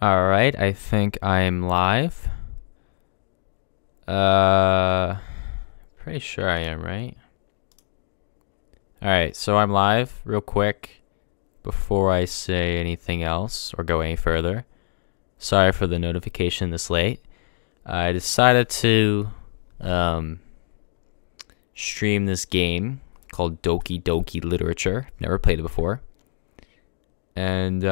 Alright, I think I'm live. Uh, Pretty sure I am, right? Alright, so I'm live real quick before I say anything else or go any further. Sorry for the notification this late. I decided to stream this game called Doki Doki Literature. Never played it before. And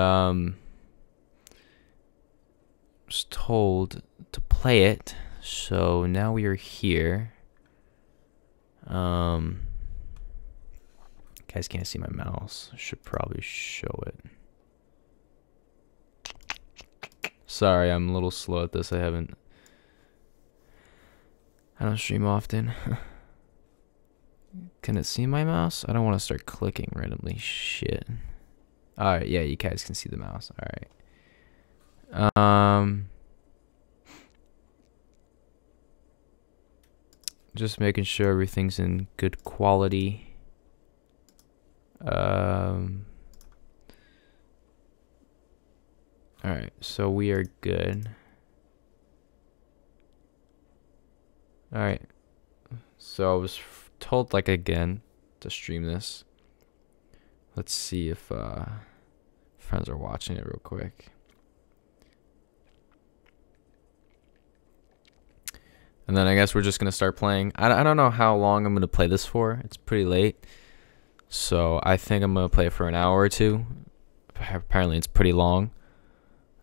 was told to play it, so now we are here. Guys can't see my mouse. I should probably show it. Sorry, I'm a little slow at this. I don't stream often. Can it see my mouse? I don't want to start clicking randomly. Shit. Alright, yeah, you guys can see the mouse. Alright. Just making sure everything's in good quality. Alright, so we are good. Alright. So I was told, like, again, to stream this. Let's see if friends are watching it real quick. And then I guess we're just going to start playing. I don't know how long I'm going to play this for. It's pretty late. So I think I'm going to play it for an hour or two. Apparently it's pretty long.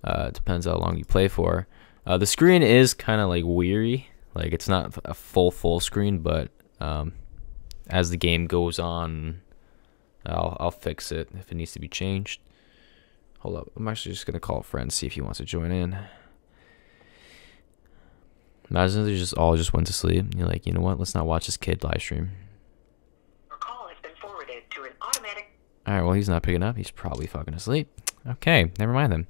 It depends how long you play for. The screen is kind of like weary. Like, it's not a full screen, but as the game goes on, I'll fix it if it needs to be changed. Hold up. I'm actually just going to call a friend, see if he wants to join in. Imagine if they just went to sleep. You're like, you know what? Let's not watch this kid live stream. Your call has been forwarded to an automatic. All right, well, he's not picking up. He's probably fucking asleep. Okay, never mind then.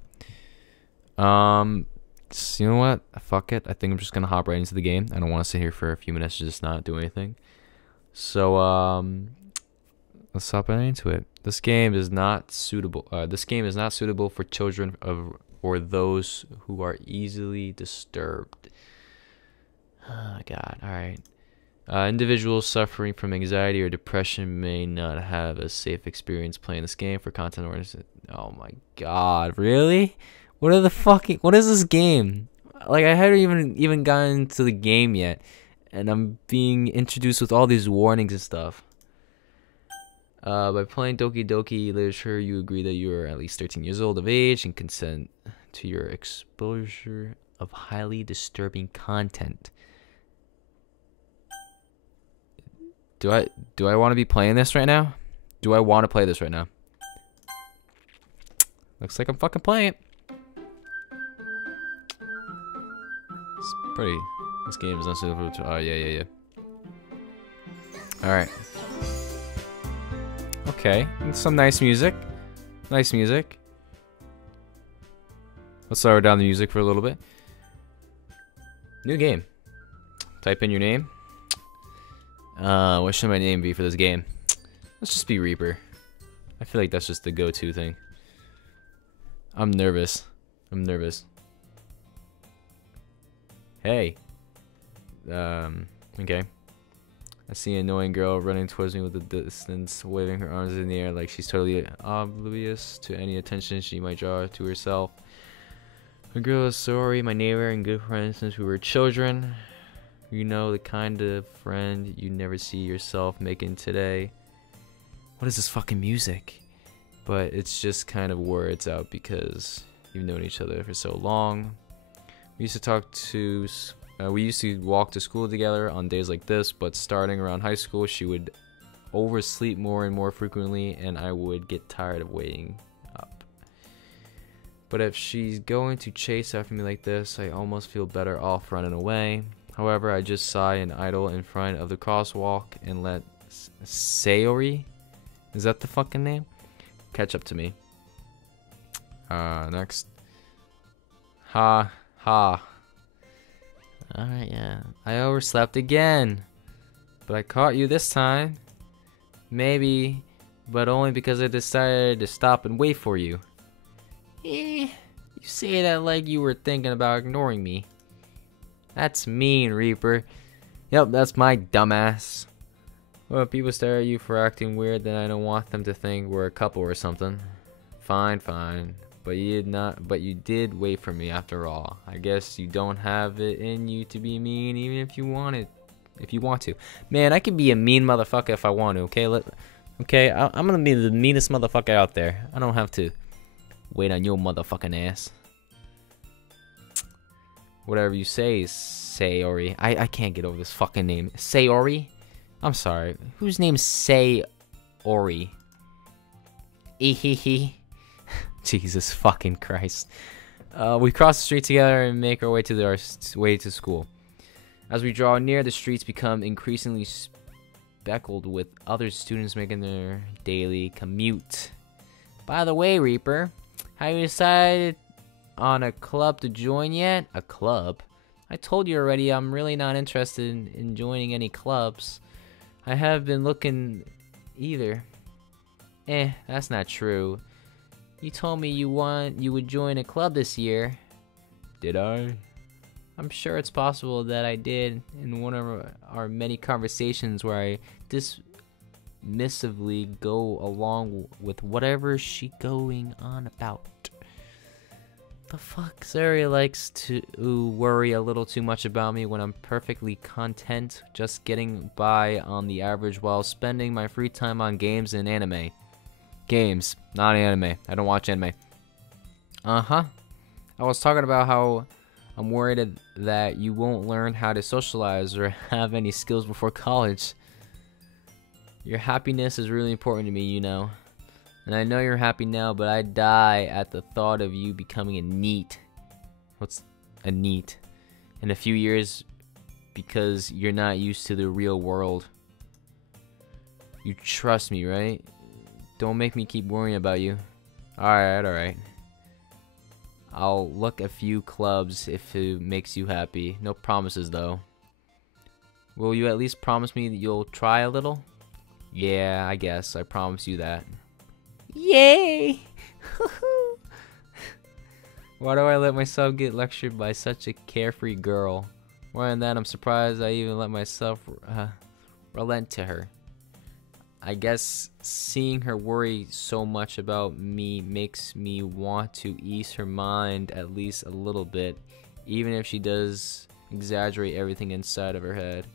So you know what? Fuck it. I think I'm just gonna hop right into the game. I don't want to sit here for a few minutes to just not do anything. So let's hop right into it. This game is not suitable. This game is not suitable for children or those who are easily disturbed. Oh, God. All right. Individuals suffering from anxiety or depression may not have a safe experience playing this game for content awareness. Oh my God, really? What is this game? Like, I hadn't even gotten into the game yet, and I'm being introduced with all these warnings and stuff. By playing Doki Doki Literature, you agree that you are at least 13 years old of age and consent to your exposure of highly disturbing content. Do I want to be playing this right now? Do I want to play this right now? Looks like I'm fucking playing it. This game is not suitable to. Oh yeah. All right. Okay, some nice music. Nice music. Let's slow down the music for a little bit. New game. Type in your name. What should my name be for this game? Let's just be Reaper. I feel like that's just the go-to thing. I'm nervous. Hey. Okay. I see an annoying girl running towards me with a distance, waving her arms in the air like she's totally oblivious to any attention she might draw to herself. The girl is sorry, my neighbor and good friend since we were children. You know, the kind of friend you never see yourself making today. What is this fucking music? But it's just kind of where it's out because you've known each other for so long. We used to walk to school together on days like this, but starting around high school, she would oversleep more and more frequently, and I would get tired of waiting up. But if she's going to chase after me like this, I almost feel better off running away. However, I just sigh and idle in front of the crosswalk and let Sayori, is that the fucking name, catch up to me. Next. Ha. Alright, yeah. I overslept again. But I caught you this time. Maybe, but only because I decided to stop and wait for you. You You say that like you were thinking about ignoring me. That's mean, Reaper. Yep, that's my dumbass. Well, if people stare at you for acting weird, then I don't want them to think we're a couple or something. Fine, fine. But you did wait for me after all. I guess you don't have it in you to be mean even if you want to. Man, I can be a mean motherfucker if I want to, okay? I'm gonna be the meanest motherfucker out there. I don't have to wait on your motherfucking ass. Whatever you say, Sayori. I can't get over this fucking name. Sayori? I'm sorry. Whose name's Sayori? Ehehe. Jesus fucking Christ. We cross the street together and make our way to school. As we draw near, the streets become increasingly speckled with other students making their daily commute. By the way, Reaper, have you decided on a club to join yet? A club? I told you already I'm really not interested in joining any clubs. I have been looking either. That's not true. You told me you would join a club this year. Did I? I'm sure it's possible that I did in one of our many conversations where I dismissively go along with whatever she going on about. The fuck? Zuri likes to worry a little too much about me when I'm perfectly content just getting by on the average while spending my free time on games and anime. Games, not anime. I don't watch anime. I was talking about how I'm worried that you won't learn how to socialize or have any skills before college. Your happiness is really important to me, you know. And I know you're happy now, but I die at the thought of you becoming a NEET. What's a NEET? In a few years, because you're not used to the real world. You trust me, right? Don't make me keep worrying about you. Alright. I'll look a few clubs if it makes you happy. No promises, though. Will you at least promise me that you'll try a little? Yeah, I guess. I promise you that. Yay! Why do I let myself get lectured by such a carefree girl? More than that, I'm surprised I even let myself relent to her. I guess seeing her worry so much about me makes me want to ease her mind at least a little bit, even if she does exaggerate everything inside of her head.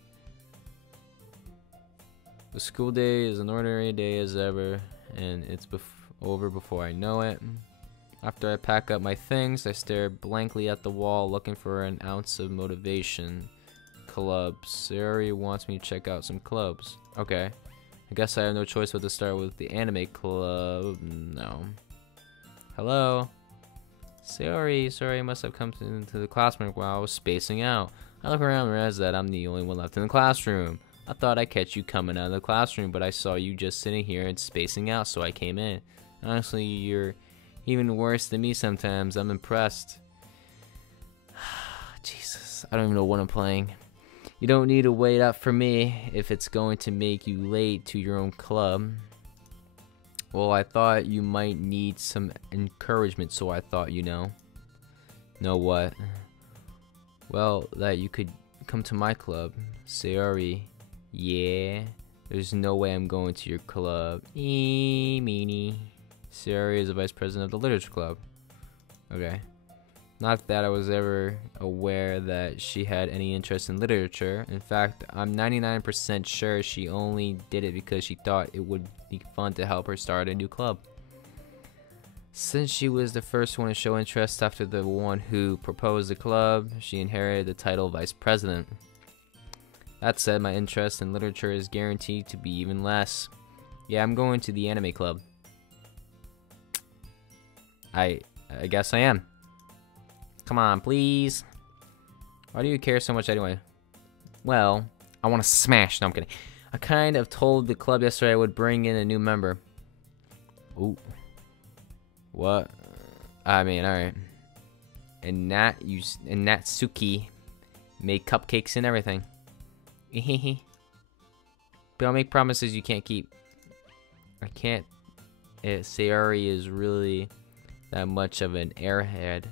The school day is an ordinary day as ever, and it's over before I know it. After I pack up my things, I stare blankly at the wall looking for an ounce of motivation. Clubs. Sayori wants me to check out some clubs. Okay. I guess I have no choice but to start with the anime club. No. Hello? Sorry, I must have come into the classroom while I was spacing out. I look around and realize that I'm the only one left in the classroom. I thought I'd catch you coming out of the classroom, but I saw you just sitting here and spacing out, so I came in. Honestly, you're even worse than me sometimes. I'm impressed. Jesus, I don't even know what I'm playing. You don't need to wait up for me if it's going to make you late to your own club. Well, I thought you might need some encouragement, so I thought, you know. Know what? Well, that you could come to my club. Sayori. Yeah. There's no way I'm going to your club. Meanie. Sayori is the vice president of the literature club. Okay. Not that I was ever aware that she had any interest in literature. In fact, I'm 99% sure she only did it because she thought it would be fun to help her start a new club. Since she was the first one to show interest after the one who proposed the club, she inherited the title vice president. That said, my interest in literature is guaranteed to be even less. Yeah, I'm going to the anime club. I guess I am. Come on, please. Why do you care so much anyway? Well, I want to smash. No, I'm kidding. I kind of told the club yesterday I would bring in a new member. Ooh. What? I mean, alright. And Natsuki made cupcakes and everything. But I'll make promises you can't keep. I can't. Sayori is really that much of an airhead.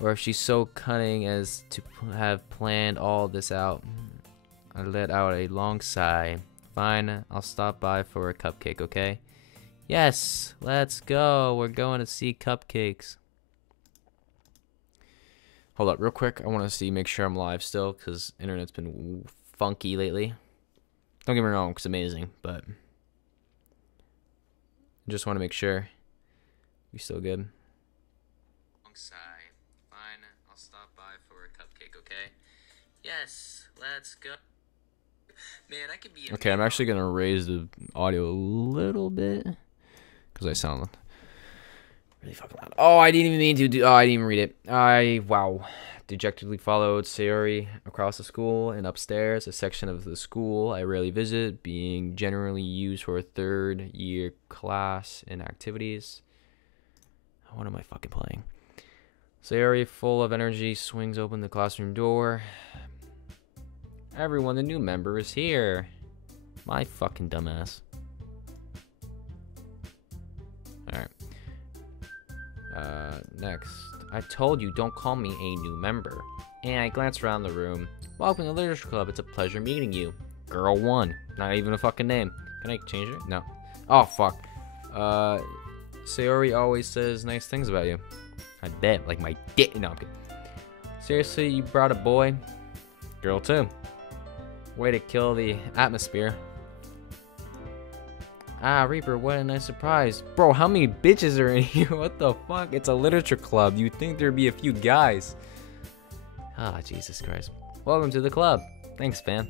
or if she's so cunning as to have planned all this out. I let out a long sigh. Fine, I'll stop by for a cupcake, okay? Yes, let's go. We're going to see cupcakes. Hold up real quick. I want to see, make sure I'm live still, because internet's been funky lately. Don't get me wrong, it's amazing, but I just want to make sure we still good. Long sigh. Fine, I'll stop by for a cupcake, okay? Yes, let's go. Man, I could be. Okay, I'm actually gonna raise the audio a little bit because I sound really fucking loud. Oh, I didn't even mean to do. Oh, I didn't even read it. Wow. Dejectedly followed Sayori across the school and upstairs, a section of the school I rarely visit, being generally used for a third-year class and activities. What am I fucking playing? Sayori, full of energy, swings open the classroom door. Everyone, the new member is here. My fucking dumbass. Alright. Next. I told you, don't call me a new member. And I glance around the room. Welcome to the Literature Club. It's a pleasure meeting you. Girl 1. Not even a fucking name. Can I change it? No. Oh, fuck. Sayori always says nice things about you. I bet. Like my dick. No, I'm kidding. Seriously, you brought a boy? Girl 2. Way to kill the atmosphere. Ah, Reaper, what a nice surprise. Bro, how many bitches are in here? What the fuck? It's a literature club. You'd think there'd be a few guys. Ah, Jesus Christ. Welcome to the club. Thanks, fam. ...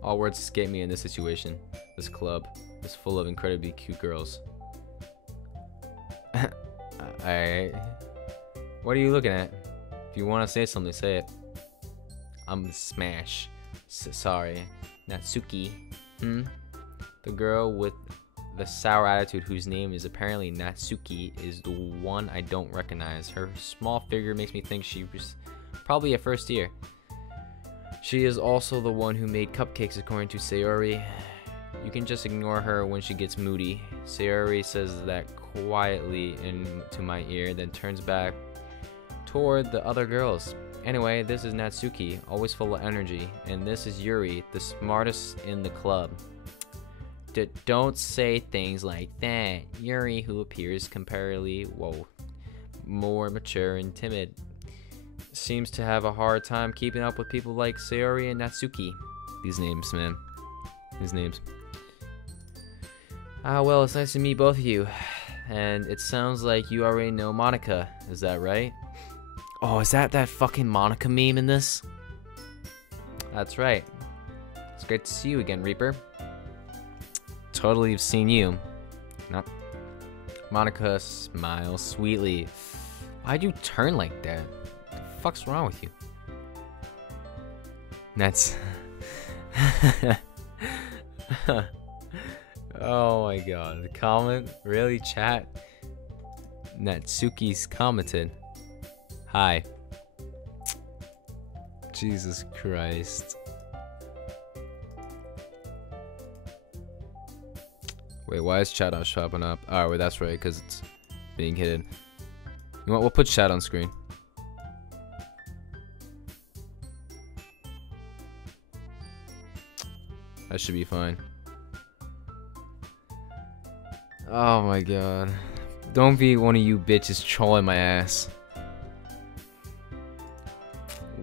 All words escape me in this situation. This club is full of incredibly cute girls. Alright. What are you looking at? If you want to say something, say it. I'm smash. Sorry. Natsuki. The girl with the sour attitude whose name is apparently Natsuki is the one I don't recognize. Her small figure makes me think she was probably a first year. She is also the one who made cupcakes according to Sayori. You can just ignore her when she gets moody. Sayori says that quietly into my ear, then turns back toward the other girls. Anyway, this is Natsuki, always full of energy, and this is Yuri, the smartest in the club. Don't say things like that. Yuri, who appears comparatively, more mature and timid, seems to have a hard time keeping up with people like Sayori and Natsuki. These names, man. These names. Ah, well, it's nice to meet both of you. And it sounds like you already know Monica. Is that right? Oh, is that fucking Monica meme in this? That's right. It's great to see you again, Reaper. Totally have seen you. Not. Monica smiles sweetly. Why'd you turn like that? What the fuck's wrong with you? That's. Oh my god. The comment? Really, chat? Natsuki's commented. Hi. Jesus Christ. Wait, why is chat not popping up? Alright, wait, that's right, because it's being hidden. You know what? We'll put chat on screen. That should be fine. Oh my god. Don't be one of you bitches trolling my ass.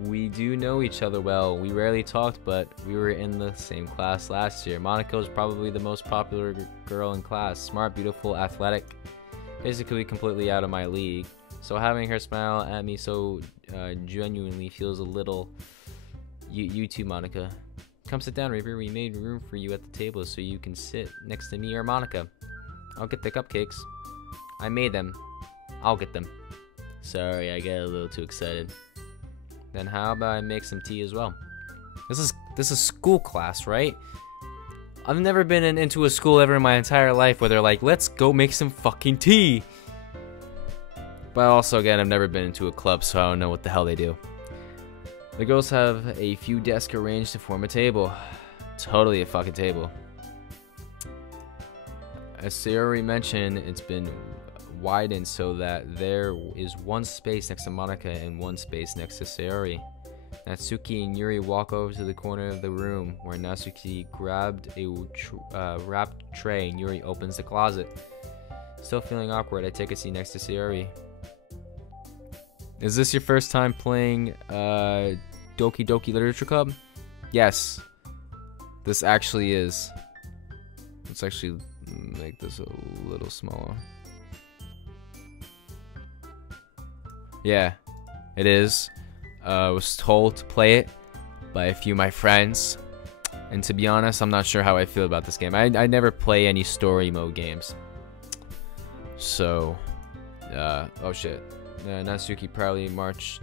We do know each other well. We rarely talked, but we were in the same class last year. Monica was probably the most popular girl in class. Smart, beautiful, athletic. Basically completely out of my league. So having her smile at me so genuinely feels a little... You too, Monica. Come sit down, Reaper. We made room for you at the table so you can sit next to me or Monica. I'll get the cupcakes. I made them. I'll get them. Sorry, I got a little too excited. Then how about I make some tea as well? This is school class, right? I've never been into a school ever in my entire life where they're like, let's go make some fucking tea. But also, again, I've never been into a club, so I don't know what the hell they do. The girls have a few desks arranged to form a table. Totally a fucking table. As Sayori mentioned, it's been widened so that there is one space next to Monica and one space next to Sayori. Natsuki and Yuri walk over to the corner of the room where Natsuki grabbed a wrapped tray and Yuri opens the closet. Still feeling awkward, I take a seat next to Sayori. Is this your first time playing Doki Doki Literature Club? Yes. This actually is. Let's actually make this a little smaller. Yeah, it is. I was told to play it by a few of my friends. And to be honest, I'm not sure how I feel about this game. I never play any story mode games. So, oh shit. Natsuki proudly marches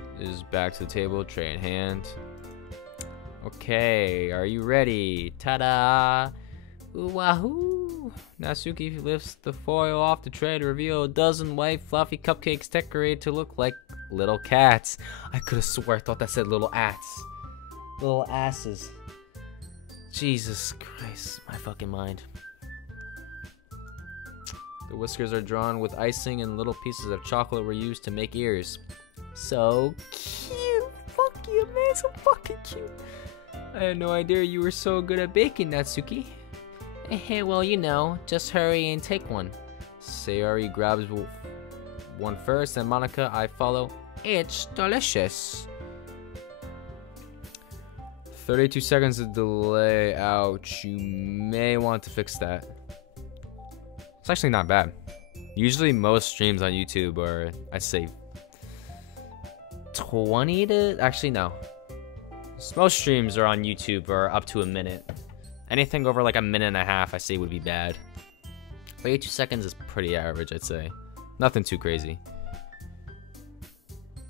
back to the table, tray in hand. Okay, are you ready? Ta-da! Ooh wahoo! Natsuki lifts the foil off the tray to reveal a dozen white fluffy cupcakes decorated to look like little cats. I could have swore I thought that said little ats. Little asses. Jesus Christ, my fucking mind. The whiskers are drawn with icing and little pieces of chocolate were used to make ears. So cute! Fuck you, man, so fucking cute. I had no idea you were so good at baking, Natsuki. Well, you know, just hurry and take one. Sayori grabs one first, and Monica, I follow. It's delicious. 32 seconds of delay. Ouch. You may want to fix that. It's actually not bad. Usually most streams on YouTube are, I'd say, 20 to... Actually, no. Most streams are on YouTube are up to a minute. Anything over like a minute and a half, I say, would be bad. 32 seconds is pretty average, I'd say. Nothing too crazy.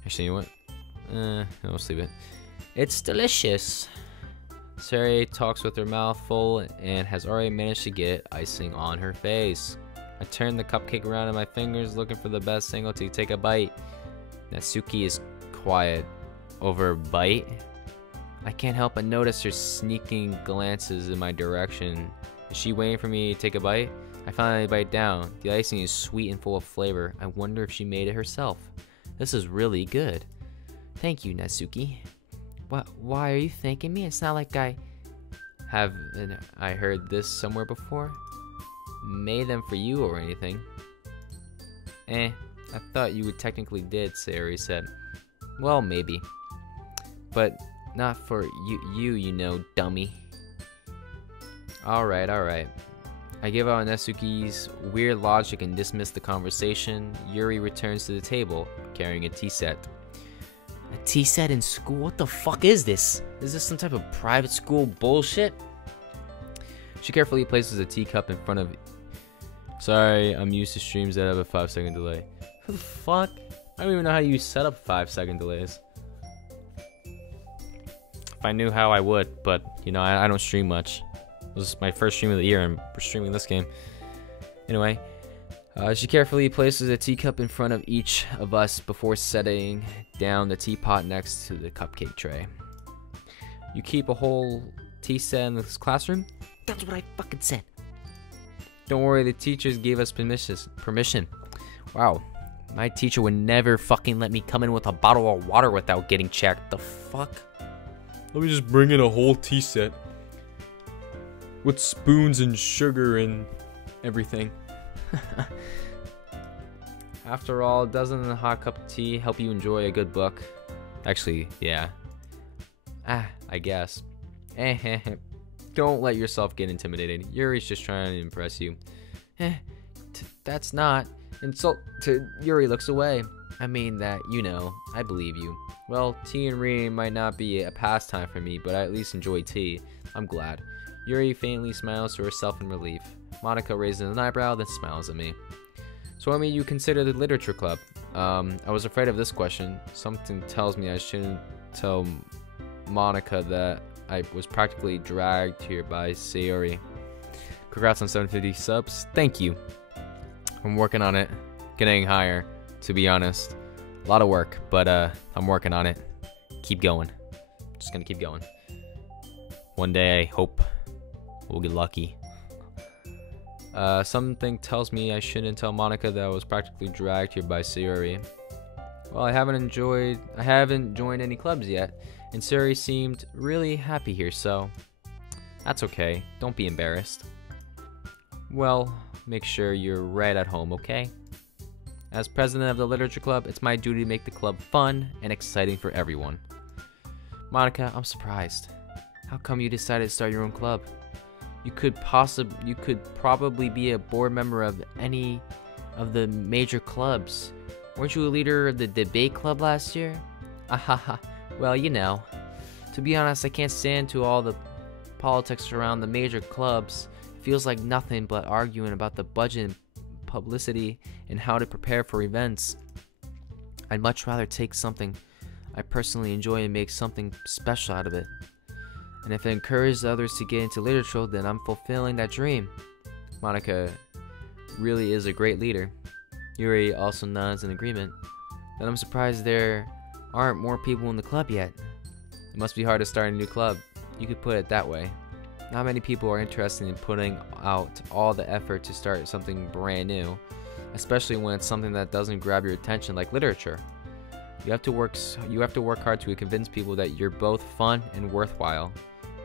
Actually, you know what? No, let's leave it. It's delicious. Sari talks with her mouth full and has already managed to get icing on her face. I turn the cupcake around in my fingers, looking for the best angle to take a bite. Natsuki is quiet. Over bite? I can't help but notice her sneaking glances in my direction. Is she waiting for me to take a bite? I finally bite down. The icing is sweet and full of flavor. I wonder if she made it herself. This is really good. Thank you, Natsuki. Why are you thanking me? It's not like I heard this somewhere before. Made them for you or anything. I thought you technically did, Sayori said. Well, maybe. But not for you know, dummy. Alright. I give out Natsuki's weird logic and dismiss the conversation. Yuri returns to the table, carrying a tea set. A tea set in school? What the fuck is this? Is this some type of private school bullshit? She carefully places a teacup in front of... Sorry, I'm used to streams that have a 5-second delay. What the fuck? I don't even know how you set up 5-second delays. If I knew how, I would, but, you know, I don't stream much. This is my first stream of the year, and we're streaming this game. Anyway, she carefully places a teacup in front of each of us before setting down the teapot next to the cupcake tray. You keep a whole tea set in this classroom? That's what I fucking said. Don't worry, the teachers gave us permission. Wow, my teacher would never fucking let me come in with a bottle of water without getting checked. The fuck? Let me just bring in a whole tea set. With spoons and sugar and everything. After all, doesn't a hot cup of tea help you enjoy a good book? Actually, yeah. I guess. Don't let yourself get intimidated. Yuri's just trying to impress you. That's not. Insult to Yuri looks away. I mean that, you know, I believe you. Well, tea and reading might not be a pastime for me, but I at least enjoy tea. I'm glad. Yuri faintly smiles to herself in relief. Monica raises an eyebrow, then smiles at me. So what made you consider the literature club? I was afraid of this question. Something tells me I shouldn't tell Monica that I was practically dragged here by Sayori. Congrats on 750 subs. Thank you. I'm working on it. Getting higher, to be honest. A lot of work, but I'm working on it. Keep going. Just gonna keep going. One day I hope we'll get lucky. Something tells me I shouldn't tell Monica that I was practically dragged here by Sayuri. Well, I haven't joined any clubs yet, and Sayuri seemed really happy here, so that's okay. Don't be embarrassed. Well, make sure you're right at home, okay? As president of the literature club, it's my duty to make the club fun and exciting for everyone. Monica, I'm surprised. How come you decided to start your own club? You could probably be a board member of any of the major clubs. Weren't you a leader of the debate club last year? Ahaha. Well, you know. To be honest, I can't stand to all the politics around the major clubs. It feels like nothing but arguing about the budget and publicity and how to prepare for events. I'd much rather take something I personally enjoy and make something special out of it. And if it encourages others to get into literature, then I'm fulfilling that dream. Monica really is a great leader. Yuri also nods in agreement. Then I'm surprised there aren't more people in the club yet. It must be hard to start a new club. You could put it that way. Not many people are interested in putting out all the effort to start something brand new, especially when it's something that doesn't grab your attention like literature. You have to work hard to convince people that you're both fun and worthwhile,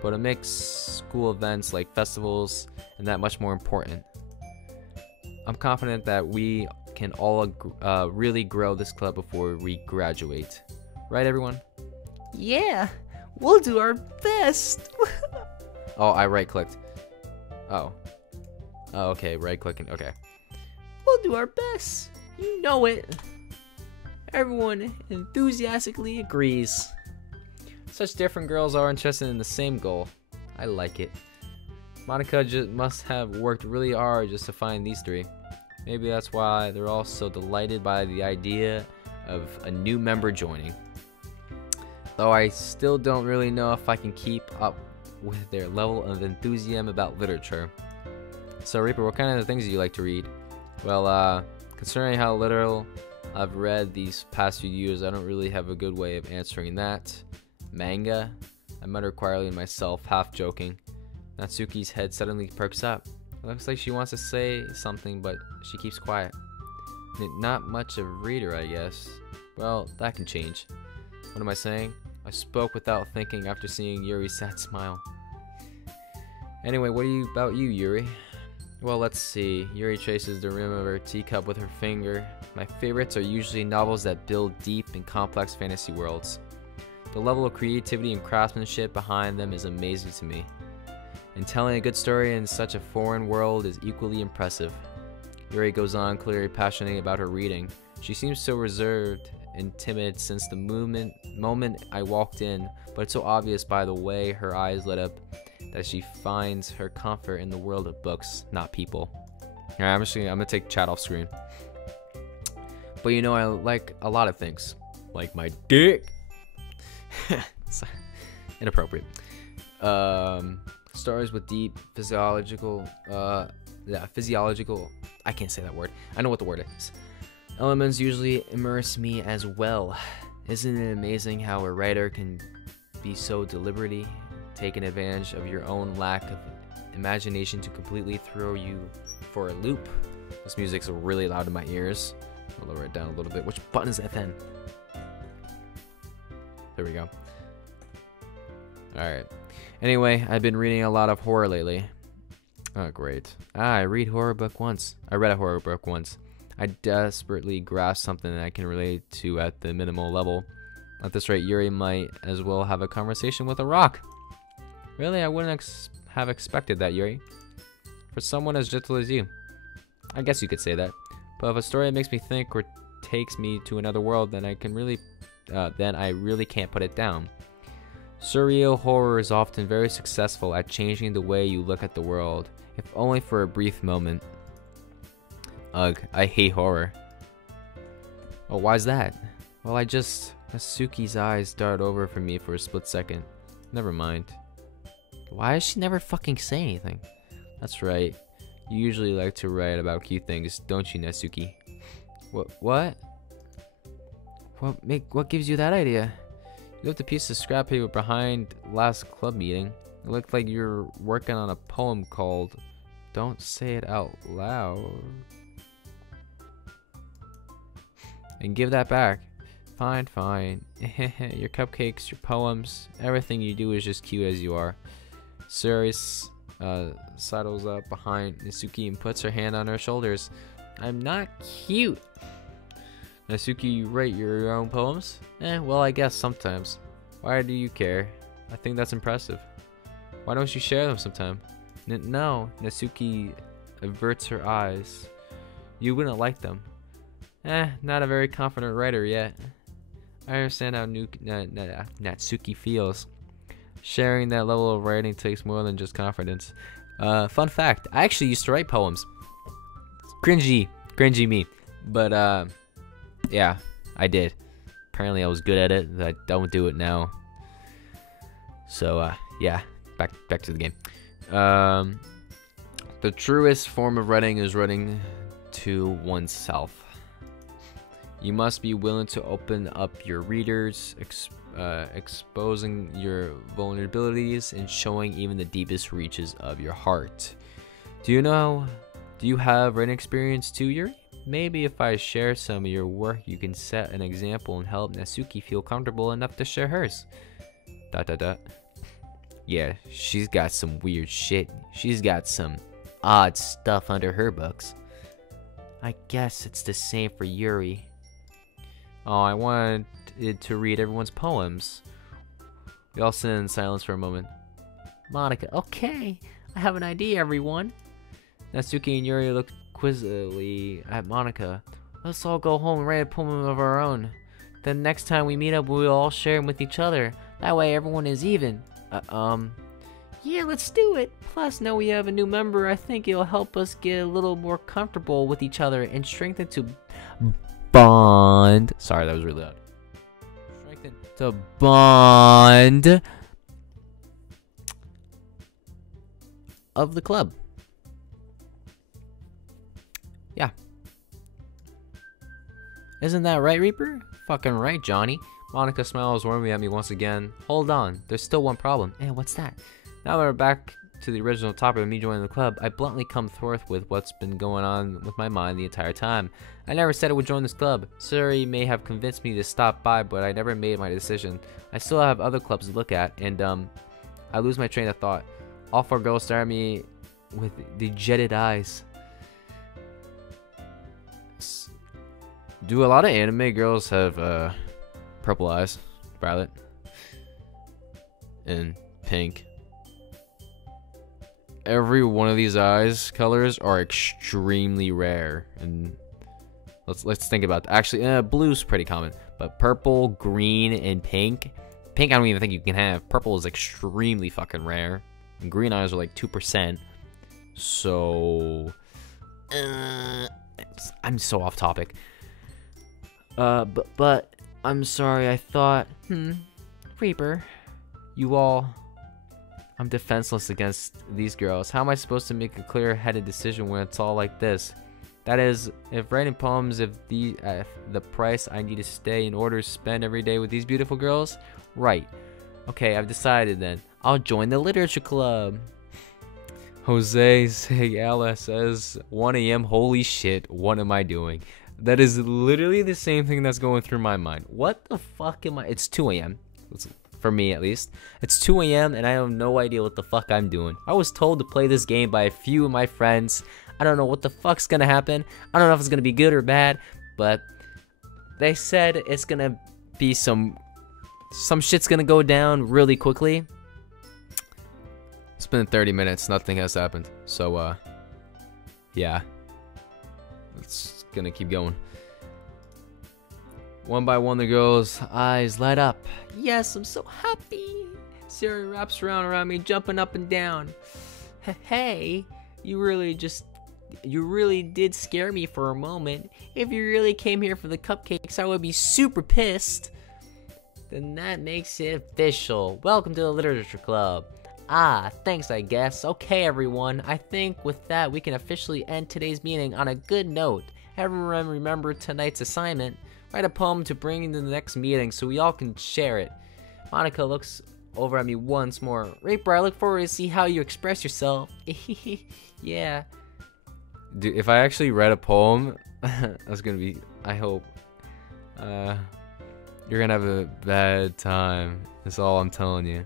but it makes school events like festivals and that much more important. I'm confident that we can all really grow this club before we graduate. Right, everyone? Yeah, we'll do our best. Oh, I right-clicked. Oh, okay, right-clicking, okay. We'll do our best. You know it. Everyone enthusiastically agrees. Such different girls are interested in the same goal. I like it. Monica must have worked really hard just to find these three. Maybe that's why they're all so delighted by the idea of a new member joining. Though I still don't really know if I can keep up with their level of enthusiasm about literature. So Reaper, what kind of things do you like to read? Well, considering how little I've read these past few years, I don't really have a good way of answering that. Manga? I muttered quietly to myself, half joking. Natsuki's head suddenly perks up. It looks like she wants to say something, but she keeps quiet. Not much of a reader, I guess. Well, that can change. What am I saying? I spoke without thinking after seeing Yuri's sad smile. Anyway, what about you, Yuri? Well, let's see. Yuri traces the rim of her teacup with her finger. My favorites are usually novels that build deep and complex fantasy worlds. The level of creativity and craftsmanship behind them is amazing to me. And telling a good story in such a foreign world is equally impressive. Yuri goes on, clearly passionate about her reading. She seems so reserved and timid since the moment I walked in, but it's so obvious by the way her eyes lit up that she finds her comfort in the world of books, not people. Alright, I'm gonna take chat off screen. But you know, I like a lot of things, like my dick. Inappropriate. Stories with deep physiological. I can't say that word. I know what the word is. Elements usually immerse me as well. Isn't it amazing how a writer can be so deliberately taking advantage of your own lack of imagination to completely throw you for a loop? This music's really loud in my ears. I'll lower it down a little bit. Which button is FN? There we go. Alright. Anyway, I've been reading a lot of horror lately. Oh, great. I read a horror book once. I desperately grasp something that I can relate to at the minimal level. At this rate, Yuri might as well have a conversation with a rock. Really, I wouldn't have expected that, Yuri. For someone as gentle as you. I guess you could say that. But if a story makes me think or takes me to another world, then I really can't put it down. Surreal horror is often very successful at changing the way you look at the world, if only for a brief moment. Ugh, I hate horror. Oh, why's that? Well, Natsuki's eyes dart over from me for a split second. Never mind. Why does she never fucking say anything? That's right. You usually like to write about cute things, don't you, Natsuki? What? What gives you that idea? You left a piece of scrap paper behind last club meeting. It looked like you were working on a poem called Don't say it out loud. And give that back. Fine, fine. Your cupcakes, your poems, everything you do is just cute as you are. Suri sidles up behind Natsuki and puts her hand on her shoulders. I'm not cute. Natsuki, you write your own poems? Well, I guess sometimes. Why do you care? I think that's impressive. Why don't you share them sometime? No, Natsuki averts her eyes. You wouldn't like them. Not a very confident writer yet. I understand how Natsuki feels. Sharing that level of writing takes more than just confidence. Fun fact, I actually used to write poems. Cringy me. But yeah, I did. Apparently I was good at it. I don't do it now. So yeah, back to the game. The truest form of writing is writing to oneself. You must be willing to open up your readers, exposing your vulnerabilities and showing even the deepest reaches of your heart. Do you have writing experience too, Yuri? Maybe if I share some of your work, you can set an example and help Natsuki feel comfortable enough to share hers. ... Yeah, she's got some weird shit. She's got some odd stuff under her books. I guess it's the same for Yuri. Oh, I wanted to read everyone's poems. We all sit in silence for a moment. Monica, okay, I have an idea, everyone. Natsuki and Yuri look quizzically at Monica. Let's all go home and write a poem of our own. Then next time we meet up, we'll all share them with each other. That way everyone is even. Yeah, let's do it. Plus, now we have a new member. I think it'll help us get a little more comfortable with each other and strengthen to bond. Sorry, that was really loud. Strengthen to bond of the club. Yeah. Isn't that right, Reaper? Fucking right, Johnny. Monica smiles warmly at me once again. Hold on, there's still one problem. What's that? Now that we're back to the original topic of me joining the club, I bluntly come forth with what's been going on with my mind the entire time. I never said I would join this club. Suri may have convinced me to stop by, but I never made my decision. I still have other clubs to look at, and I lose my train of thought. All four girls stare at me with dejected eyes. Do a lot of anime girls have purple eyes, violet, and pink? Every one of these eyes colors are extremely rare, and let's think about that. Actually, blue's pretty common, but purple, green, and pink. Pink, I don't even think you can have. Purple is extremely fucking rare, and green eyes are like 2%. So, I'm so off topic. But I'm sorry. I thought, Reaper, I'm defenseless against these girls. How am I supposed to make a clear-headed decision when it's all like this? That is, if writing poems if the price I need to stay in order to spend every day with these beautiful girls? Right. Okay, I've decided then. I'll join the literature club. Jose Segala says, 1 a.m. Holy shit, what am I doing? That is literally the same thing that's going through my mind. What the fuck am I? It's 2 a.m. For me, at least. It's 2 a.m. and I have no idea what the fuck I'm doing. I was told to play this game by a few of my friends. I don't know what the fuck's gonna happen. I don't know if it's gonna be good or bad, but they said it's gonna be some shit's gonna go down really quickly. It's been 30 minutes, nothing has happened. So, yeah. It's gonna keep going. One by one, the girls' eyes light up. Yes, I'm so happy. Suri wraps around me, jumping up and down. Hey, you really did scare me for a moment. If you really came here for the cupcakes, I would be super pissed. Then that makes it official. Welcome to the Literature Club. Thanks, I guess. Okay, everyone. I think with that, we can officially end today's meeting on a good note. Everyone remember tonight's assignment. Write a poem to bring into the next meeting so we all can share it. Monica looks over at me once more. Reaper, I look forward to see how you express yourself. Yeah. Dude, if I actually read a poem, that's gonna be, I hope. You're gonna have a bad time. That's all I'm telling you.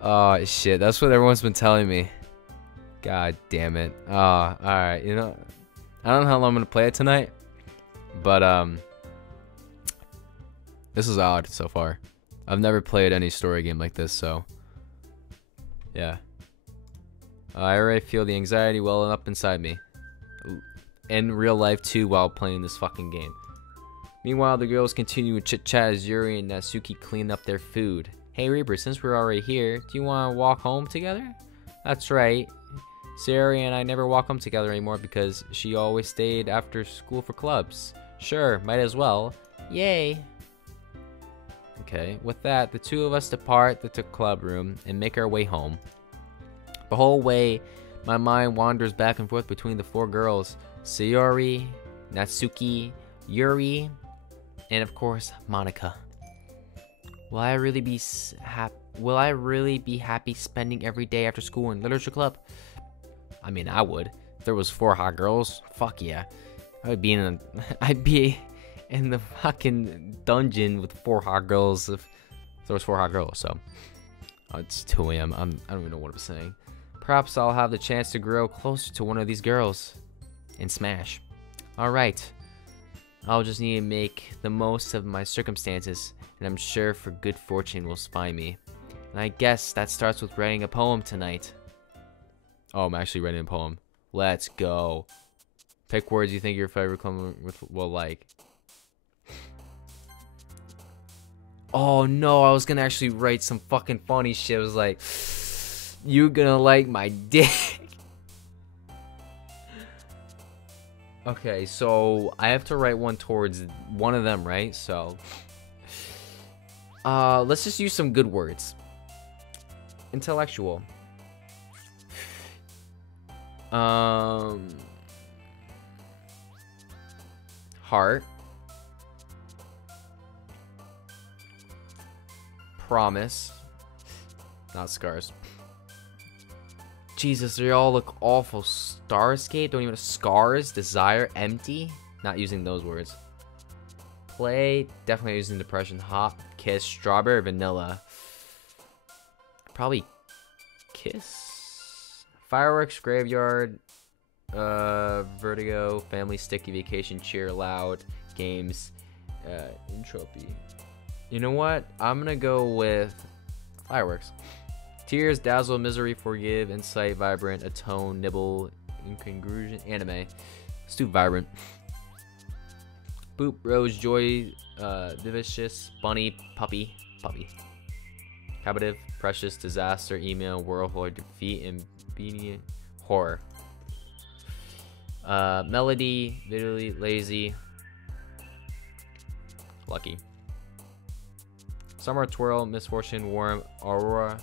Oh, shit. That's what everyone's been telling me. God damn it. Oh, alright. You know, I don't know how long I'm gonna play it tonight. But, this is odd so far. I've never played any story game like this, so. Yeah. I already feel the anxiety welling up inside me. In real life, too, while playing this fucking game. Meanwhile, the girls continue to chit-chat as Yuri and Natsuki clean up their food. Hey Reaper, since we're already here, do you want to walk home together? That's right. Sayori and I never walk home together anymore because she always stayed after school for clubs. Sure, might as well. Yay. Okay, with that, the two of us depart the club room and make our way home. The whole way, my mind wanders back and forth between the four girls. Sayori, Natsuki, Yuri, and of course, Monica. Will I really be happy spending every day after school in literature club? I mean, I would. If there was 4 hot girls, fuck yeah. I'd be in the fucking dungeon with 4 hot girls if there was 4 hot girls. So it's 2 a.m. I don't even know what I'm saying. Perhaps I'll have the chance to grow closer to one of these girls and smash. All right. I'll just need to make the most of my circumstances, and I'm sure for good fortune will find me. And I guess that starts with writing a poem tonight. Oh, I'm actually writing a poem. Let's go. Pick words you think your favorite club will like. Oh no, I was gonna actually write some fucking funny shit. I was like, you gonna like my dick. Okay, so I have to write one towards one of them, right? So let's just use some good words. Intellectual. Heart. Promise. Not scars. Jesus, they all look awful. Starscape, don't even have scars. Desire, empty. Not using those words. Play, definitely using depression. Hop, kiss, strawberry, vanilla. Probably kiss. Fireworks, graveyard, vertigo, family, sticky, vacation, cheer, loud, games, entropy. You know what? I'm gonna go with fireworks. Tears, dazzle, misery, forgive, insight, vibrant, atone, nibble, incongruent, anime. Let's do vibrant. Boop, rose, joy, vivacious, bunny, puppy. Capative, precious, disaster, email, whirlpool, defeat, obedient, horror. Melody, bitterly, lazy, lucky. Summer, twirl, misfortune, warm, aurora.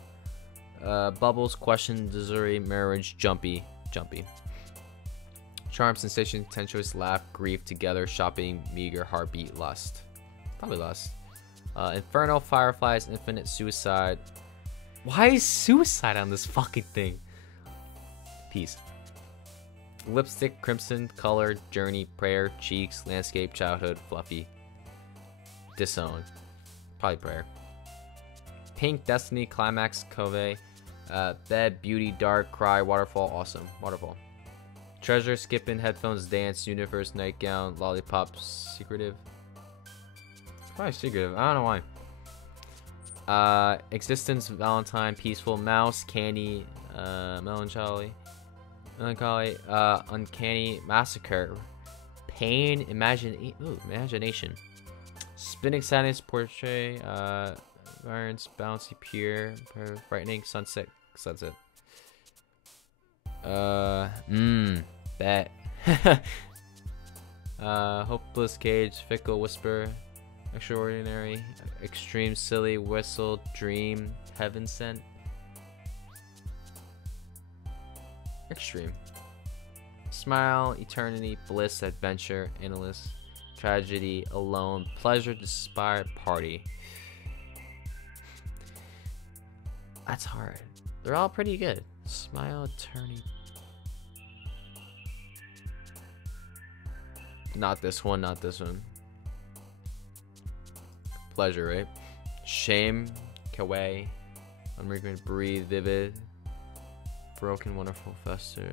Bubbles, question, misery, marriage, jumpy. Charm, sensation, contentious, laugh, grief, together, shopping, meager, heartbeat, lust. Probably lust. Inferno, fireflies, infinite, suicide. Why is suicide on this fucking thing? Peace. Lipstick, crimson, color, journey, prayer, cheeks, landscape, childhood, fluffy. Disown. Probably prayer. Pink, destiny, climax, cove. Bed, beauty, dark, cry, waterfall, awesome. Waterfall. Treasure, skipping, headphones, dance, universe, nightgown, lollipop, secretive. Probably secretive. I don't know why. Existence, Valentine, peaceful, mouse, candy, melancholy, uncanny, massacre, pain, imagination, spinning sadness, portrait, violence, bouncy, pure, frightening, sunset. Bet. Hopeless, cage, fickle, whisper, extraordinary, extreme, silly, whistle, dream, heaven sent. Extreme. Smile, eternity, bliss, adventure, analyst, tragedy, alone, pleasure, despair, party. That's hard. They're all pretty good. Smile attorney. Not this one, not this one. Pleasure, right? Shame, kawaii, unrequited, breathe, vivid, broken, wonderful, fester,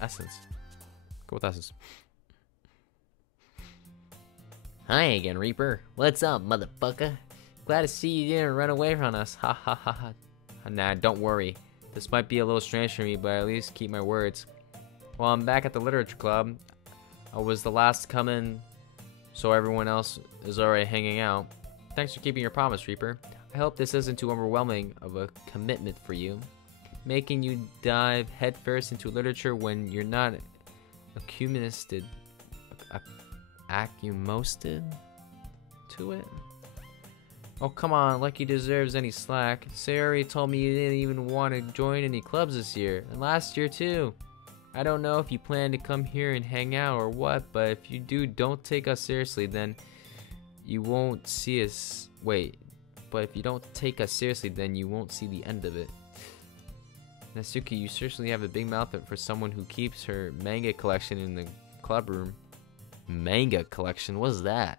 essence. Go with essence. Hi again, Reaper. What's up, motherfucker? Glad to see you didn't run away from us. Ha ha ha ha. Nah, don't worry. This might be a little strange for me, but I at least keep my words. Well, I'm back at the literature club. I was the last to come in, so everyone else is already hanging out. Thanks for keeping your promise, Reaper. I hope this isn't too overwhelming of a commitment for you. Making you dive headfirst into literature when you're not accumulated to it? Oh, come on, like he deserves any slack. Sayori told me you didn't even want to join any clubs this year, and last year too. I don't know if you plan to come here and hang out or what, but if you do, don't take us seriously, then you won't see us. Wait, but if you don't take us seriously, then you won't see the end of it. Natsuki, you certainly have a big mouth for someone who keeps her manga collection in the club room. Manga collection? What's that?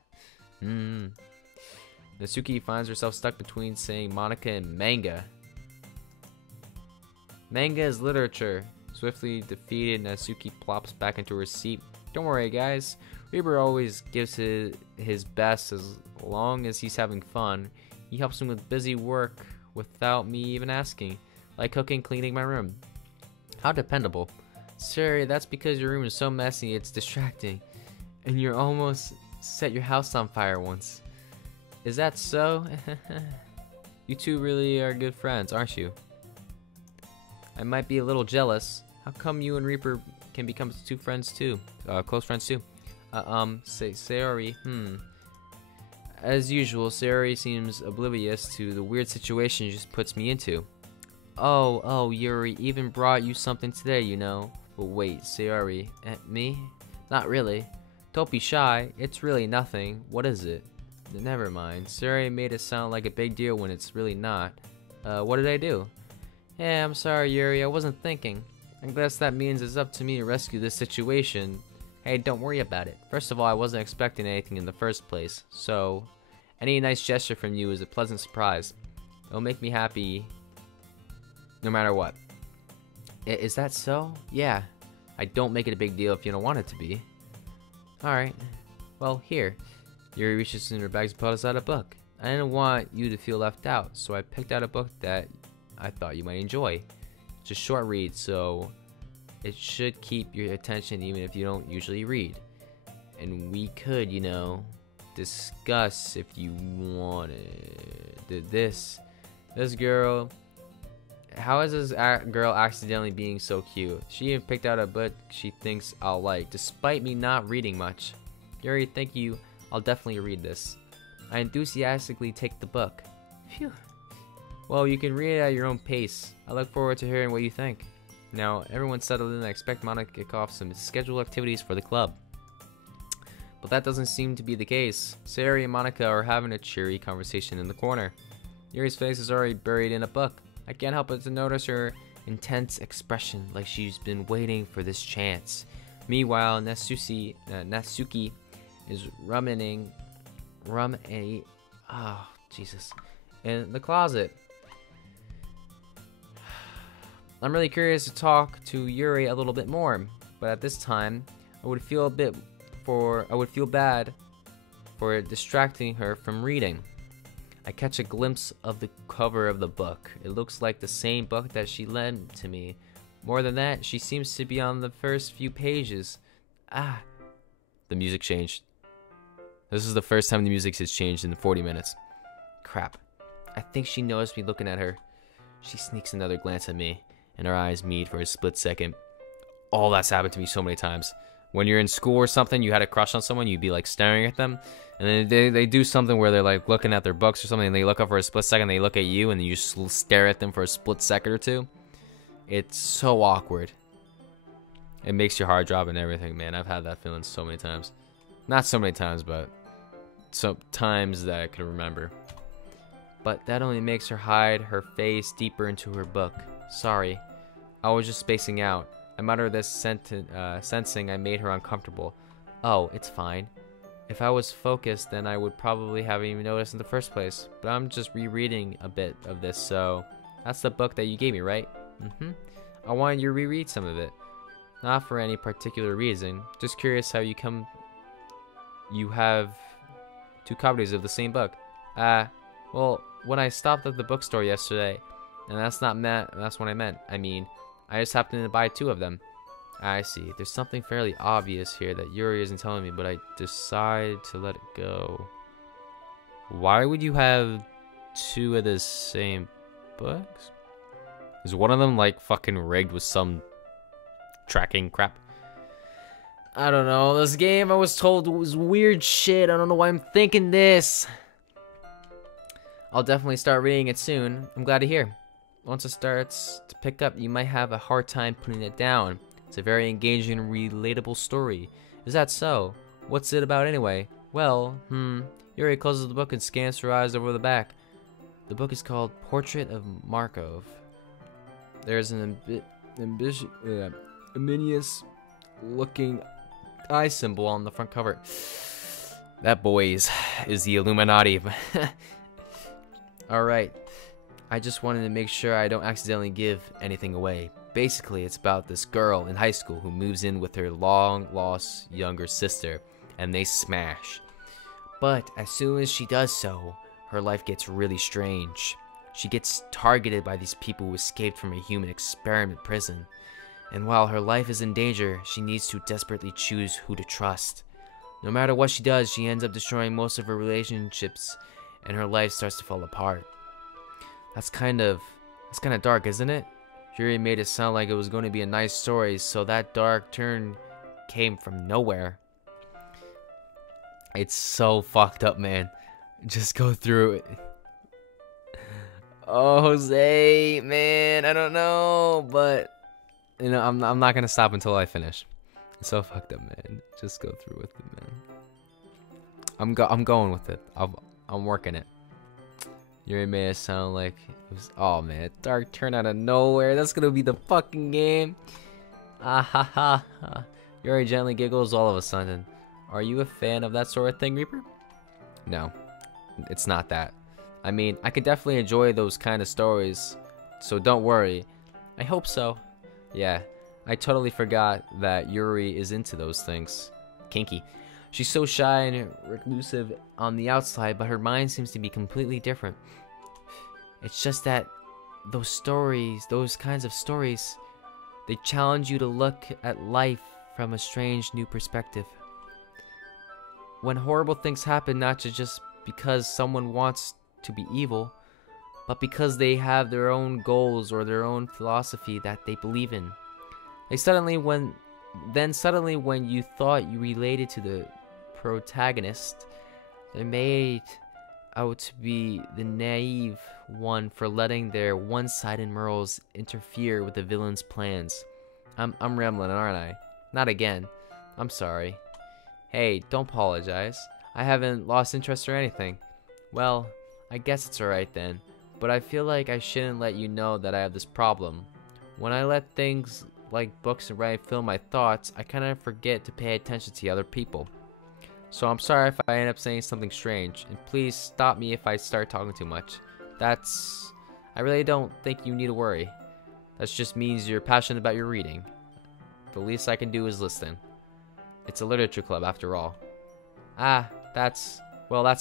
Natsuki finds herself stuck between saying Monica and manga. Manga is literature. Swiftly defeated, Natsuki plops back into her seat. Don't worry, guys. Reaper always gives his best as long as he's having fun. He helps him with busy work without me even asking, like cooking, cleaning my room. How dependable. Sorry, that's because your room is so messy it's distracting. And you almost set your house on fire once. Is that so? You two really are good friends, aren't you? I might be a little jealous. How come you and Reaper can become two friends too? Close friends too? Sayori, As usual, Sayori seems oblivious to the weird situation she just puts me into. Oh, Yuri even brought you something today, you know. But wait, Sayori, me? Not really. Don't be shy, it's really nothing. What is it? Never mind. Sayori made it sound like a big deal when it's really not. What did I do? Yeah, I'm sorry, Yuri, I wasn't thinking. I guess that means it's up to me to rescue this situation. Hey, don't worry about it. First of all, I wasn't expecting anything in the first place, so any nice gesture from you is a pleasant surprise. It'll make me happy no matter what. Is that so? Yeah. I don't make it a big deal if you don't want it to be. Alright. Well, here. Yuri reaches in her bag and pulls out a book. I didn't want you to feel left out, so I picked out a book that I thought you might enjoy. It's a short read, so it should keep your attention even if you don't usually read. And we could, you know, discuss if you wanted. This girl. How is this girl accidentally being so cute? She even picked out a book she thinks I'll like, despite me not reading much. Yuri, thank you. I'll definitely read this. I enthusiastically take the book. Phew. Well, you can read it at your own pace. I look forward to hearing what you think. Now, everyone's settled in. I expect Monica to kick off some scheduled activities for the club. But that doesn't seem to be the case. Sayori and Monica are having a cheery conversation in the corner. Yuri's face is already buried in a book. I can't help but to notice her intense expression, like she's been waiting for this chance. Meanwhile, Natsuki is rummaging in the closet. I'm really curious to talk to Yuri a little bit more, but at this time, I would feel bad for distracting her from reading. I catch a glimpse of the cover of the book. It looks like the same book that she lent to me. More than that, she seems to be on the first few pages. The music changed. This is the first time the music has changed in 40 minutes. Crap. I think she noticed me looking at her. She sneaks another glance at me, and our eyes meet for a split second. Oh, that's happened to me so many times. When you're in school or something, you had a crush on someone, you'd be like staring at them, and then they do something where they're like looking at their books or something, and they look up for a split second, they look at you, and then you just stare at them for a split second or two. It's so awkward. It makes your heart drop and everything, man. I've had that feeling so many times. Not so many times, but some times that I can remember. but that only makes her hide her face deeper into her book. Sorry, I was just spacing out. I muttered this sensing I made her uncomfortable. Oh, it's fine. If I was focused, then I would probably haven't even noticed in the first place. But I'm just rereading a bit of this, so that's the book that you gave me, right? I wanted you to reread some of it. Not for any particular reason. Just curious how you have 2 copies of the same book. Well, when I stopped at the bookstore yesterday, and that's what I meant. I mean, I just happened to buy 2 of them. I see. There's something fairly obvious here that Yuri isn't telling me, but I decide to let it go. Why would you have 2 of the same books? Is one of them like fucking rigged with some tracking crap? I don't know. This game I was told was weird shit. I don't know why I'm thinking this. I'll definitely start reading it soon. I'm glad to hear. Once it starts to pick up, you might have a hard time putting it down. It's a very engaging and relatable story. Is that so? What's it about anyway? Well, Yuri closes the book and scans her eyes over the back. The book is called Portrait of Markov. There's an ominous looking eye symbol on the front cover. That, boys, is the Illuminati. Alright, I just wanted to make sure I don't accidentally give anything away. Basically, it's about this girl in high school who moves in with her long-lost younger sister, and they smash. But as soon as she does so, her life gets really strange. She gets targeted by these people who escaped from a human experiment prison. And while her life is in danger, she needs to desperately choose who to trust. No matter what she does, she ends up destroying most of her relationships, and her life starts to fall apart. That's kind of dark, isn't it? Yuri made it sound like it was going to be a nice story, so that dark turn came from nowhere. It's so fucked up, man. Just go through it. Oh, Jose, man, I don't know, but you know, I'm not gonna stop until I finish. It's so fucked up, man. Just go through with it, man. I'm going with it. I'm working it. Yuri made it sound like it was. Oh man, dark turn out of nowhere. That's gonna be the fucking game. Ah ha ha ha. Yuri gently giggles all of a sudden. Are you a fan of that sort of thing, Reaper? No, it's not that. I mean, I could definitely enjoy those kind of stories, so don't worry. I hope so. Yeah, I totally forgot that Yuri is into those things. Kinky. She's so shy and reclusive on the outside, but her mind seems to be completely different. It's just that those stories, those kinds of stories, they challenge you to look at life from a strange new perspective. When horrible things happen, not just because someone wants to be evil, but because they have their own goals or their own philosophy that they believe in. Suddenly when you thought you related to the protagonist, they're made out to be the naive one for letting their one-sided morals interfere with the villain's plans. I'm rambling, aren't I? Not again. I'm sorry. Hey, don't apologize. I haven't lost interest or anything. Well, I guess it's alright then, but I feel like I shouldn't let you know that I have this problem. When I let things like books and writing fill my thoughts, I kind of forget to pay attention to other people. So I'm sorry if I end up saying something strange, and please stop me if I start talking too much. I really don't think you need to worry. That just means you're passionate about your reading. The least I can do is listen. It's a literature club after all. That's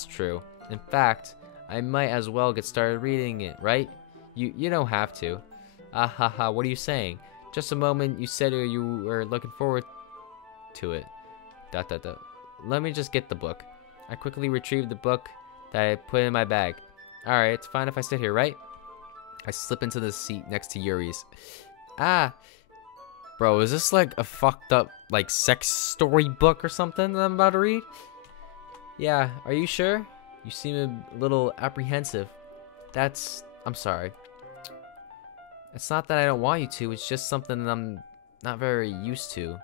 true. In fact, I might as well get started reading it, right? You don't have to. What are you saying? Just a moment you said you were looking forward to it. ... Let me just get the book. I quickly retrieved the book that I put in my bag. Alright, it's fine if I sit here, right? I slip into the seat next to Yuri's. Bro, is this like a fucked up like sex story book or something that I'm about to read? Yeah, are you sure? You seem a little apprehensive. I'm sorry. It's not that I don't want you to, it's just something that I'm not very used to.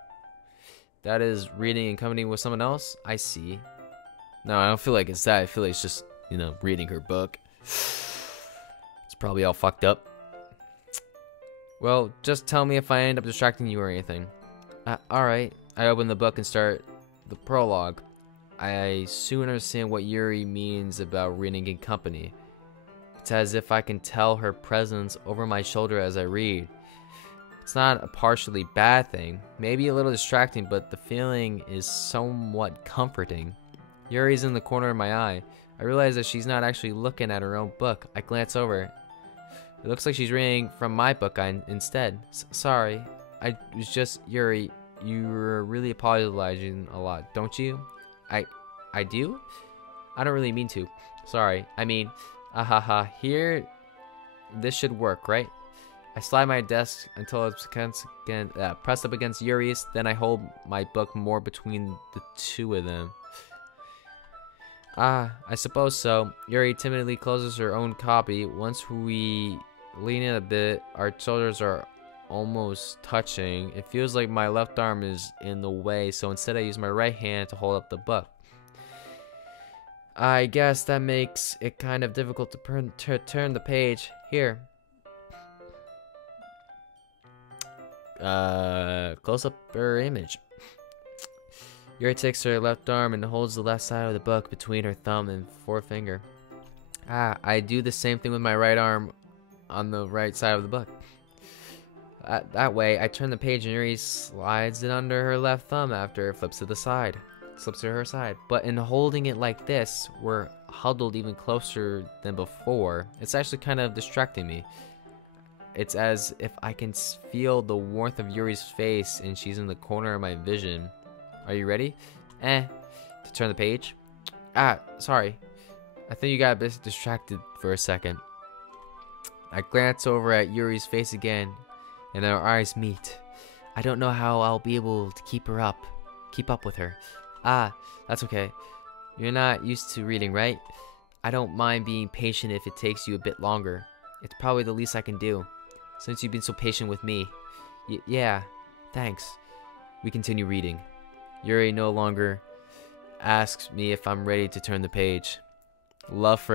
That is reading in company with someone else? I see. No, I don't feel like it's that. I feel like it's just, reading her book. It's probably all fucked up. Well, just tell me if I end up distracting you or anything. Alright. I open the book and start the prologue. I soon understand what Yuri means about reading in company. It's as if I can tell her presence over my shoulder as I read. It's not a partially bad thing, maybe a little distracting, but the feeling is somewhat comforting. Yuri's in the corner of my eye. I realize that she's not actually looking at her own book. I glance over. It looks like she's reading from my book instead. Sorry, I was just Yuri. You were really apologizing a lot, don't you? I do? I don't really mean to. Sorry. I mean, ahaha. Here, this should work, right? I slide my desk until it's pressed up against Yuri's. Then I hold my book more between the two of them. I suppose so. Yuri timidly closes her own copy. Once we lean in a bit, our shoulders are almost touching. It feels like my left arm is in the way, so instead I use my right hand to hold up the book. I guess that makes it kind of difficult to turn the page. Here. Close up her image. Yuri takes her left arm and holds the left side of the book between her thumb and forefinger. I do the same thing with my right arm on the right side of the book. That way, I turn the page and Yuri slides it under her left thumb after it flips to her side. But in holding it like this, we're huddled even closer than before. It's actually kind of distracting me. It's as if I can feel the warmth of Yuri's face and she's in the corner of my vision. Are you ready? To turn the page? Sorry. I think you got a bit distracted for a second. I glance over at Yuri's face again, and our eyes meet. I don't know how I'll be able to keep up with her. That's okay. You're not used to reading, right? I don't mind being patient if it takes you a bit longer. It's probably the least I can do, since you've been so patient with me. Yeah, thanks. We continue reading. Yuri no longer asks me if I'm ready to turn the page. Love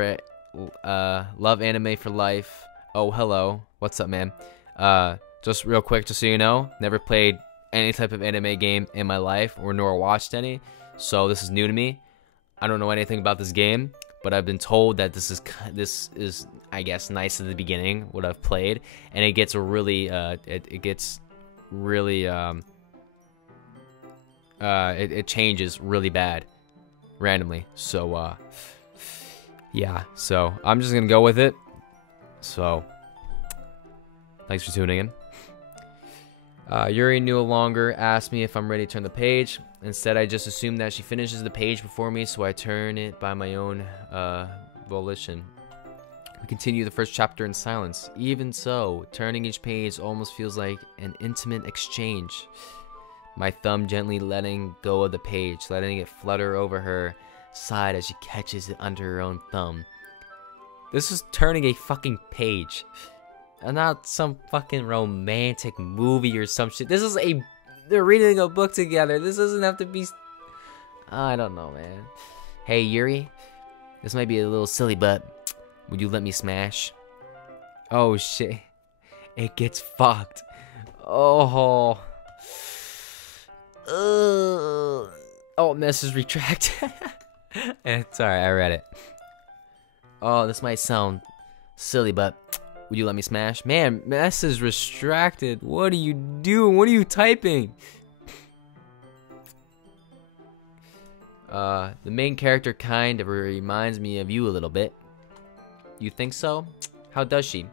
anime for life. Oh, hello. What's up, man? Just real quick, just so you know, never played any type of anime game in my life, or nor watched any, so this is new to me. I don't know anything about this game, but I've been told that this is I guess nice at the beginning, what I've played, and it gets really it changes really bad randomly. So yeah, so I'm just gonna go with it. So thanks for tuning in. Yuri no longer asks me if I'm ready to turn the page. Instead, I just assume that she finishes the page before me, so I turn it by my own volition. We continue the first chapter in silence. Even so, turning each page almost feels like an intimate exchange. My thumb gently letting go of the page, letting it flutter over her side as she catches it under her own thumb. This is turning a fucking page. And not some fucking romantic movie or some shit. This is they're reading a book together. This doesn't have to be... I don't know, man. Hey, Yuri. This might be a little silly, but would you let me smash? Oh, shit. It gets fucked. Oh. Oh, message retract. It's alright, I read it. Oh, this might sound silly, but would you let me smash? Man, message retracted. What are you doing? What are you typing? The main character kind of reminds me of you a little bit. You think so? How does she?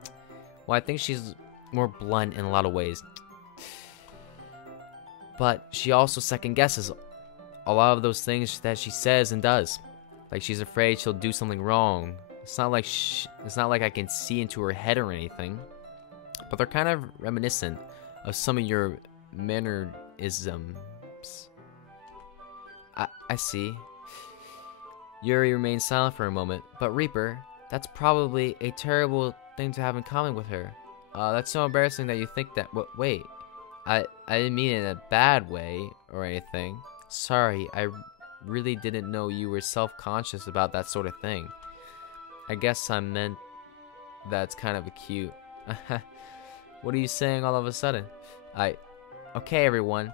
Well, I think she's more blunt in a lot of ways. But she also second guesses a lot of those things that she says and does. Like she's afraid she'll do something wrong. It's not like I can see into her head or anything. But they're kind of reminiscent of some of your mannerisms. I see. Yuri remains silent for a moment. But Reaper, that's probably a terrible thing to have in common with her. That's so embarrassing that you think that. Wait. I didn't mean it in a bad way or anything. Sorry, I really didn't know you were self-conscious about that sort of thing. I guess I meant that's kind of cute. What are you saying all of a sudden? Okay, everyone.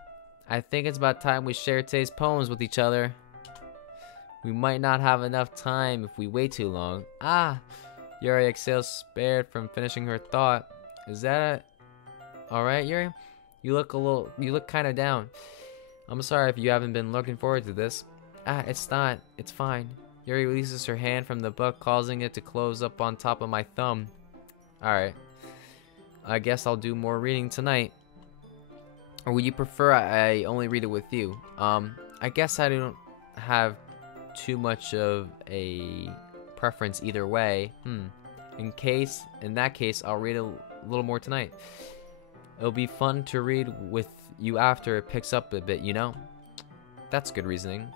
I think it's about time we share today's poems with each other. We might not have enough time if we wait too long. Yuri exhales, spared from finishing her thought. Is that alright, Yuri? You look kind of down. I'm sorry if you haven't been looking forward to this. It's not. It's fine. Yuri releases her hand from the book, causing it to close up on top of my thumb. Alright. I guess I'll do more reading tonight. Or would you prefer I only read it with you? I guess I don't have too much of a preference either way. In that case, I'll read a little more tonight. It'll be fun to read with you after it picks up a bit, you know? That's good reasoning.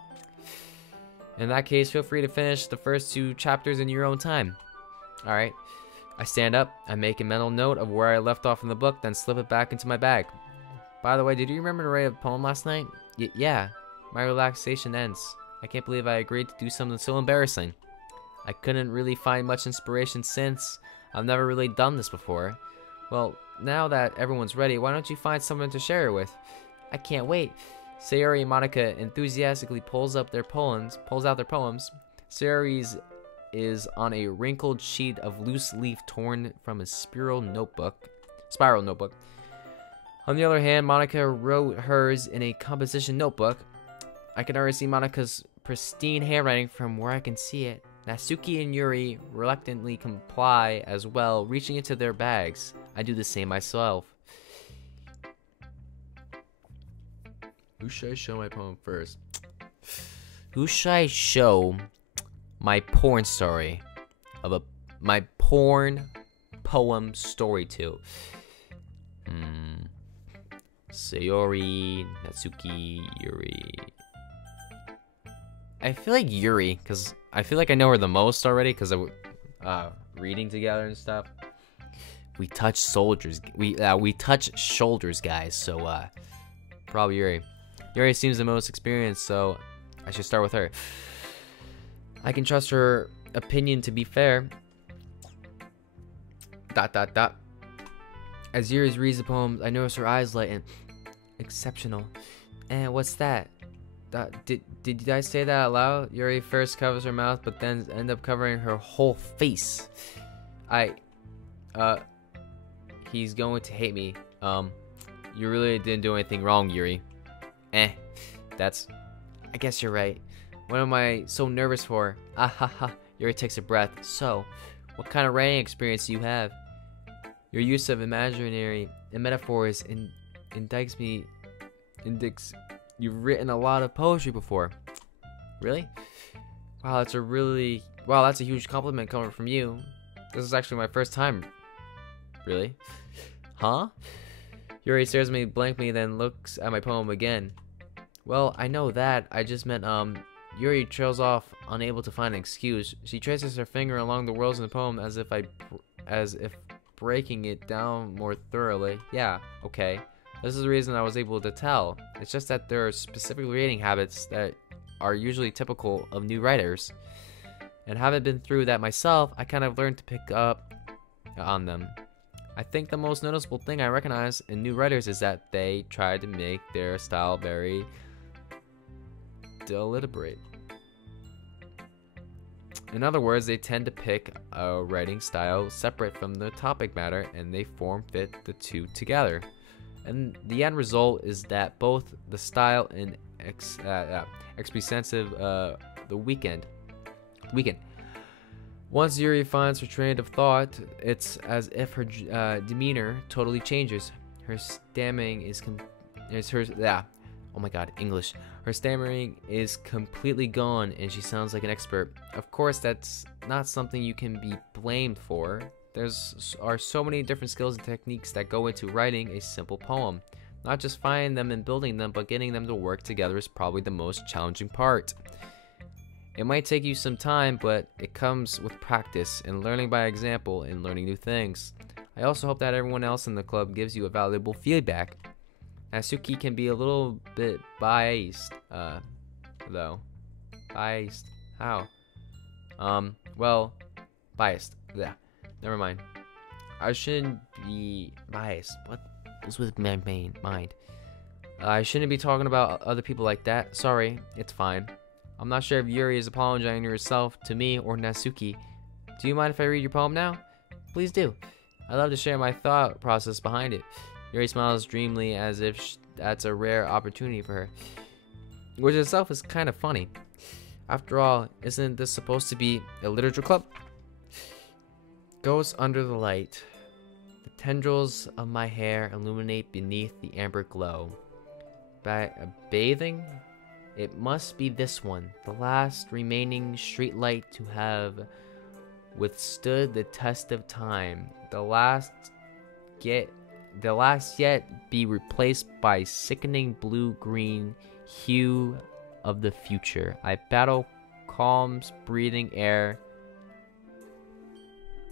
In that case, feel free to finish the first 2 chapters in your own time. Alright. I stand up, I make a mental note of where I left off in the book, then slip it back into my bag. By the way, did you remember to write a poem last night? Yeah. My relaxation ends. I can't believe I agreed to do something so embarrassing. I couldn't really find much inspiration since I've never really done this before. Well, now that everyone's ready, why don't you find someone to share it with? I can't wait. Sayori and Monica enthusiastically pulls out their poems. Sayori's is on a wrinkled sheet of loose leaf torn from a spiral notebook. On the other hand, Monica wrote hers in a composition notebook. I can already see Monica's pristine handwriting from where I can see it. Natsuki and Yuri reluctantly comply as well, reaching into their bags. I do the same myself. Who should I show my poem first? Who should I show my porn story my porn poem story to? Sayori, Natsuki, Yuri. I feel like Yuri, because I feel like I know her the most already, because of reading together and stuff. We touch shoulders, guys. So probably Yuri. Yuri seems the most experienced, so I should start with her. I can trust her opinion to be fair. ... As Yuri reads the poem, I notice her eyes lighten. Exceptional. And what's that? Did I say that out loud? Yuri first covers her mouth, but then end up covering her whole face. He's going to hate me. You really didn't do anything wrong, Yuri. I guess you're right. What am I so nervous for? Yuri takes a breath. So, what kind of writing experience do you have? Your use of imaginary and metaphors you've written a lot of poetry before. Really? Wow, that's a huge compliment coming from you. This is actually my first time. Really? Huh? Yuri stares at me blankly, then looks at my poem again. Well, I know that. I just meant, Yuri trails off, unable to find an excuse. She traces her finger along the words in the poem as if breaking it down more thoroughly. Yeah, okay. This is the reason I was able to tell. It's just that there are specific reading habits that are usually typical of new writers. And having been through that myself, I kind of learned to pick up on them. I think the most noticeable thing I recognize in new writers is that they try to make their style very deliberate. In other words, they tend to pick a writing style separate from the topic matter, and they form-fit the two together. And the end result is that both the style and expressive the weekend. Once Yuri finds her train of thought, it's as if her demeanor totally changes. Her stammering Her stammering is completely gone, and she sounds like an expert. Of course, that's not something you can be blamed for. There are so many different skills and techniques that go into writing a simple poem. Not just finding them and building them, but getting them to work together is probably the most challenging part. It might take you some time, but it comes with practice and learning by example and learning new things. I also hope that everyone else in the club gives you a valuable feedback. Natsuki can be a little bit biased, though. Biased? How? Well, Biased. Yeah. Never mind. I shouldn't be biased. What was with my mind? I shouldn't be talking about other people like that. Sorry, it's fine. I'm not sure if Yuri is apologizing to herself, to me, or Natsuki. Do you mind if I read your poem now? Please do. I'd love to share my thought process behind it. Yuri smiles dreamily as if that's a rare opportunity for her, which itself is kind of funny. After all, isn't this supposed to be a literature club? Goes under the light. The tendrils of my hair illuminate beneath the amber glow. Bathing? It must be this one, the last remaining streetlight to have withstood the test of time. The last yet be replaced by sickening blue-green hue of the future. I battle calms, breathing air.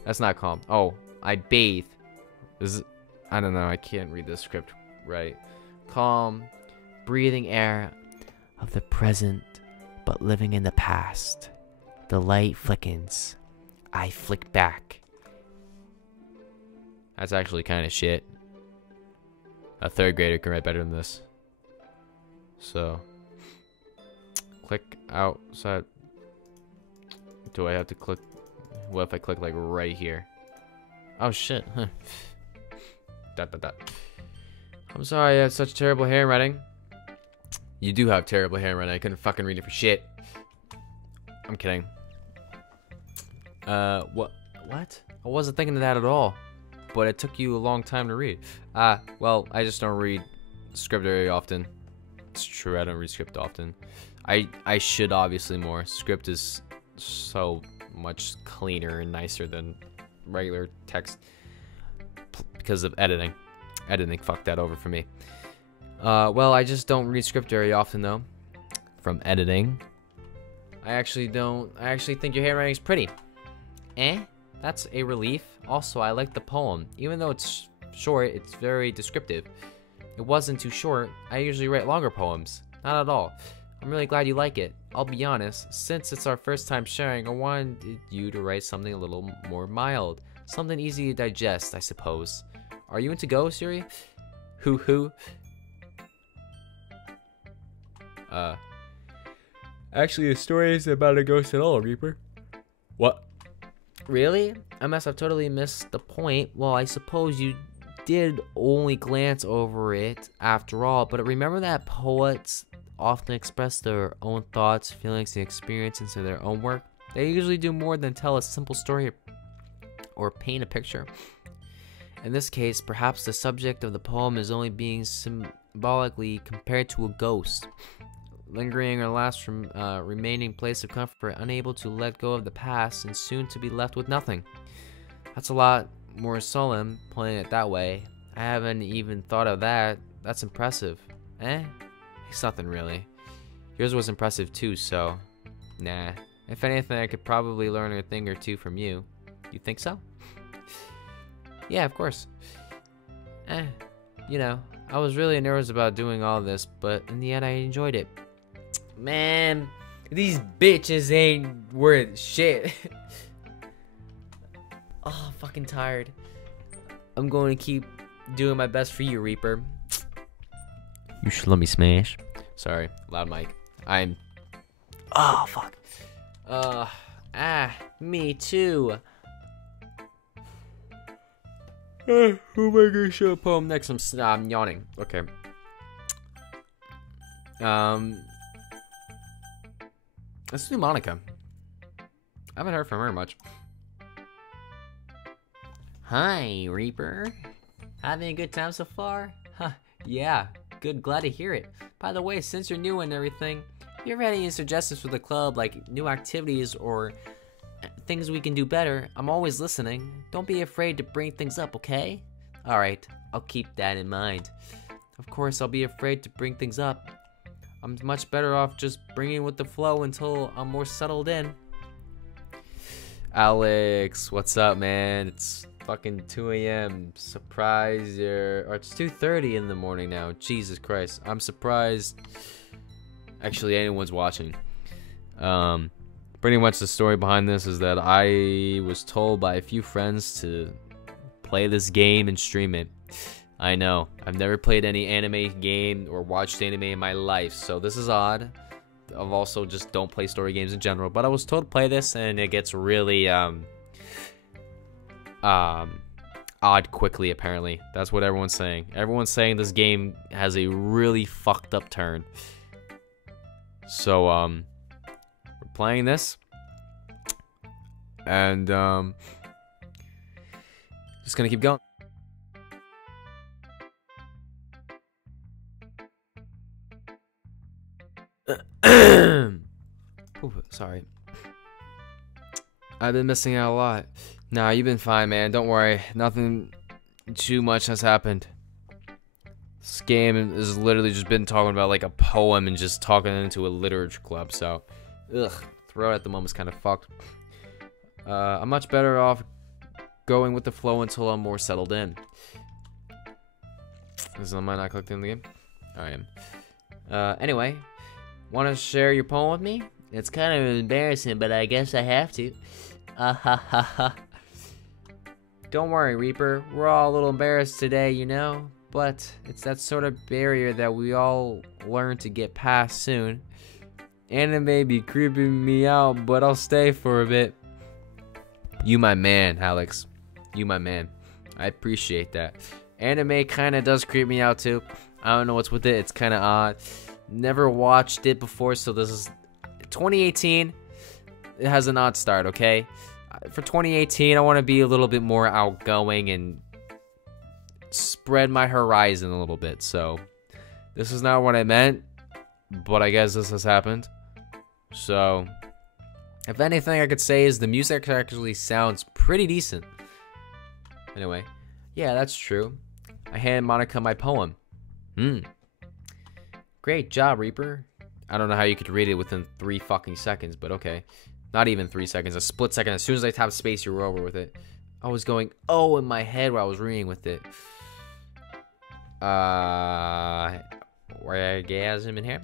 That's not calm. Oh, I bathe. I don't know. I can't read the script right. Calm, breathing air of the present, but living in the past. The light flickens. I flick back. That's actually kind of shit. A third grader can write better than this. So, click outside. Do I have to click? What if I click like right here? Oh shit. Huh. Dot. I'm sorry I have such terrible handwriting. You do have terrible handwriting. I couldn't fucking read it for shit. I'm kidding. What? I wasn't thinking of that at all. But it took you a long time to read. Well, I just don't read script very often. It's true, I don't read script often. I should obviously more. Script is so much cleaner and nicer than regular text because of editing. Editing fucked that over for me. Well, I just don't read script very often though. From editing. I actually think your handwriting is pretty. That's a relief. Also, I like the poem. Even though it's short, it's very descriptive. It wasn't too short. I usually write longer poems. Not at all. I'm really glad you like it. I'll be honest, since it's our first time sharing, I wanted you to write something a little more mild. Something easy to digest, I suppose. Are you into ghosts, Yuri? Hoo. Actually, the story isn't about a ghost at all, Reaper. What? Really? I must have totally missed the point. Well, I suppose you did only glance over it after all, but remember that poets often express their own thoughts, feelings, and experiences in their own work? They usually do more than tell a simple story or paint a picture. In this case, perhaps the subject of the poem is only being symbolically compared to a ghost, lingering or last remaining place of comfort, unable to let go of the past and soon to be left with nothing. That's a lot more solemn, putting it that way. I haven't even thought of that. That's impressive. It's nothing really. Yours was impressive too, so nah. If anything, I could probably learn a thing or two from you. You think so? Yeah, of course. You know, I was really nervous about doing all this, but in the end I enjoyed it. Man, these bitches ain't worth shit. Oh, I'm fucking tired. I'm going to keep doing my best for you, Reaper. You should let me smash. Sorry, loud mic. Oh, fuck. Me too. Who am I gonna show a poem next? I'm yawning. Okay. Let's do Monica. I haven't heard from her much. Hi, Reaper. Having a good time so far? Huh, yeah. Good, glad to hear it. By the way, since you're new and everything, if you ever had any suggestions for the club, like new activities or things we can do better, I'm always listening. Don't be afraid to bring things up, okay? Alright, I'll keep that in mind. Of course, I'll be afraid to bring things up. I'm much better off just bringing with the flow until I'm more settled in. Alex, what's up, man? It's fucking 2 a.m. Surprised or it's 2:30 in the morning now. Jesus Christ. I'm surprised actually anyone's watching. Bro, pretty much the story behind this is that I was told by a few friends to play this game and stream it. I know, I've never played any anime game or watched anime in my life, so this is odd. I've also just don't play story games in general, but I was told to play this, and it gets really odd quickly, apparently. That's what everyone's saying. Everyone's saying this game has a really fucked up turn. So we're playing this, and just gonna keep going. Ooh, sorry. I've been missing out a lot. Nah, you've been fine, man. Don't worry. Nothing too much has happened. This game has literally just been talking about like a poem and just talking into a literature club. So, throat at the moment's kind of fucked. I'm much better off going with the flow until I'm more settled in. Am I not clicked in the game? I am. Anyway. Want to share your poem with me? It's kind of embarrassing, but I guess I have to. Ha ha ha. Don't worry, Reaper. We're all a little embarrassed today, you know? But it's that sort of barrier that we all learn to get past soon. Anime may be creeping me out, but I'll stay for a bit. You my man, Alex. You my man. I appreciate that. Anime kind of does creep me out too. I don't know what's with it. It's kind of odd. Never watched it before, so this is 2018. It has an odd start, okay? For 2018, I want to be a little bit more outgoing and spread my horizon a little bit. So this is not what I meant, but I guess this has happened. So if anything I could say is the music actually sounds pretty decent. Anyway, yeah, that's true. I hand Monica my poem. Great job, Reaper. I don't know how you could read it within 3 fucking seconds, but okay. Not even 3 seconds, a split second. As soon as I tap space, you were over with it. I was going, oh, in my head while I was reading with it. Orgasm in here?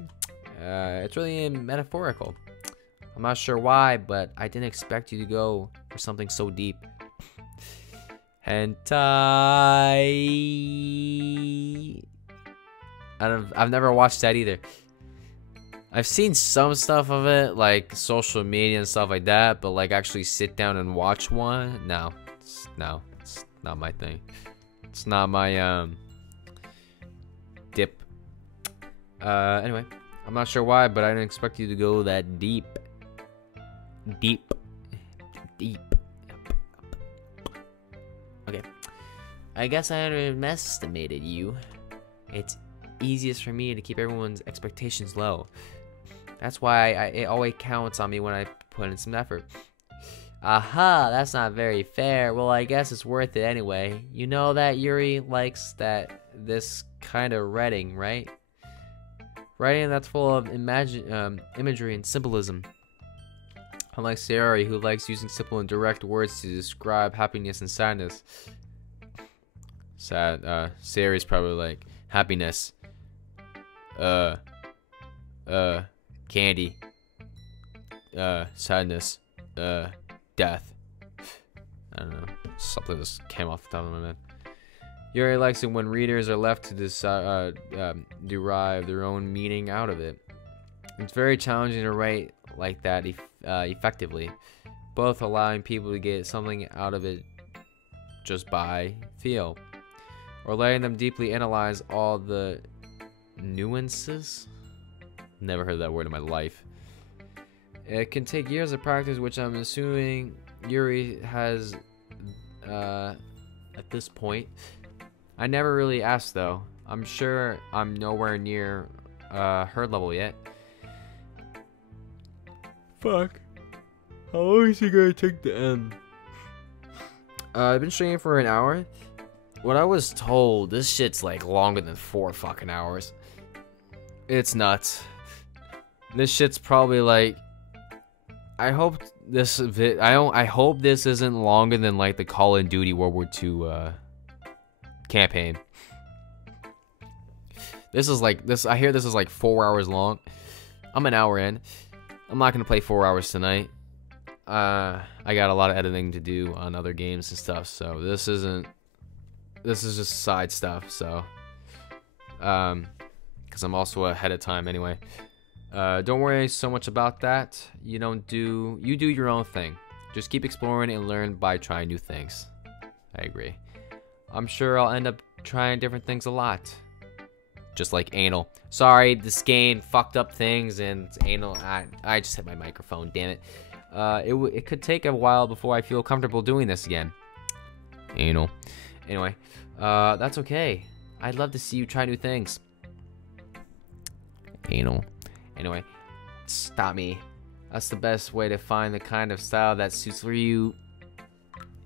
It's really metaphorical. I'm not sure why, but I didn't expect you to go for something so deep. Hentai. I've never watched that either. I've seen some stuff of it, like social media and stuff like that, but like actually sit down and watch one, no, it's not my thing. It's not my dip. Anyway, I'm not sure why, but I didn't expect you to go that deep. Okay, I guess I underestimated you. It's easiest for me to keep everyone's expectations low. That's why it always counts on me when I put in some effort. Aha, that's not very fair. Well, I guess it's worth it anyway. You know that Yuri likes this kind of writing, right? Writing that's full of imagery and symbolism. Unlike Sayori, who likes using simple and direct words to describe happiness and sadness. Sayori's probably like happiness. Candy. Sadness. Death. I don't know. Something just came off the top of my head. Yuri likes it when readers are left to derive their own meaning out of it. It's very challenging to write like that effectively, both allowing people to get something out of it just by feel, or letting them deeply analyze all the nuances. Never heard that word in my life. It can take years of practice, which I'm assuming Yuri has at this point. I never really asked though. I'm sure I'm nowhere near her level yet. Fuck. How long is it gonna take to end? I've been streaming for an hour. What I was told, this shit's like longer than 4 fucking hours. It's nuts. This shit's probably like, I hope this isn't longer than like the Call of Duty World War II campaign. This is like I hear this is like 4 hours long. I'm an hour in. I'm not gonna play 4 hours tonight. I got a lot of editing to do on other games and stuff, so this is just side stuff. So because I'm also ahead of time anyway. Don't worry so much about that. You do your own thing. Just keep exploring and learn by trying new things. I agree. I'm sure I'll end up trying different things a lot. Just like anal. Sorry, this game fucked up things and anal. I just hit my microphone, damn it. It could take a while before I feel comfortable doing this again. Anal. Anyway, that's okay. I'd love to see you try new things. Anal. Anyway, stop me. That's the best way to find the kind of style that suits for you.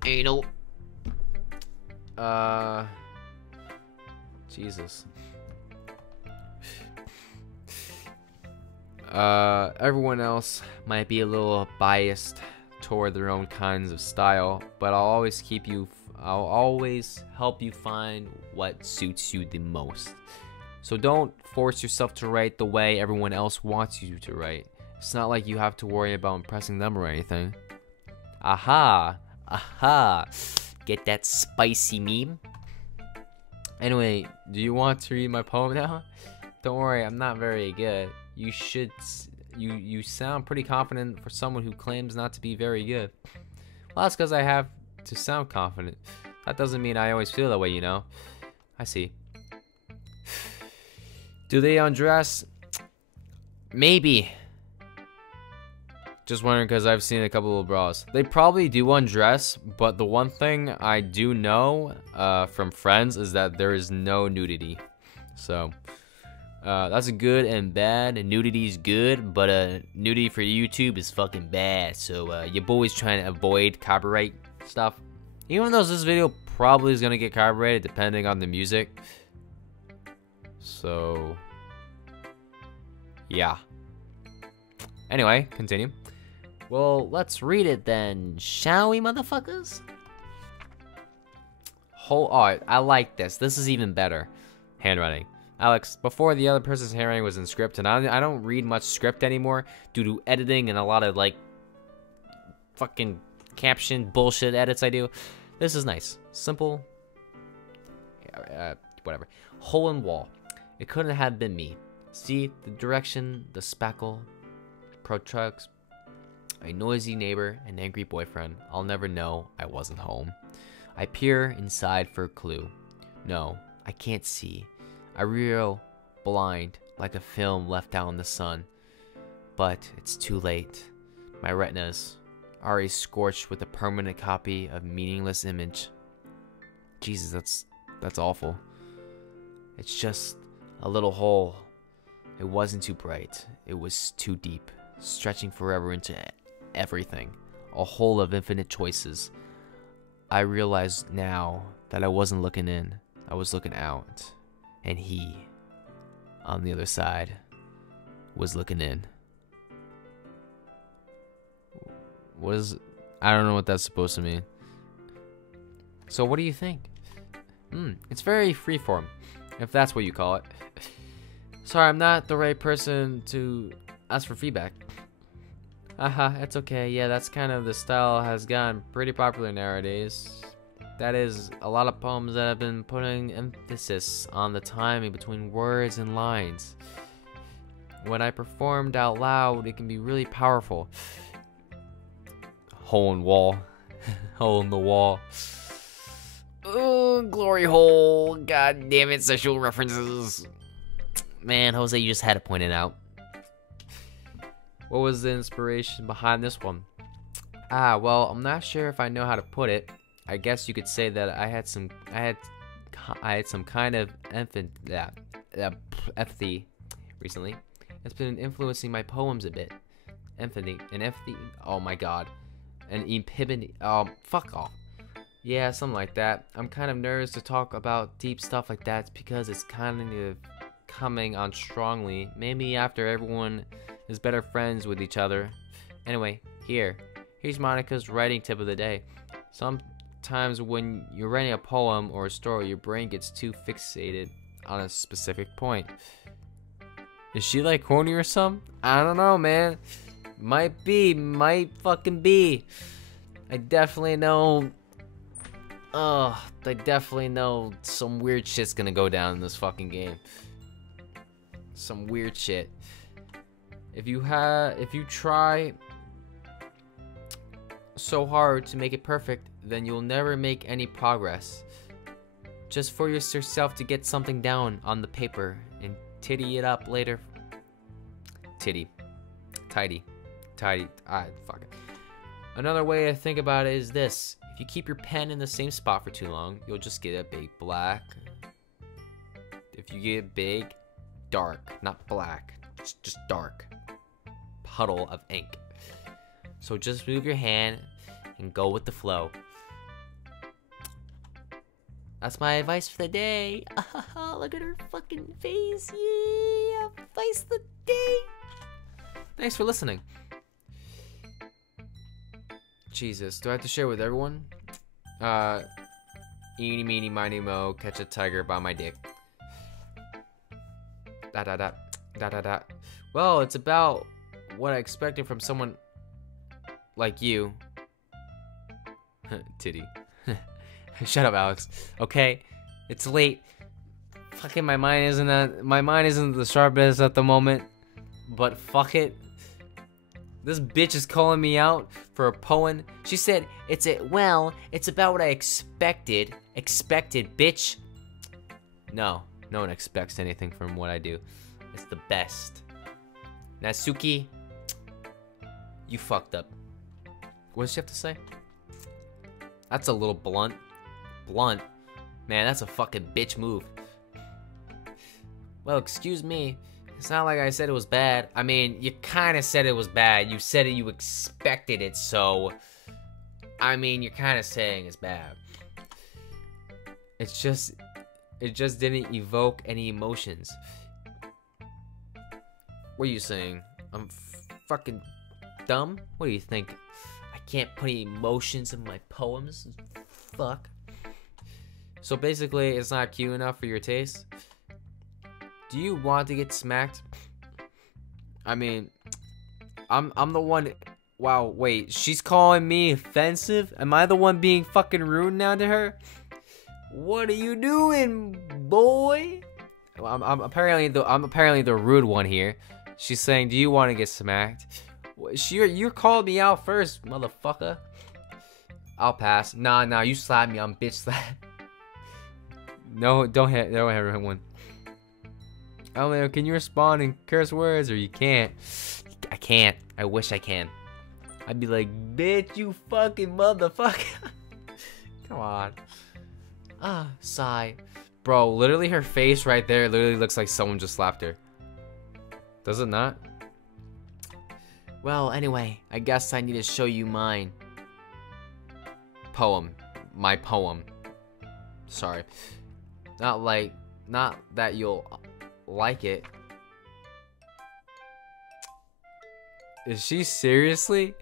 Anal. Jesus. Everyone else might be a little biased toward their own kinds of style, but I'll always help you find what suits you the most. So don't force yourself to write the way everyone else wants you to write. It's not like you have to worry about impressing them or anything. Aha! Aha! Get that spicy meme? Anyway, do you want to read my poem now? Don't worry, I'm not very good. You sound pretty confident for someone who claims not to be very good. Well, that's because I have to sound confident. That doesn't mean I always feel that way, you know? I see. Do they undress? Maybe. Just wondering because I've seen a couple of bras. They probably do undress, but the one thing I do know from friends is that there is no nudity. So that's a good and bad. And nudity's good, but nudity for YouTube is fucking bad. So your boy's trying to avoid copyright stuff. Even though this video probably is gonna get copyrighted depending on the music. So yeah. Anyway, continue. Well, let's read it then, shall we, motherfuckers? Alright, I like this. This is even better. Handwriting. Alex, before the other person's handwriting was in script, and I don't read much script anymore due to editing and a lot of, like, fucking caption bullshit edits I do. This is nice. Simple. Whatever. Hole in wall. It couldn't have been me. See, the direction, the spackle, protrugs, a noisy neighbor, an angry boyfriend. I'll never know I wasn't home. I peer inside for a clue. No, I can't see. I reel blind like a film left out in the sun. But it's too late. My retinas already scorched with a permanent copy of meaningless image. Jesus, that's awful. It's just a little hole. It wasn't too bright. It was too deep, stretching forever into everything. A hole of infinite choices. I realize now that I wasn't looking in. I was looking out. And he, on the other side, was looking in. I don't know what that's supposed to mean. So what do you think? It's very freeform, if that's what you call it. Sorry, I'm not the right person to ask for feedback. Haha, it's okay. Yeah, that's kind of the style has gotten pretty popular nowadays. That is, a lot of poems that have been putting emphasis on the timing between words and lines. When I performed out loud, it can be really powerful. Hole in wall. Hole in the wall. Oh, glory hole. God damn it, sexual references. Man, Jose, you just had to point it out. What was the inspiration behind this one? Well, I'm not sure if I know how to put it. I guess you could say that I had some kind of empathy recently. It's been influencing my poems a bit. Empathy. Oh my god. Fuck off. Yeah, something like that. I'm kind of nervous to talk about deep stuff like that because it's kind of coming on strongly. Maybe after everyone is better friends with each other. Anyway, here's Monica's writing tip of the day. Sometimes when you're writing a poem or a story, your brain gets too fixated on a specific point. Is she like horny or something? I don't know, man. Might fucking be. I definitely know. I definitely know some weird shit's gonna go down in this fucking game. Some weird shit. If you try so hard to make it perfect, then you'll never make any progress. Just force yourself to get something down on the paper and titty it up later. Tidy. Fuck it. Another way to think about it is this. If you keep your pen in the same spot for too long, you'll just get a big black. If you get big, dark, not black, just dark puddle of ink. So just move your hand and go with the flow. That's my advice for the day. Look at her fucking face. Yeah, advice of the day. Thanks for listening. Jesus, do I have to share with everyone? Eeny, meeny, miny, mo, catch a tiger by my dick. Da. Well, it's about what I expected from someone like you. Titty. Shut up, Alex. Okay, it's late. Fucking my mind isn't the sharpest at the moment. But fuck it. This bitch is calling me out for a poem. She said, it's about what I expected. Expected, bitch. No one expects anything from what I do. It's the best. Natsuki, you fucked up. What does she have to say? That's a little blunt. Blunt? Man, that's a fucking bitch move. Well, excuse me. It's not like I said it was bad. I mean, you kind of said it was bad. You said it, you expected it, so... I mean, you're kind of saying it's bad. It just didn't evoke any emotions. What are you saying? I'm fucking dumb? What do you think? I can't put any emotions in my poems? Fuck. So basically, it's not cute enough for your taste? Do you want to get smacked? I mean, I'm the one. Wow, wait, she's calling me offensive? Am I the one being fucking rude now to her? What are you doing, boy? Well, I'm apparently the rude one here. She's saying, "Do you want to get smacked?" You called me out first, motherfucker. I'll pass. Nah, you slapped me. I'm bitch slap. No, don't hit everyone. I don't know, can you respond in curse words or you can't? I can't. I wish I can. I'd be like, bitch, you fucking motherfucker. Come on. Sigh. Bro, literally her face right there literally looks like someone just slapped her. Does it not? Well, anyway, I guess I need to show you mine. Poem. My poem. Sorry. Not that you'll like it. Is she seriously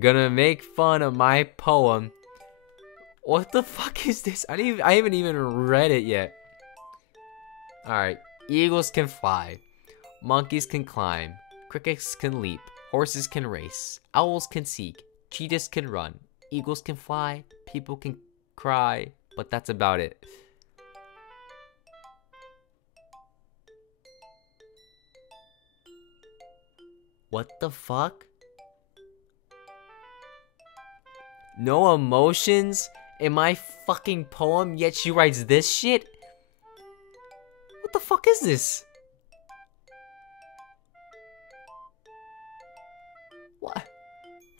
gonna make fun of my poem? What the fuck is this? I haven't even read it yet. Alright. Eagles can fly. Monkeys can climb. Crickets can leap. Horses can race. Owls can seek. Cheetahs can run. Eagles can fly. People can cry. But that's about it. What the fuck? No emotions in my fucking poem, yet she writes this shit? What the fuck is this? What?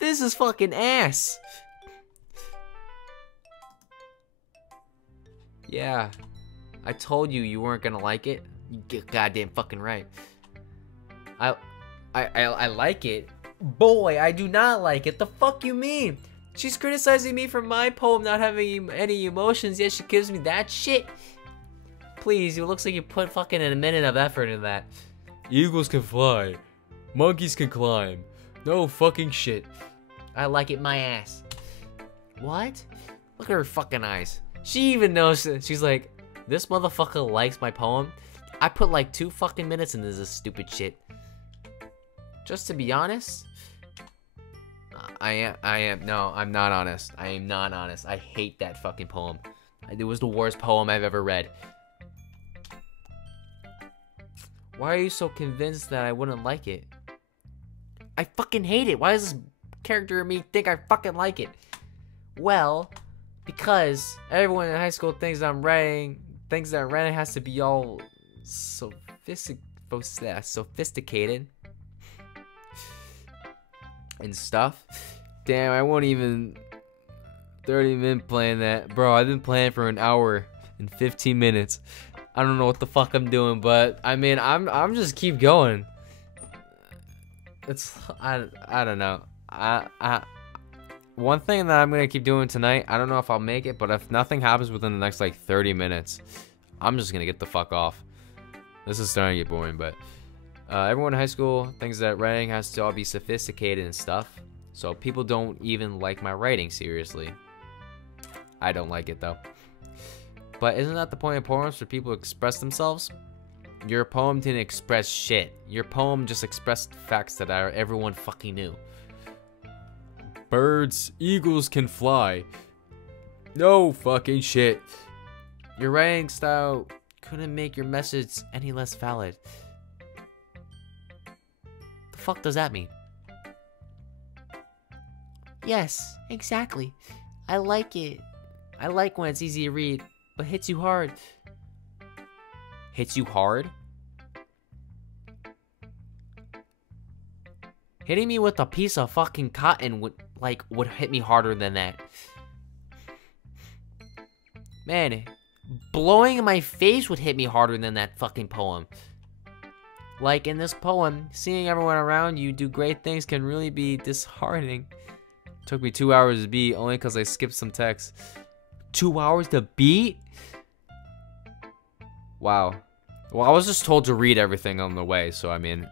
This is fucking ass. Yeah, I told you you weren't gonna like it. You get goddamn fucking right. I like it. Boy, I do not like it. The fuck you mean? She's criticizing me for my poem not having any emotions, yet she gives me that shit. Please, it looks like you put fucking a minute of effort in that. Eagles can fly. Monkeys can climb. No fucking shit. I like it my ass. What? Look at her fucking eyes. She even knows. She's like, this motherfucker likes my poem. I put like 2 fucking minutes into this stupid shit. Just to be honest, No, I'm not honest. I am not honest. I hate that fucking poem. It was the worst poem I've ever read. Why are you so convinced that I wouldn't like it? I fucking hate it. Why does this character in me think I fucking like it? Well, because everyone in high school thinks that writing has to be all sophisticated and stuff. Damn, I won't even 30 minutes playing that. Bro, I've been playing for an hour and 15 minutes. I don't know what the fuck I'm doing, but I mean, I'm just keep going. I don't know. One thing that I'm gonna keep doing tonight, I don't know if I'll make it, but if nothing happens within the next like 30 minutes, I'm just gonna get the fuck off. This is starting to get boring, but everyone in high school thinks that writing has to all be sophisticated and stuff, so people don't even like my writing seriously. I don't like it though. But isn't that the point of poems, for people to express themselves? Your poem didn't express shit. Your poem just expressed facts that everyone fucking knew. Birds, eagles can fly. No fucking shit. Your writing style couldn't make your message any less valid. The fuck does that mean? Yes, exactly. I like it. I like when it's easy to read, but hits you hard. Hits you hard? Hitting me with a piece of fucking cotton would hit me harder than that. Man, blowing in my face would hit me harder than that fucking poem. Like in this poem, seeing everyone around you do great things can really be disheartening. Took me 2 hours to beat only because I skipped some text. 2 hours to beat? Wow. Well, I was just told to read everything on the way, so I mean.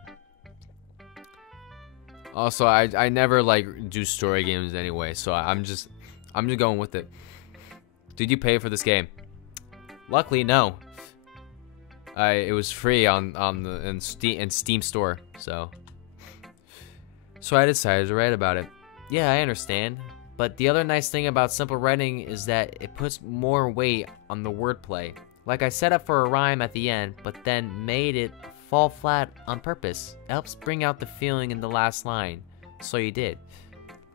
Also, I never like do story games anyway, so I'm just going with it. Did you pay for this game? Luckily, no. It was free on the Steam store, so I decided to write about it. Yeah, I understand. But the other nice thing about simple writing is that it puts more weight on the wordplay. Like I set up for a rhyme at the end, but then made it fall flat on purpose. It helps bring out the feeling in the last line. So you did.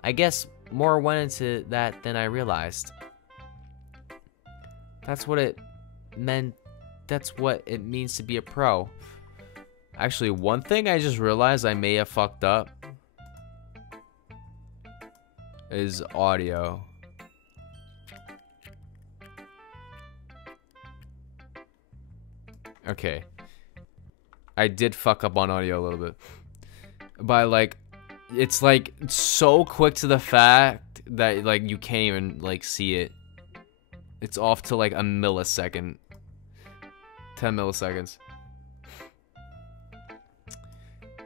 I guess more went into that than I realized. That's what it meant. That's what it means to be a pro. Actually, one thing I just realized I may have fucked up is audio. Okay. I did fuck up on audio a little bit. But like, it's like so quick to the fact that like you can't even like see it. It's off to like a millisecond. 10 milliseconds.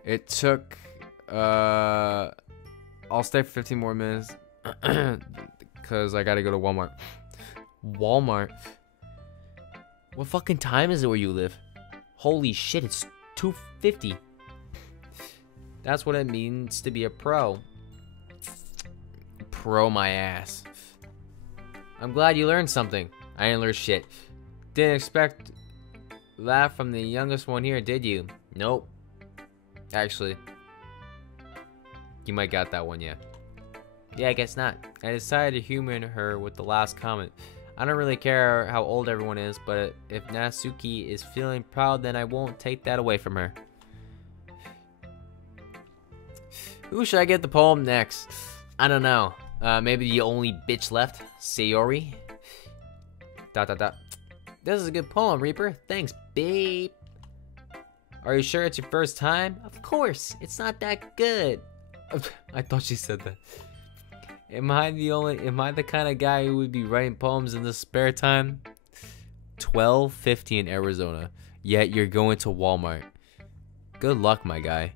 It took I'll stay for 15 more minutes because I gotta go to Walmart. Walmart? What fucking time is it where you live? Holy shit, it's 2:50. That's what it means to be a pro. Pro my ass. I'm glad you learned something. I didn't learn shit. Didn't expect that from the youngest one here, did you? Nope. Actually, you might got that one, yeah. Yeah, I guess not. I decided to humor her with the last comment. I don't really care how old everyone is, but if Natsuki is feeling proud, then I won't take that away from her. Who should I get the poem next? I don't know. Maybe the only bitch left, Sayori. ... This is a good poem, Reaper. Thanks, babe. Are you sure it's your first time? Of course. It's not that good. I thought she said that. Am I the kind of guy who would be writing poems in the spare time? 12:50 in Arizona. Yet you're going to Walmart. Good luck, my guy.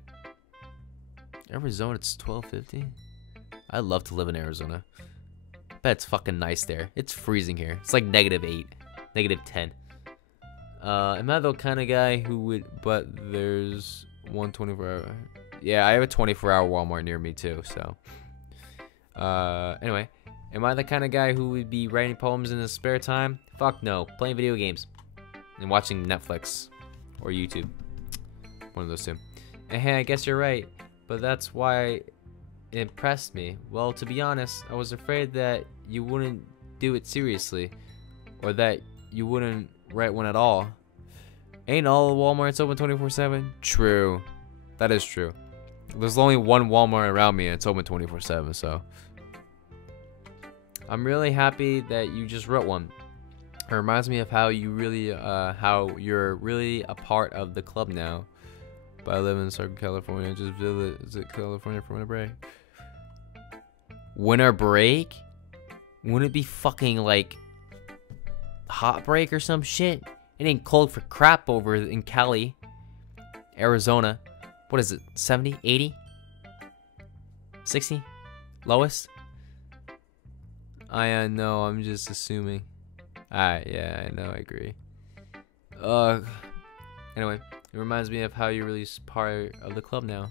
Arizona, it's 12:50? I'd love to live in Arizona. I bet it's fucking nice there. It's freezing here. It's like -8, -10. Am I the kind of guy who would, but there's one 24-hour. Yeah, I have a 24-hour Walmart near me too, so. Anyway, am I the kind of guy who would be writing poems in his spare time? Fuck no. Playing video games and watching Netflix or YouTube. One of those two. And hey, I guess you're right, but that's why it impressed me. Well, to be honest, I was afraid that you wouldn't do it seriously, or that you wouldn't write one at all. Ain't all Walmarts open 24/7? True. That is true. There's only one Walmart around me and it's open 24/7, so. I'm really happy that you just wrote one. It reminds me of how you're really a part of the club now. But I live in Southern California. Just visit California for winter break. Winter break? Wouldn't it be fucking like hot break or some shit? It ain't cold for crap over in Cali, Arizona. What is it? 70, 80, 60, lowest? I know. I'm just assuming. Yeah, I know. I agree. Anyway. It reminds me of how you're really part of the club now.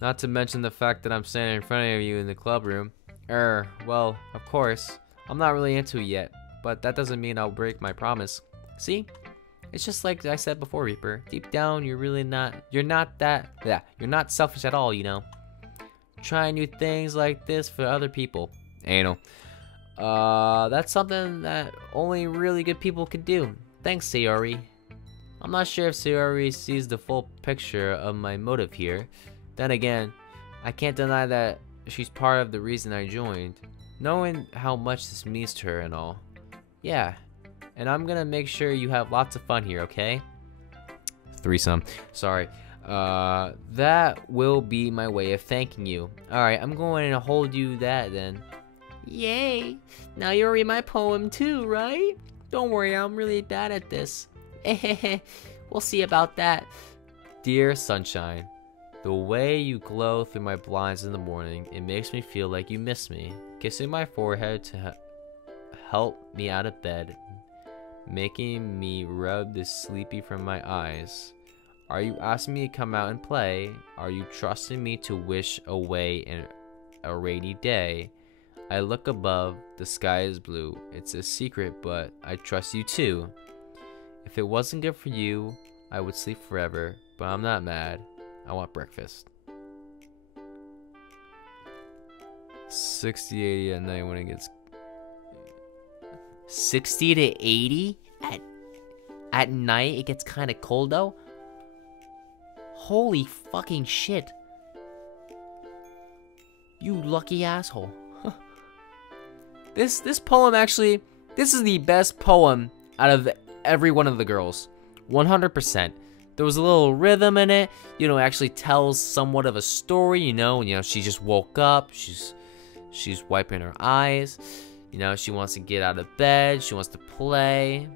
Not to mention the fact that I'm standing in front of you in the club room. Well, of course, I'm not really into it yet, but that doesn't mean I'll break my promise. See? It's just like I said before, Reaper. Deep down, you're not selfish at all, you know. Trying new things like this for other people. Anal. That's something that only really good people could do. Thanks, Sayori. I'm not sure if Sayori sees the full picture of my motive here. Then again, I can't deny that she's part of the reason I joined, knowing how much this means to her and all. Yeah, and I'm gonna make sure you have lots of fun here, okay? Threesome. Sorry. That will be my way of thanking you. Alright, I'm going to hold you that then. Yay! Now you'll read my poem too, right? Don't worry, I'm really bad at this. We'll see about that. Dear sunshine, the way you glow through my blinds in the morning, it makes me feel like you miss me. Kissing my forehead to help me out of bed, making me rub the sleepy from my eyes. Are you asking me to come out and play? Are you trusting me to wish away in a rainy day? I look above, the sky is blue. It's a secret, but I trust you too. If it wasn't good for you, I would sleep forever, but I'm not mad. I want breakfast. 60, 80 at night when it gets... 60 to 80? At night it gets kind of cold though? Holy fucking shit. You lucky asshole. This poem actually... This is the best poem out of every one of the girls. 100%. There was a little rhythm in it. You know, it actually tells somewhat of a story, you know, she just woke up. She's wiping her eyes. You know, she wants to get out of bed. She wants to play.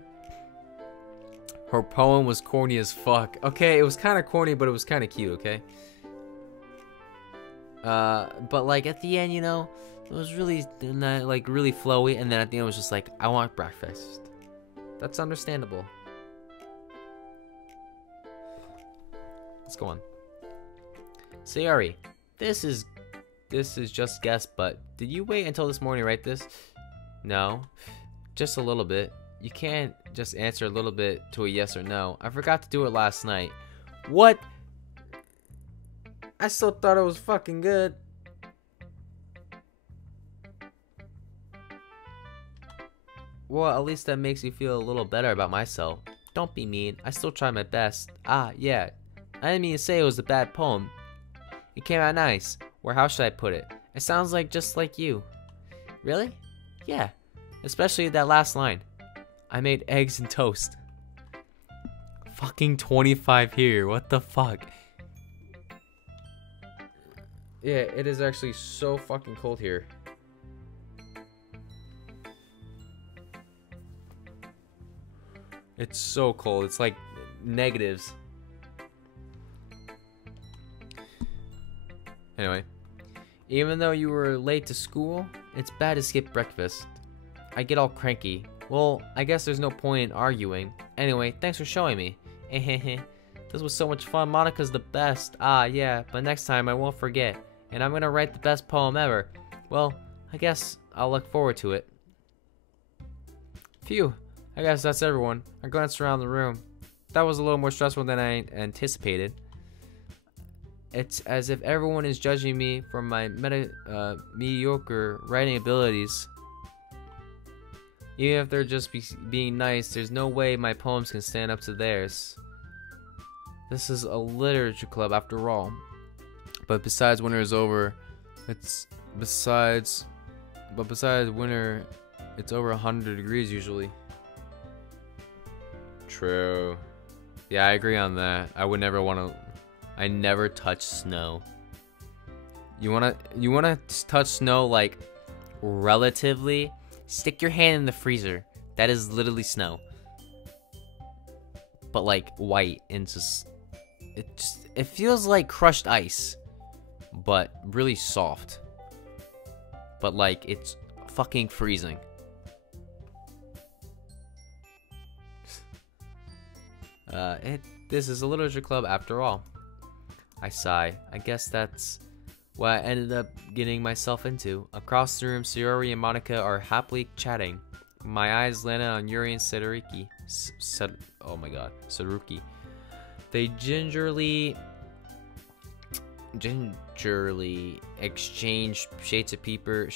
Her poem was corny as fuck. Okay, it was kind of corny, but it was kind of cute, okay? But like at the end, you know, it was really like really flowy, and then at the end it was just like, I want breakfast. That's understandable. Let's go on. Sayori, this is just guess, but did you wait until this morning to write this? No, just a little bit. You can't just answer a little bit to a yes or no. I forgot to do it last night. What? I still thought it was fucking good. Well, at least that makes me feel a little better about myself. Don't be mean. I still try my best. Yeah. I didn't mean to say it was a bad poem. It came out nice. Or how should I put it? It sounds like just like you. Really? Yeah. Especially that last line. I made eggs and toast. Fucking 25 here. What the fuck? Yeah, it is actually so fucking cold here. It's so cold. It's like negatives. Anyway, even though you were late to school, it's bad to skip breakfast. I get all cranky. Well, I guess there's no point in arguing. Anyway, thanks for showing me. This was so much fun. Monica's the best. Yeah, but next time I won't forget. And I'm gonna write the best poem ever. Well, I guess I'll look forward to it. Phew, I guess that's everyone. I glanced around the room. That was a little more stressful than I anticipated. It's as if everyone is judging me for my mediocre writing abilities. Even if they're just being nice, there's no way my poems can stand up to theirs. This is a literature club after all. But besides winter is over, besides winter, it's over 100 degrees usually. True. Yeah, I agree on that. I would never want to. I never touch snow. You wanna touch snow like relatively? Stick your hand in the freezer. That is literally snow. But like white and it feels like crushed ice, but really soft. But like it's fucking freezing. This is a literature club after all. I sigh. I guess that's what I ended up getting myself into. Across the room, Sayori and Monica are happily chatting. My eyes landed on Yuri and Saruki. Oh my god, Saruki. They gingerly exchange sheets of paper,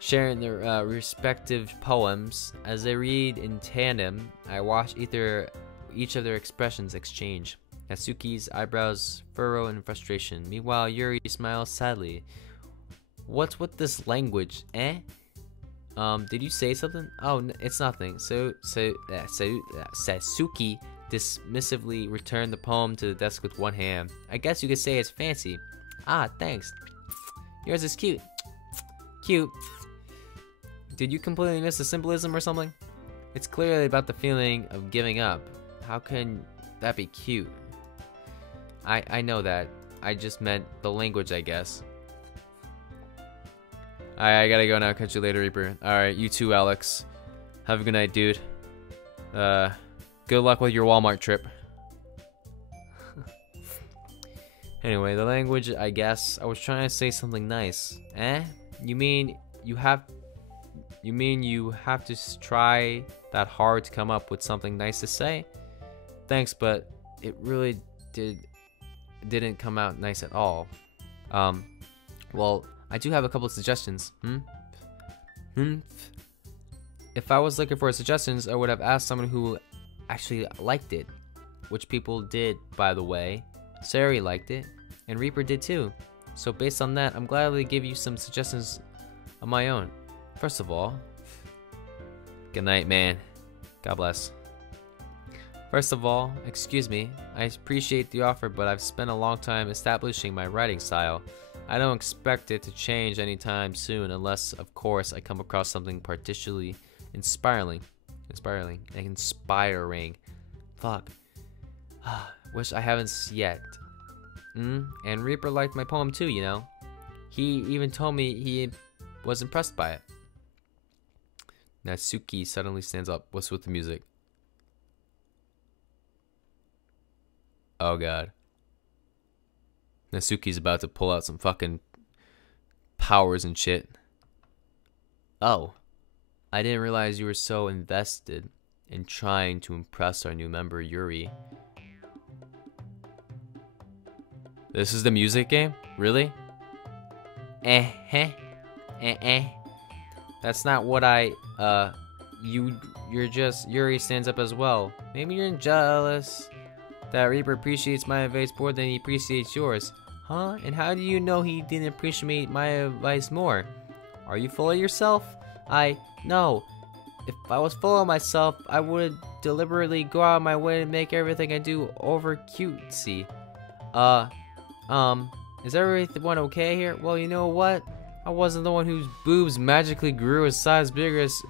sharing their respective poems. As they read in tandem, I watch each of their expressions exchange. Natsuki's eyebrows furrow in frustration. Meanwhile, Yuri smiles sadly. What's with this language, eh? Did you say something? Oh, it's nothing. Sasuke dismissively returned the poem to the desk with one hand. I guess you could say it's fancy. Ah, thanks. Yours is cute. Cute. Did you completely miss the symbolism or something? It's clearly about the feeling of giving up. How can that be cute? I know that. I just meant the language, I guess. Alright, I gotta go now. Catch you later, Reaper. Alright, you too, Alex. Have a good night, dude. Good luck with your Walmart trip. Anyway, the language, I guess. I was trying to say something nice. Eh? You mean you have to try that hard to come up with something nice to say? Thanks, but it really didn't come out nice at all. Well, I do have a couple of suggestions. If I was looking for suggestions, I would have asked someone who actually liked it, which people did, by the way. Sari liked it, and Reaper did too. So based on that, I'm gladly give you some suggestions of my own. First of all, good night, man. God bless. First of all, excuse me, I appreciate the offer, but I've spent a long time establishing my writing style. I don't expect it to change anytime soon, unless, of course, I come across something particularly inspiring. Fuck. Wish I haven't yet. And Reaper liked my poem too, you know. He even told me he was impressed by it. Natsuki suddenly stands up. What's with the music? Oh god. Natsuki's about to pull out some fucking powers and shit. Oh. I didn't realize you were so invested in trying to impress our new member, Yuri. This is the music game? Really? That's not what you're just, Yuri stands up as well. Maybe you're jealous that Reaper appreciates my advice more than he appreciates yours. Huh? And how do you know he didn't appreciate my advice more? Are you full of yourself? No. If I was full of myself, I would deliberately go out of my way to make everything I do over cutesy. Is everyone okay here? Well, you know what? I wasn't the one whose boobs magically grew a size bigger as...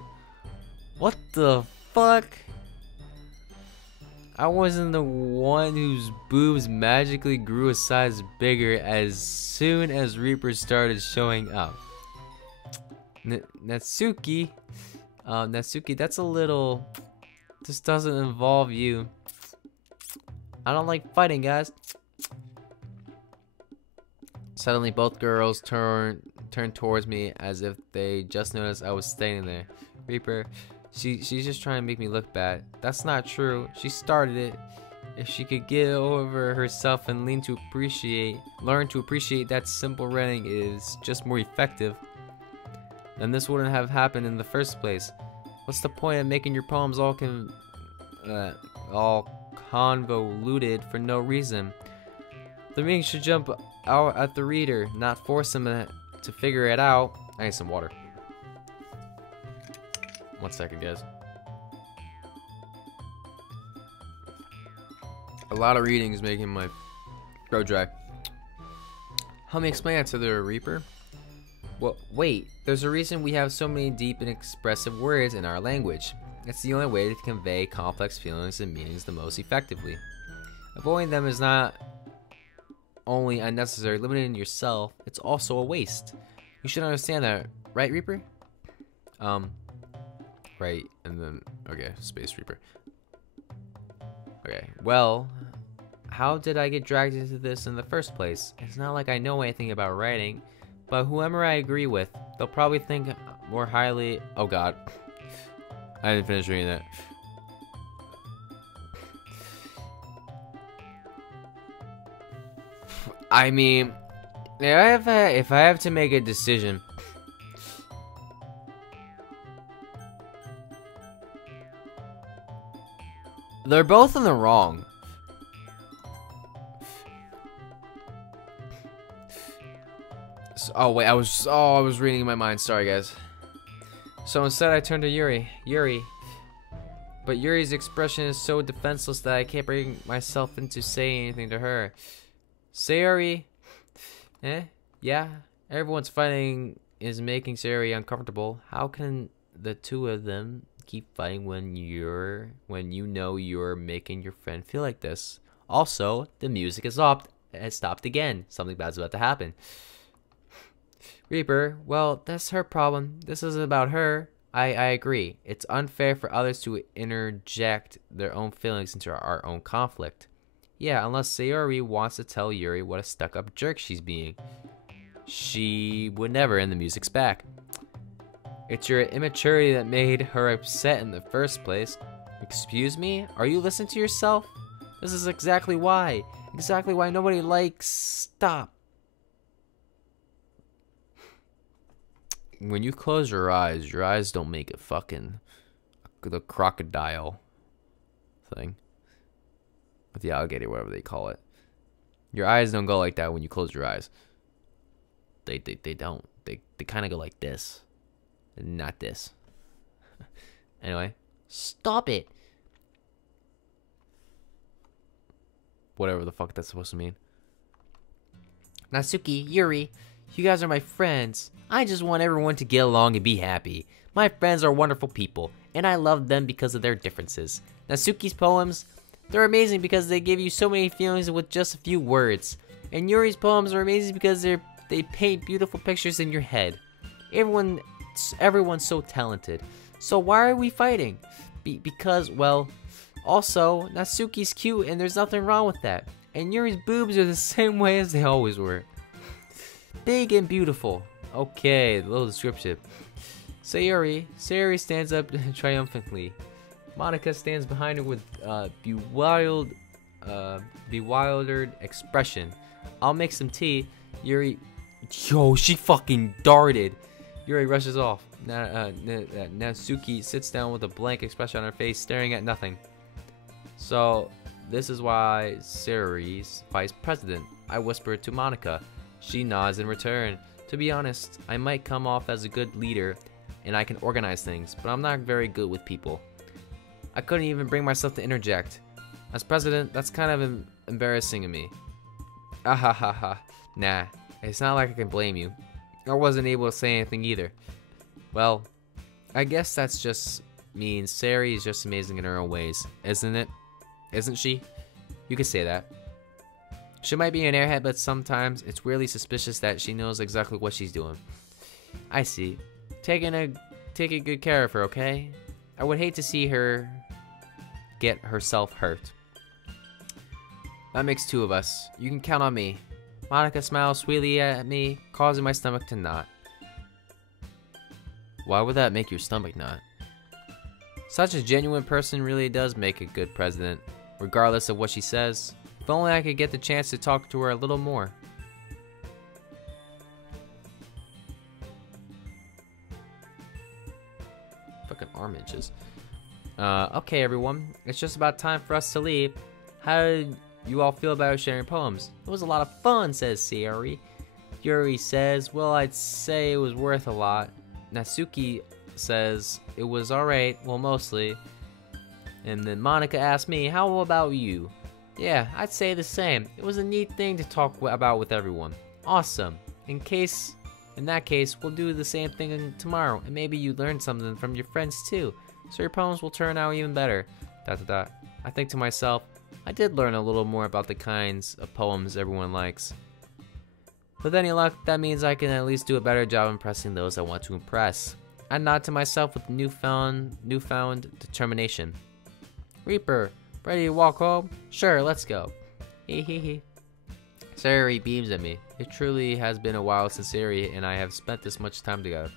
What the fuck? I wasn't the one whose boobs magically grew a size bigger as soon as Reaper started showing up. Natsuki, that's a little... This doesn't involve you. I don't like fighting, guys. Suddenly, both girls turned towards me as if they just noticed I was standing there. Reaper, she's just trying to make me look bad. That's not true. She started it. If she could get over herself and learn to appreciate that simple writing is just more effective, then this wouldn't have happened in the first place. What's the point of making your poems all convoluted for no reason? The reading should jump out at the reader, not force him to figure it out. I need some water. 1 second, guys. A lot of reading is making my throat dry. Help me explain that to the Reaper. Well, wait. There's a reason we have so many deep and expressive words in our language. It's the only way to convey complex feelings and meanings the most effectively. Avoiding them is not only unnecessary, limiting yourself, it's also a waste. You should understand that, right, Reaper? Right, and then, okay, Space Reaper. Okay, well, how did I get dragged into this in the first place? It's not like I know anything about writing, but whoever I agree with, they'll probably think more highly. Oh god, I didn't finish reading that. I mean, if I have to make a decision, they're both in the wrong. So, oh wait, I was reading in my mind. Sorry, guys. So instead, I turned to Yuri. But Yuri's expression is so defenseless that I can't bring myself into saying anything to her. Sayori, yeah. Everyone's fighting is making Sayori uncomfortable. How can the two of them keep fighting when you know you're making your friend feel like this? Also, the music has stopped again. Something bad's about to happen. Reaper, well, that's her problem. This isn't about her. I agree. It's unfair for others to interject their own feelings into our own conflict. Yeah, unless Sayori wants to tell Yuri what a stuck-up jerk she's being. She would never, and the music's back. It's your immaturity that made her upset in the first place. Excuse me? Are you listening to yourself? This is exactly why. Exactly why nobody likes... Stop. When you close your eyes don't make it fucking... the crocodile thing. With the alligator, whatever they call it. Your eyes don't go like that when you close your eyes. They don't. They kind of go like this. Not this. Anyway. Stop it. Whatever the fuck that's supposed to mean. Natsuki, Yuri, you guys are my friends. I just want everyone to get along and be happy. My friends are wonderful people, and I love them because of their differences. Natsuki's poems... they're amazing because they give you so many feelings with just a few words. And Yuri's poems are amazing because they paint beautiful pictures in your head. Everyone's so talented. So why are we fighting? Because, well, also, Natsuki's cute and there's nothing wrong with that. And Yuri's boobs are the same way as they always were. Big and beautiful. Okay, a little descriptive. Sayori stands up triumphantly. Monica stands behind her with bewildered expression. I'll make some tea. Yuri... Yo, she fucking darted. Yuri rushes off. Natsuki sits down with a blank expression on her face, staring at nothing. So, this is why Sayori's vice president. I whisper to Monica. She nods in return. To be honest, I might come off as a good leader, and I can organize things, but I'm not very good with people. I couldn't even bring myself to interject. As president, that's kind of embarrassing of me. Ahahaha. Nah, it's not like I can blame you. I wasn't able to say anything either. Well, I guess that's just means Sayori is just amazing in her own ways, isn't it? Isn't she? You could say that. She might be an airhead, but sometimes it's weirdly suspicious that she knows exactly what she's doing. I see. Taking good care of her, okay? I would hate to see her get herself hurt. That makes two of us. You can count on me. Monica smiles sweetly at me, causing my stomach to knot. Why would that make your stomach knot? Such a genuine person really does make a good president, regardless of what she says. If only I could get the chance to talk to her a little more. Fucking arm inches. Okay, everyone. It's just about time for us to leave. How did you all feel about sharing poems? It was a lot of fun, says Sayori. Yuri says, well, I'd say it was worth a lot. Natsuki says, it was alright, well, mostly. And then Monica asked me, how about you? Yeah, I'd say the same. It was a neat thing to talk about with everyone. Awesome. In that case, we'll do the same thing tomorrow, and maybe you learned something from your friends too, so your poems will turn out even better. ... I think to myself, I did learn a little more about the kinds of poems everyone likes. With any luck, that means I can at least do a better job impressing those I want to impress. I nod to myself with newfound determination. Reaper, ready to walk home? Sure, let's go. Hehehe. Sayori beams at me. It truly has been a while since Sayori and I have spent this much time together.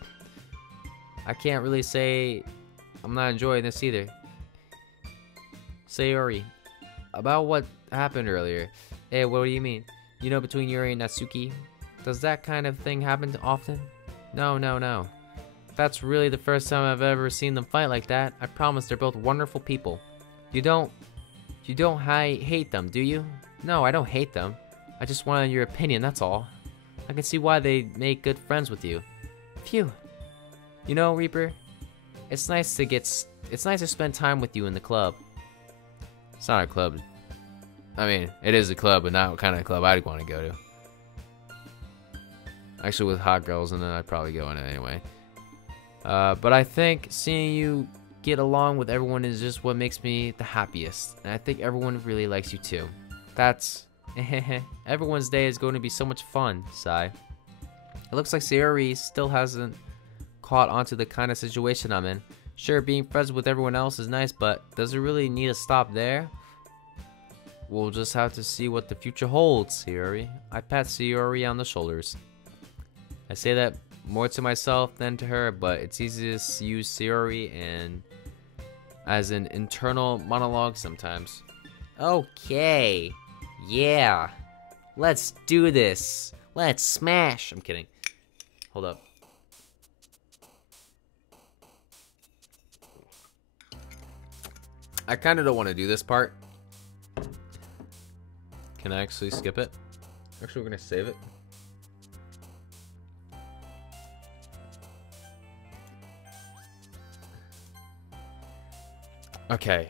I can't really say I'm not enjoying this either. Sayori, about what happened earlier. Hey, what do you mean? You know, between Yuri and Natsuki? Does that kind of thing happen often? No. That's really the first time I've ever seen them fight like that. I promise they're both wonderful people. You don't hate them, do you? No, I don't hate them. I just wanted your opinion, that's all. I can see why they make good friends with you. Phew. You know, Reaper, it's nice to spend time with you in the club. It's not a club. I mean, it is a club, but not what kind of club I'd want to go to. Actually, with hot girls, and then I'd probably go in it anyway. But I think seeing you get along with everyone is just what makes me the happiest. And I think everyone really likes you too. That's... Everyone's day is going to be so much fun, sigh. It looks like Sayori still hasn't caught on to the kind of situation I'm in. Sure, being friends with everyone else is nice, but does it really need to stop there? We'll just have to see what the future holds, Sayori. I pat Sayori on the shoulders. I say that more to myself than to her, but it's easy to use Sayori and as an internal monologue sometimes. Okay. Yeah. Let's do this. Let's smash. I'm kidding. Hold up. I kind of don't want to do this part. Can I actually skip it? Actually, we're going to save it. Okay.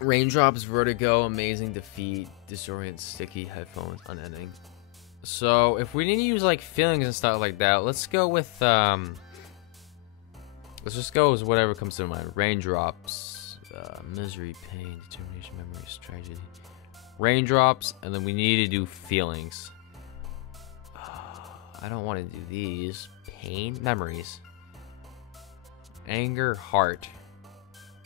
Raindrops, vertigo, amazing defeat, disorient, sticky, headphones, unending. So, if we need to use, like, feelings and stuff like that, let's go with, let's just go with whatever comes to mind. Raindrops, misery, pain, determination, memories, tragedy. Raindrops, and then we need to do feelings. I don't want to do these. Pain, memories. Anger, heart.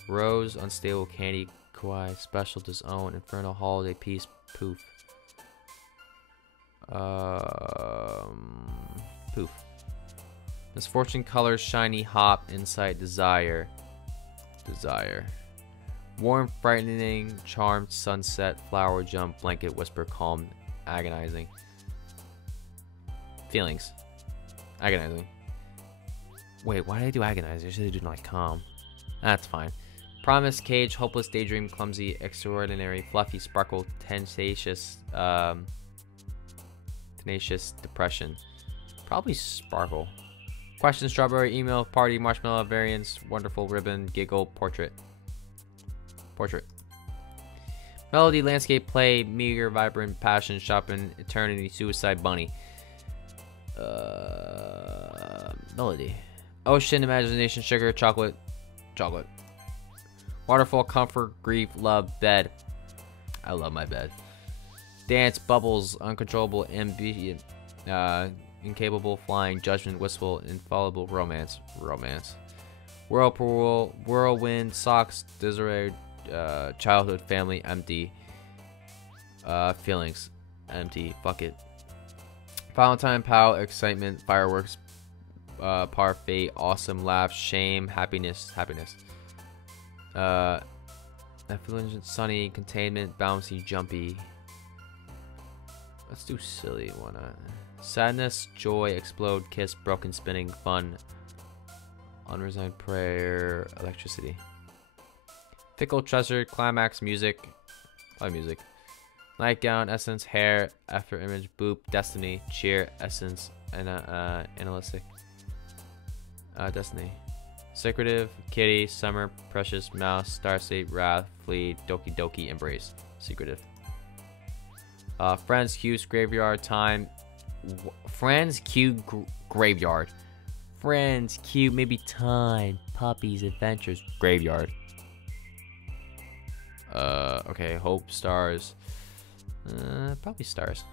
Rose, unstable, candy, kawaii, special, disown, infernal, holiday, peace, poof. Poof. Misfortune, colors, shiny, hop, insight, desire. Warm, frightening, charmed, sunset, flower, jump, blanket, whisper, calm, agonizing. Feelings. Agonizing. Wait, why did I do agonize? I should have done like calm. That's fine. Promise, cage, hopeless, daydream, clumsy, extraordinary, fluffy, sparkle, tenacious, depression. Probably sparkle. Question, strawberry, email, party, marshmallow, variance, wonderful, ribbon, giggle, portrait. Melody, landscape, play, meager, vibrant, passion, shopping, eternity, suicide, bunny. Melody. Ocean, imagination, sugar, chocolate. Waterfall, comfort, grief, love, bed. I love my bed. Dance, bubbles, uncontrollable, ambient, incapable, flying, judgment, wistful, infallible, romance. Whirlpool, whirlwind, socks, disarray, childhood, family, empty. Feelings. empty. Fuck it. Valentine, pow, excitement, fireworks, parfait, awesome, laugh, shame, happiness. Effulgent, sunny, containment, bouncy, jumpy. Let's do silly. Why not? Sadness, joy, explode, kiss, broken, spinning, fun, unresigned prayer, electricity. Fickle, treasure, climax, music. Probably music. Nightgown, essence, hair, after image, boop, destiny, cheer, essence, and analytic. Destiny. Secretive, kitty, summer, precious, mouse, starseed, wrath, flee, doki doki, embrace. Secretive. Friends, cues, graveyard, time. Friends, cue, graveyard. Friends, cue, maybe time, puppies, adventures, graveyard. Okay, hope, stars. Probably stars.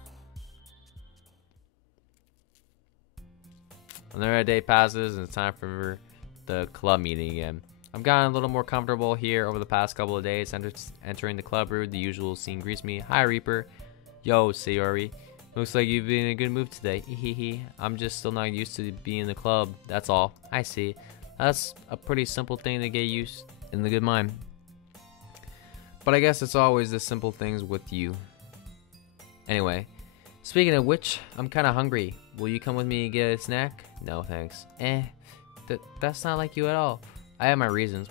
Another day passes and it's time for the club meeting again. I've gotten a little more comfortable here over the past couple of days. Entering the club room, the usual scene greets me. Hi, Reaper. Yo, Sayori. Looks like you've been in a good mood today. Hehehe. I'm just still not used to being in the club. That's all. I see. That's a pretty simple thing to get used in the good mind. But I guess it's always the simple things with you. Anyway, speaking of which, I'm kind of hungry. Will you come with me and get a snack? No, thanks. That's not like you at all. I have my reasons.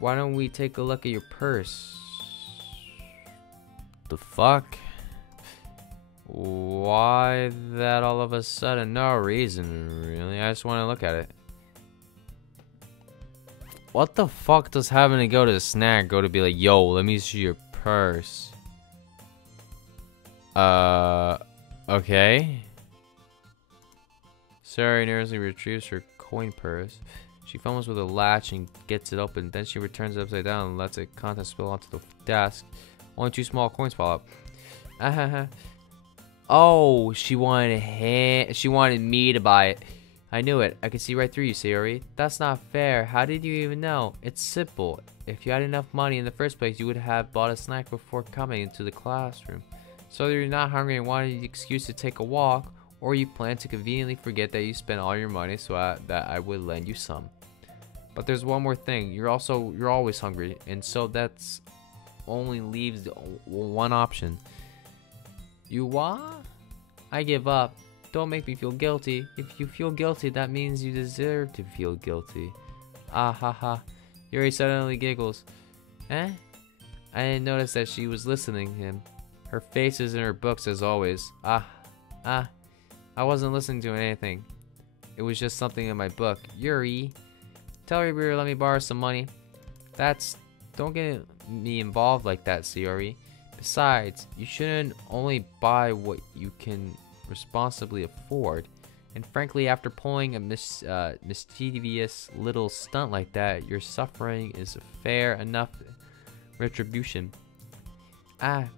Why don't we take a look at your purse? The fuck? Why that all of a sudden? No reason, really. I just want to look at it. What the fuck does having to go to the snack go to be like, yo, let me see your purse? Okay. Sarah nervously retrieves her coin purse. She fumbles with a latch and gets it open. Then she returns it upside down and lets its contents spill onto the desk. Only 2 small coins fall out. Oh, she wanted me to buy it. I knew it. I could see right through you, Sayori. That's not fair. How did you even know? It's simple. If you had enough money in the first place, you would have bought a snack before coming into the classroom. So you're not hungry and wanted the excuse to take a walk, or you plan to conveniently forget that you spent all your money so that I would lend you some. But there's one more thing. You're always hungry, and so that's only leaves one option. You what? I give up. Don't make me feel guilty. If you feel guilty, that means you deserve to feel guilty. Ah ha ha. Yuri suddenly giggles. Eh? I didn't notice that she was listening to him. Her face is in her books as always. I wasn't listening to anything. It was just something in my book. Yuri, tell Reaper to let me borrow some money. Don't get me involved like that, Sayori. Besides, you shouldn't only buy what you can responsibly afford. And frankly, after pulling a mischievous little stunt like that, your suffering is a fair enough retribution. I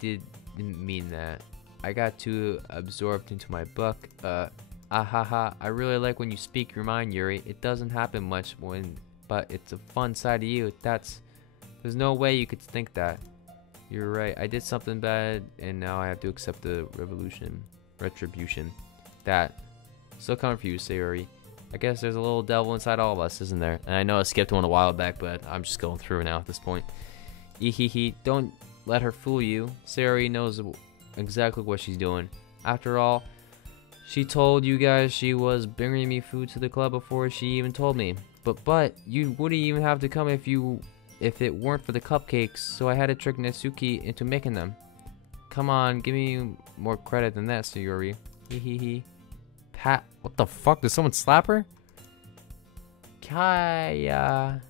didn't mean that. I got too absorbed into my book. I really like when you speak your mind, Yuri. It doesn't happen much but it's a fun side of you. There's no way you could think that. You're right. I did something bad, and now I have to accept the retribution. That. Still coming for you, Sayori. I guess there's a little devil inside all of us, isn't there? And I know I skipped one a while back, but I'm just going through now at this point. Ehehe. Don't let her fool you. Sayori knows exactly what she's doing. After all, she told you guys she was bringing me food to the club before she even told me. But you wouldn't even have to come if it weren't for the cupcakes, so I had to trick Natsuki into making them. Come on, give me more credit than that, Sayori. Hehehe. Pat, what the fuck? Did someone slap her? Kaya.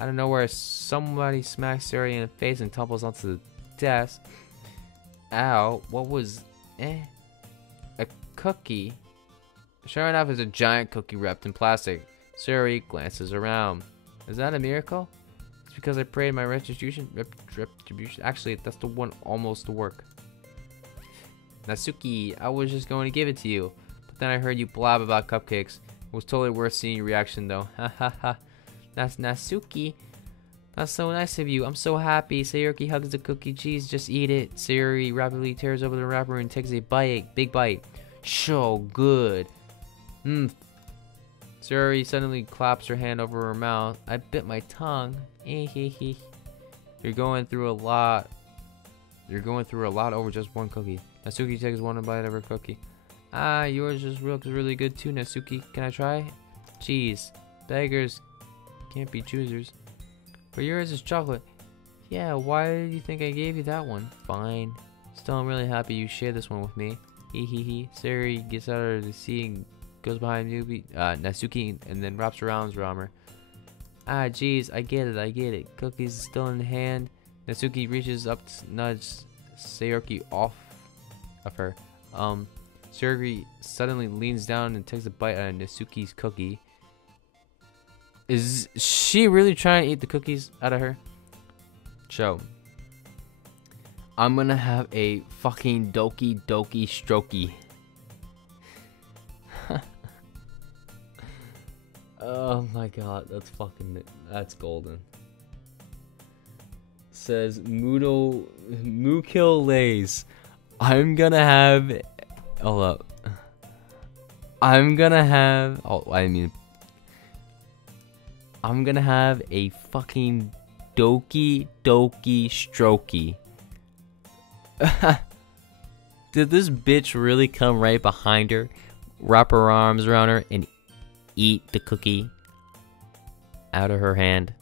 Out of nowhere, somebody smacks Sayori in the face and tumbles onto the desk. Ow, what was... A cookie? Sure enough, it's a giant cookie wrapped in plastic. Sayori glances around. Is that a miracle? It's because I prayed my retribution. Actually, that's the one almost to work. Natsuki, I was just going to give it to you. But then I heard you blab about cupcakes. It was totally worth seeing your reaction though. Ha ha ha. That's Natsuki. That's so nice of you. I'm so happy. Sayori hugs the cookie. Jeez, just eat it. Sayori rapidly tears open the wrapper and takes a bite. Big bite. So good. Sayori suddenly claps her hand over her mouth. I bit my tongue. You're going through a lot. You're going through a lot over just one cookie. Natsuki takes one bite of her cookie. Ah, yours just looks really good too, Natsuki. Can I try? Jeez, beggars can't be choosers. But yours is chocolate. Yeah, why do you think I gave you that one? Fine. Still, I'm really happy you shared this one with me. Sayori gets out of the seat and goes behind Natsuki and then wraps around her. Ah, jeez, I get it. Cookie's still in the hand. Natsuki reaches up to nudge Sayori off of her. Sayori suddenly leans down and takes a bite out of Natsuki's cookie. Is she really trying to eat the cookies out of her? So, I'm gonna have a fucking Doki Doki strokey. Oh my god, that's golden. Says Mukil Lays. I'm gonna have a fucking Doki Doki strokey. Did this bitch really come right behind her, wrap her arms around her, and eat the cookie out of her hand?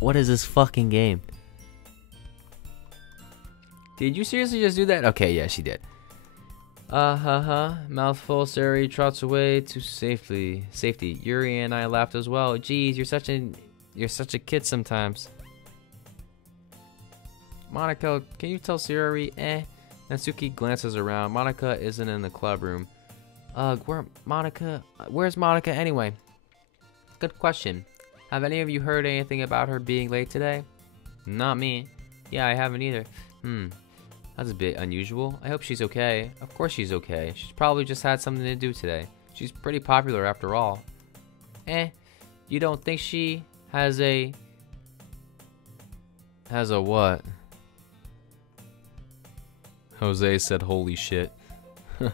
What is this fucking game? Did you seriously just do that? Okay, yeah, she did. Mouthful, Sayori trots away to safety. Yuri and I laughed as well. Geez, you're such a kid sometimes. Monica, can you tell Sayori? Natsuki glances around. Monica isn't in the club room. Where's Monica anyway? Good question. Have any of you heard anything about her being late today? Not me. Yeah, I haven't either. That's a bit unusual. I hope she's okay. Of course she's okay. She's probably just had something to do today. She's pretty popular after all. You don't think she has a what? Jose said holy shit. Okay,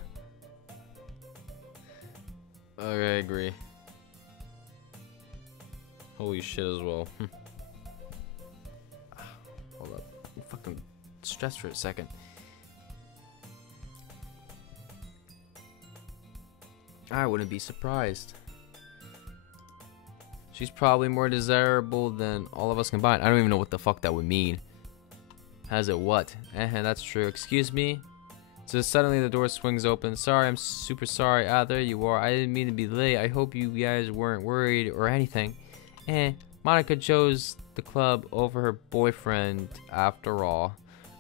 I agree. Holy shit as well. Hold up. I'm fucking stressed for a second. I wouldn't be surprised. She's probably more desirable than all of us combined. I don't even know what the fuck that would mean. Has it what? That's true. Excuse me? So suddenly the door swings open. Sorry, I'm super sorry. Ah, there you are. I didn't mean to be late. I hope you guys weren't worried or anything. Monica chose the club over her boyfriend after all.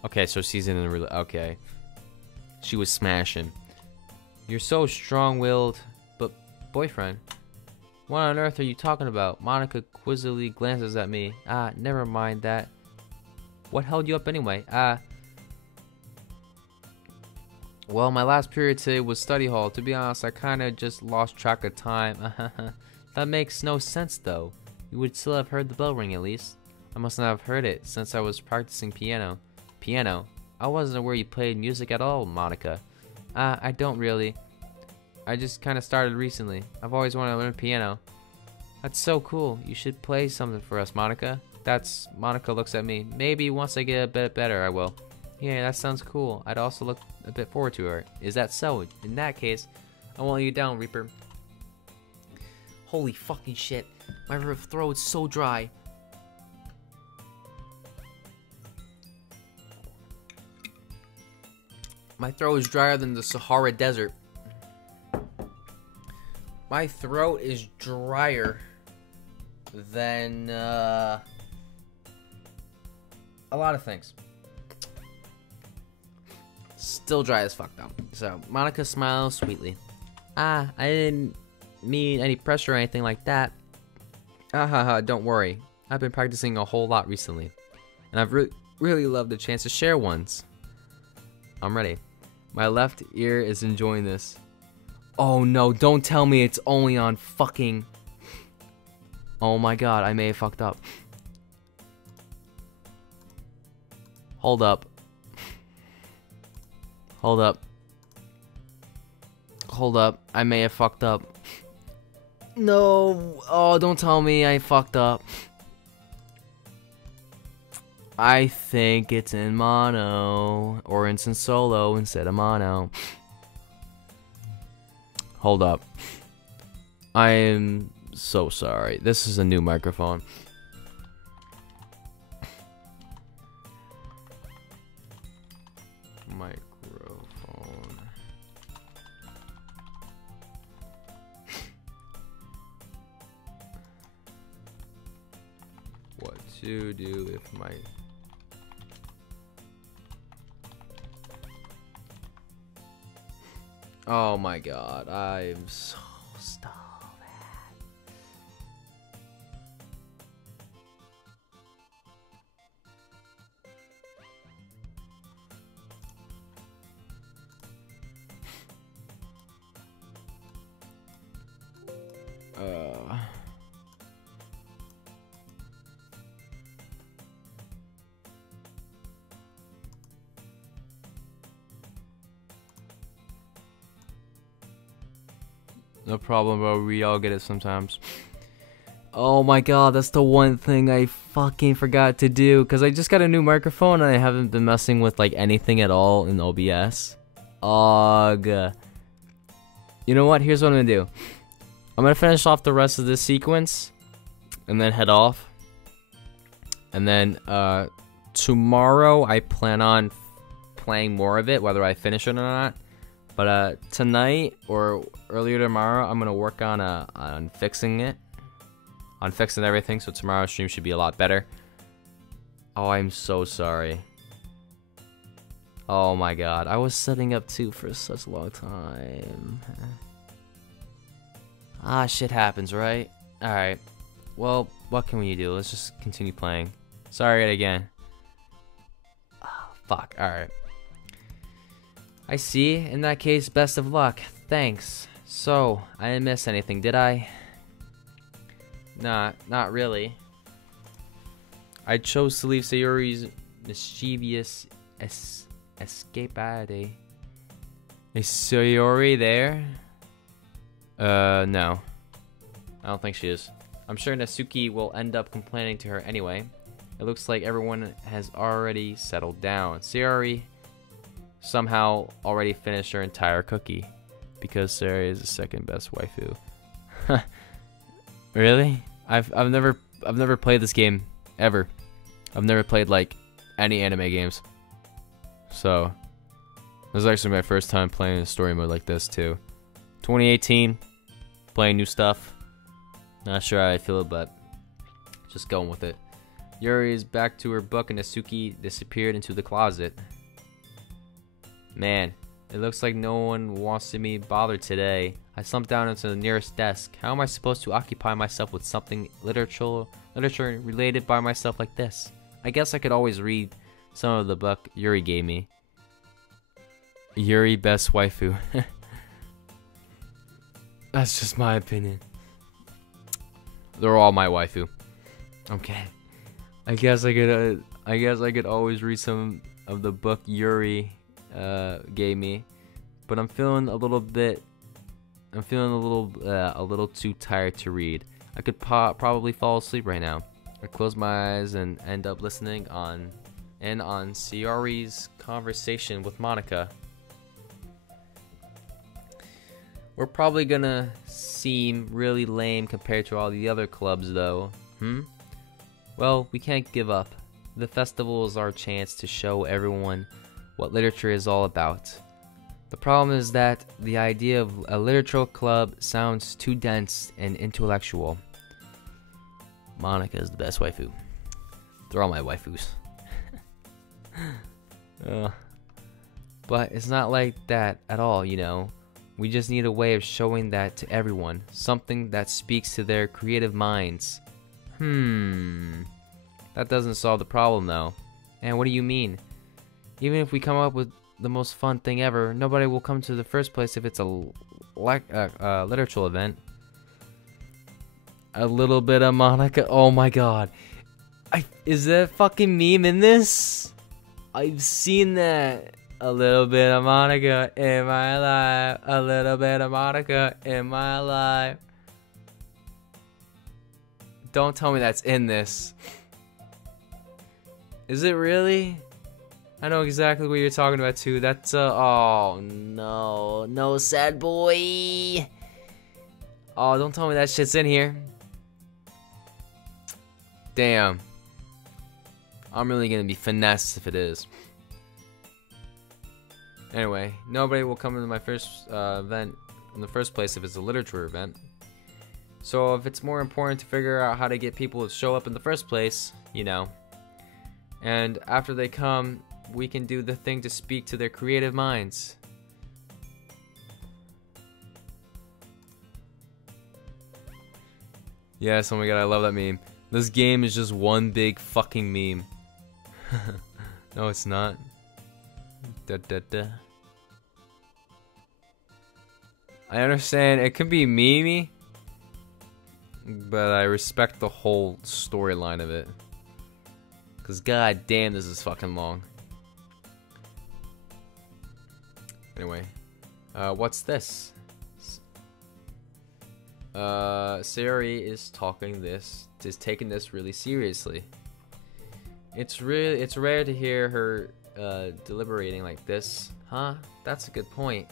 Okay, so she's in a okay. She was smashing. You're so strong-willed, but boyfriend? What on earth are you talking about? Monica quizzically glances at me. Ah, never mind that. What held you up anyway? Well, my last period today was study hall. To be honest, I kinda just lost track of time. That makes no sense though. You would still have heard the bell ring at least. I must not have heard it since I was practicing piano. Piano? I wasn't aware you played music at all, Monica. I don't really. I just kinda started recently. I've always wanted to learn piano. That's so cool. You should play something for us, Monica. Monica looks at me. Maybe once I get a bit better, I will. Yeah, that sounds cool. I'd also look a bit forward to it. Is that so? In that case, I won't let you down, Reaper. Holy fucking shit. My throat's so dry. My throat is drier than the Sahara Desert. My throat is drier than a lot of things. Still dry as fuck though. So Monica smiles sweetly. I didn't mean any pressure or anything like that. Don't worry. I've been practicing a whole lot recently, and I've really loved the chance to share ones. I'm ready. My left ear is enjoying this. Oh no, don't tell me it's only on fucking... Oh my god, I may have fucked up. Hold up. Hold up. Hold up. I may have fucked up. No. Oh, don't tell me I fucked up. I think it's in mono. Or it's in solo instead of mono. Hold up. I am so sorry. This is a new microphone. Microphone. What to do if my... Oh my god, I'm so stop that. No problem, bro. We all get it sometimes. Oh my god, that's the one thing I fucking forgot to do. Because I just got a new microphone and I haven't been messing with like anything at all in OBS. Ugh. You know what? Here's what I'm going to do. I'm going to finish off the rest of this sequence. And then head off. And then tomorrow I plan on playing more of it. Whether I finish it or not. But tonight or earlier tomorrow, I'm gonna work on fixing it, on fixing everything. So tomorrow's stream should be a lot better. Oh, I'm so sorry. Oh my god, I was setting up too for such a long time. Ah, shit happens, right? All right. Well, what can we do? Let's just continue playing. Sorry again. Oh, fuck. All right. I see. In that case, best of luck. Thanks. So, I didn't miss anything, did I? Nah, not really. I chose to leave Sayori's mischievous escapade. Is Sayori there? No. I don't think she is. I'm sure Natsuki will end up complaining to her anyway. It looks like everyone has already settled down. Sayori somehow already finished her entire cookie because Sarah is the second best waifu. Really? I've never played this game ever. I've never played like any anime games. So this is actually my first time playing a story mode like this too. 2018, playing new stuff. Not sure how I feel, but just going with it. Yuri is back to her book and Natsuki disappeared into the closet. Man, it looks like no one wants to be bothered today. I slumped down into the nearest desk. How am I supposed to occupy myself with something literature related by myself like this? I guess I could always read some of the book Yuri gave me. Yuri best waifu. That's just my opinion. They're all my waifu. Okay. I guess I could always read some of the book Yuri gave me, but I'm feeling a little too tired to read. I could probably fall asleep right now. I close my eyes and end up listening on Sayori's conversation with Monica. We're probably gonna seem really lame compared to all the other clubs though. Well, we can't give up. The festival is our chance to show everyone what literature is all about. The problem is that the idea of a literature club sounds too dense and intellectual. Monica is the best waifu. They're all my waifus. But it's not like that at all, you know. We just need a way of showing that to everyone. Something that speaks to their creative minds. That doesn't solve the problem though. And what do you mean? Even if we come up with the most fun thing ever, nobody will come to the first place if it's a literature event. A little bit of Monica. Oh my god. Is that fucking meme in this? I've seen that. A little bit of Monica in my life. A little bit of Monica in my life. Don't tell me that's in this. Is it really? I know exactly what you're talking about too. That's oh no. No, sad boy. Oh, don't tell me that shit's in here. Damn. I'm really gonna be finessed if it is. Anyway, nobody will come into my first event in the first place if it's a literature event. So if it's more important to figure out how to get people to show up in the first place, you know. And after they come, we can do the thing to speak to their creative minds. Yes, oh my god, I love that meme. This game is just one big fucking meme. No, it's not. Da, da, da. I understand it could be memey, but I respect the whole storyline of it. Cause god damn, this is fucking long. Anyway, what's this? Sari is taking this really seriously. It's rare to hear her deliberating like this, huh? That's a good point.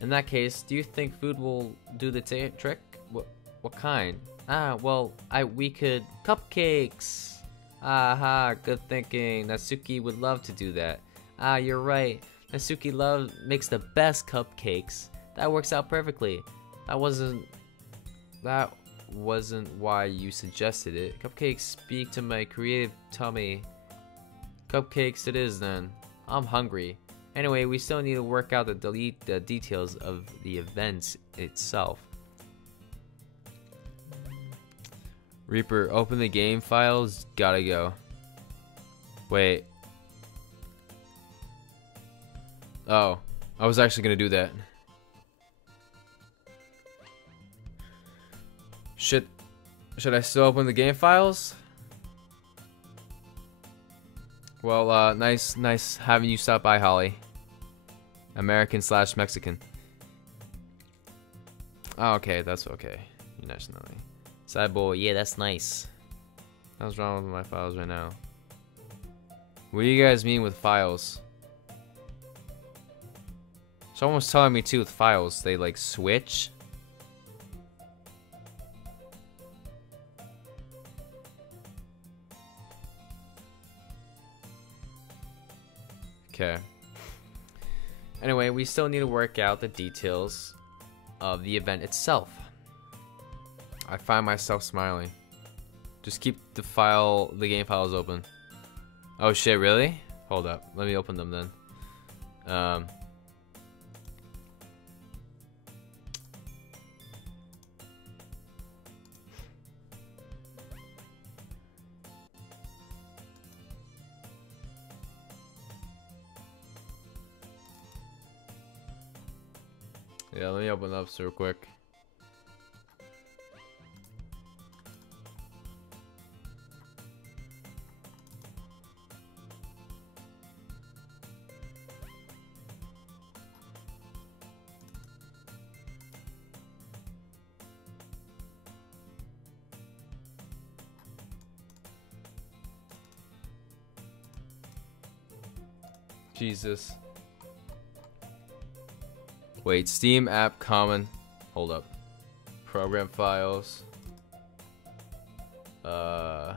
In that case, do you think food will do the trick? What kind? Ah, well, we could cupcakes. Aha, good thinking. Natsuki would love to do that. Ah, you're right. Natsuki makes the best cupcakes. That works out perfectly. That wasn't why you suggested it. Cupcakes speak to my creative tummy. Cupcakes it is then. I'm hungry. Anyway, we still need to work out the details of the events itself. Reaper, open the game files. Gotta go. Wait. Oh, I was actually gonna do that. Should I still open the game files? Well, nice having you stop by, Holly. American/Mexican. Oh, okay, that's okay. Your nationality. Side boy, yeah, that's nice. What's wrong with my files right now? What do you guys mean with files? Someone was telling me too with files, they like switch. Okay. Anyway, we still need to work out the details of the event itself. I find myself smiling. Just keep the game files open. Oh shit, really? Hold up. Let me open them then. Yeah, let me open up real quick. Jesus. Wait, Steam app common. Hold up. Program files. Do I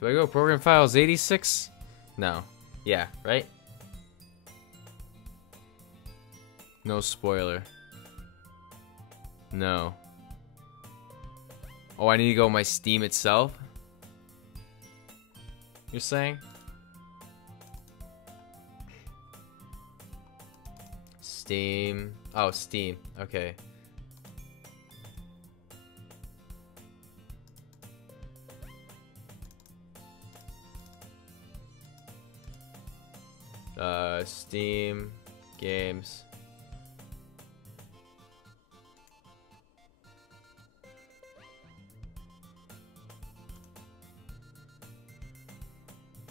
go program files 86? No. Yeah, right? No spoiler. No. Oh, I need to go my Steam itself? You're saying? Steam. Oh, Steam. Okay. Steam games.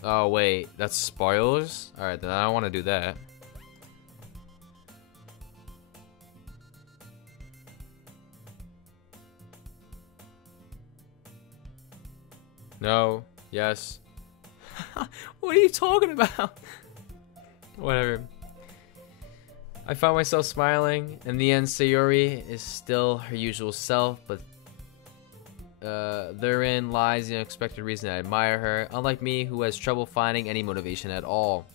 Oh wait, that's spoilers? Alright, then I don't want to do that. No. Yes. What are you talking about? Whatever. I found myself smiling. In the end, Sayori is still her usual self, but therein lies the unexpected reason I admire her. Unlike me, who has trouble finding any motivation at all,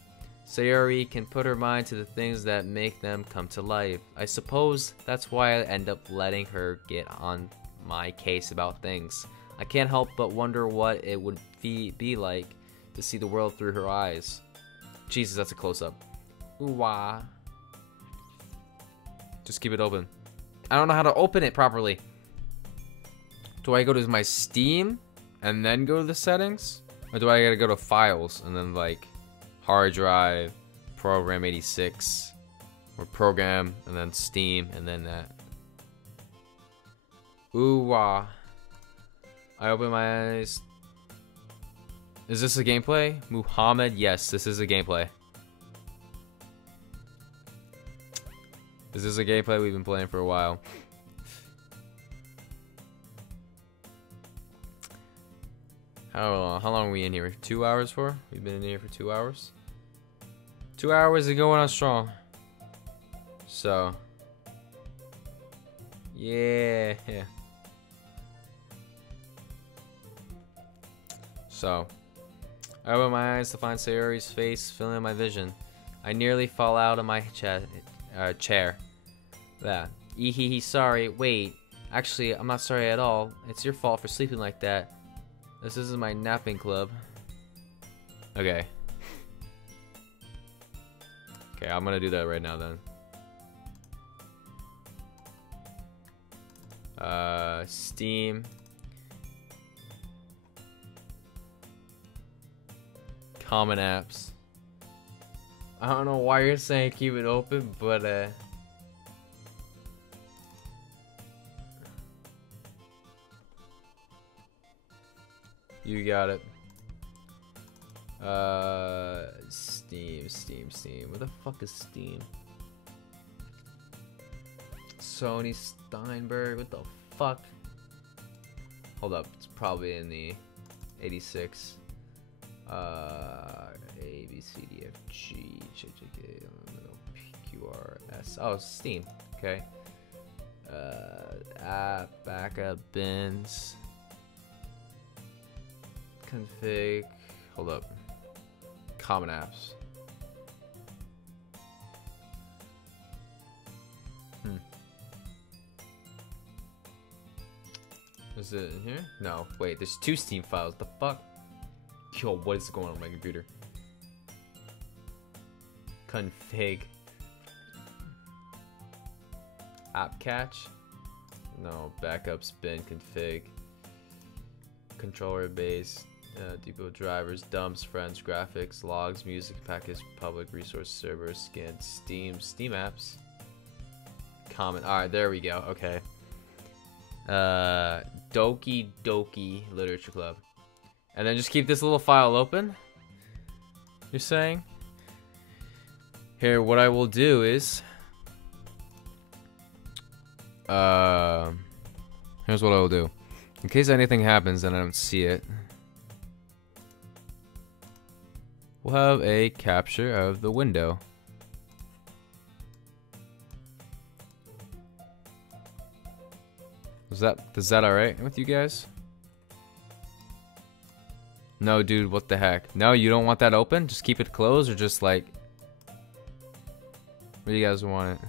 Sayori can put her mind to the things that make them come to life. I suppose that's why I end up letting her get on my case about things. I can't help but wonder what it would be like to see the world through her eyes. Jesus, that's a close-up. Ooh-wah. Just keep it open. I don't know how to open it properly. Do I go to my Steam and then go to the settings? Or do I gotta go to files and then like hard drive, program 86, or program and then Steam and then that? Ooh-wah. I open my eyes. Is this a gameplay? Muhammad, yes, this is a gameplay. This is a gameplay we've been playing for a while. How long are we in here? 2 hours for? We've been in here for 2 hours. 2 hours and going on strong. So, yeah. So, I open my eyes to find Sayori's face filling my vision. I nearly fall out of my chair. Yeah. Ehehe, sorry. Wait. Actually, I'm not sorry at all. It's your fault for sleeping like that. This isn't my napping club. Okay. Okay, I'm gonna do that right now then. Steam. Common apps. I don't know why you're saying keep it open, but you got it. Steam. Where the fuck is Steam? Sony Steinberg, what the fuck? Hold up, it's probably in the 86. A, B, C, D, F, G, J, J, K, L, M, N, O, P, Q, R, S. Oh, Steam. Okay. App, backup, bins, config. Hold up. Common apps. Is it in here? No. Wait, there's 2 Steam files. The fuck? Yo, what is going on my computer? Config. App catch? No. Backups, bin, config. Controller base. Depot drivers, dumps, friends, graphics, logs, music, package, public resource server, scan, Steam apps. Comment. Alright, there we go. Okay. Doki Doki Literature Club. And then just keep this little file open. You're saying? Here, what I will do is here's what I will do. In case anything happens and I don't see it, we'll have a capture of the window. Is that alright with you guys? No, dude, what the heck? No, you don't want that open? Just keep it closed, or just like, what do you guys want it?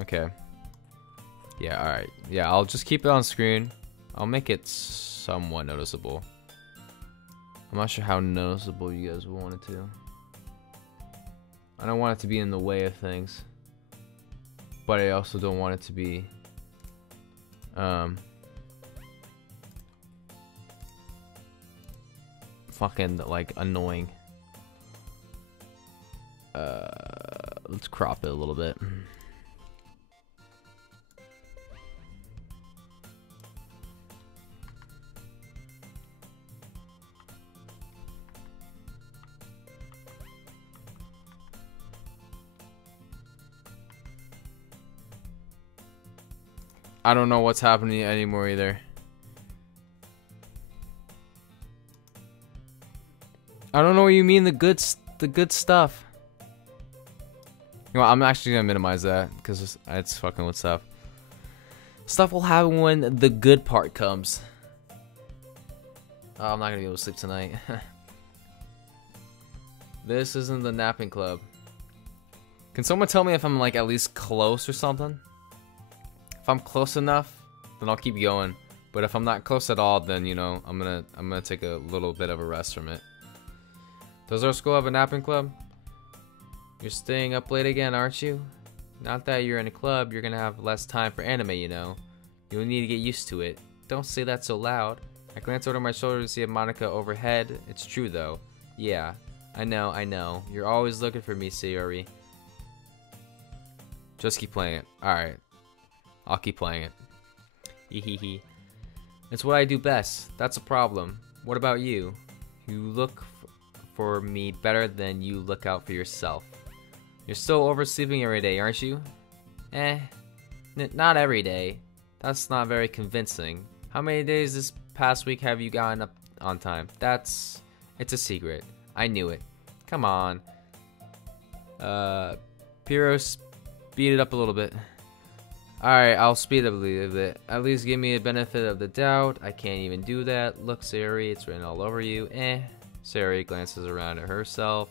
Okay. Yeah, alright. Yeah, I'll just keep it on screen. I'll make it somewhat noticeable. I'm not sure how noticeable you guys want it to. I don't want it to be in the way of things. But I also don't want it to be fucking like annoying. Let's crop it a little bit. I don't know what's happening anymore either. I don't know what you mean the good stuff. You know, I'm actually gonna minimize that because it's fucking with stuff. Stuff will happen when the good part comes. Oh, I'm not gonna be able to sleep tonight. This isn't the napping club. Can someone tell me if I'm like at least close or something? If I'm close enough, then I'll keep going. But if I'm not close at all, then you know I'm gonna take a little bit of a rest from it. Does our school have a napping club? You're staying up late again, aren't you? Not that you're in a club, you're gonna have less time for anime, you know. You'll need to get used to it. Don't say that so loud. I glance over my shoulder to see a Monica overhead. It's true though. Yeah, I know. You're always looking for me, Sayori. Just keep playing it. Alright. I'll keep playing it. Hehehe. It's what I do best. That's a problem. What about you? You look for me better than you look out for yourself. You're still oversleeping every day, aren't you? Not every day. That's not very convincing. How many days this past week have you gotten up on time? It's a secret. I knew it. Come on. Piro, speed it up a little bit. Alright, I'll speed up a little bit. At least give me a benefit of the doubt. I can't even do that. Look, Sayori, it's written all over you. Sayori glances around at herself.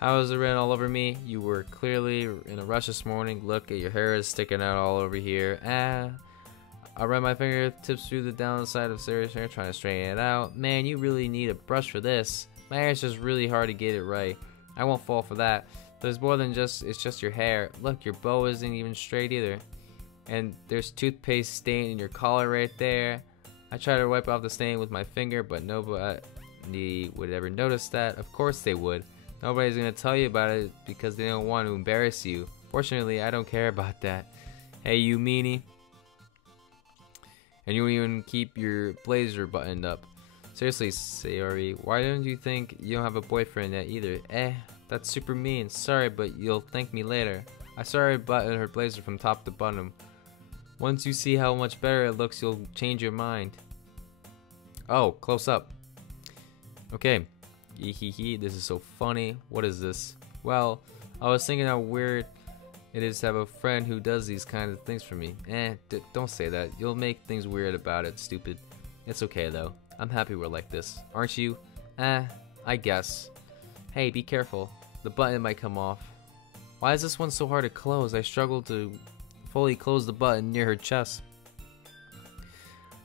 How is it written all over me? You were clearly in a rush this morning. Look at your hair is sticking out all over here. I run my fingertips through the downside of Sayori's hair, trying to straighten it out. Man, you really need a brush for this. My hair is just really hard to get it right. I won't fall for that. There's more than it's just your hair. Look, your bow isn't even straight either. And there's toothpaste stain in your collar right there. I try to wipe off the stain with my finger, but nobody would ever notice that. Of course they would. Nobody's gonna tell you about it because they don't want to embarrass you. Fortunately, I don't care about that. Hey, you meanie. And you won't even keep your blazer buttoned up. Seriously, Sayori, why don't you think you don't have a boyfriend yet either? That's super mean. Sorry, but you'll thank me later. I saw her button her blazer from top to bottom. Once you see how much better it looks, you'll change your mind. Oh, close up. Okay. Ehehe, this is so funny. What is this? Well, I was thinking how weird it is to have a friend who does these kinds of things for me. Don't say that. You'll make things weird about it, stupid. It's okay though. I'm happy we're like this. Aren't you? I guess. Hey, be careful. The button might come off. Why is this one so hard to close? I struggle to fully close the button near her chest.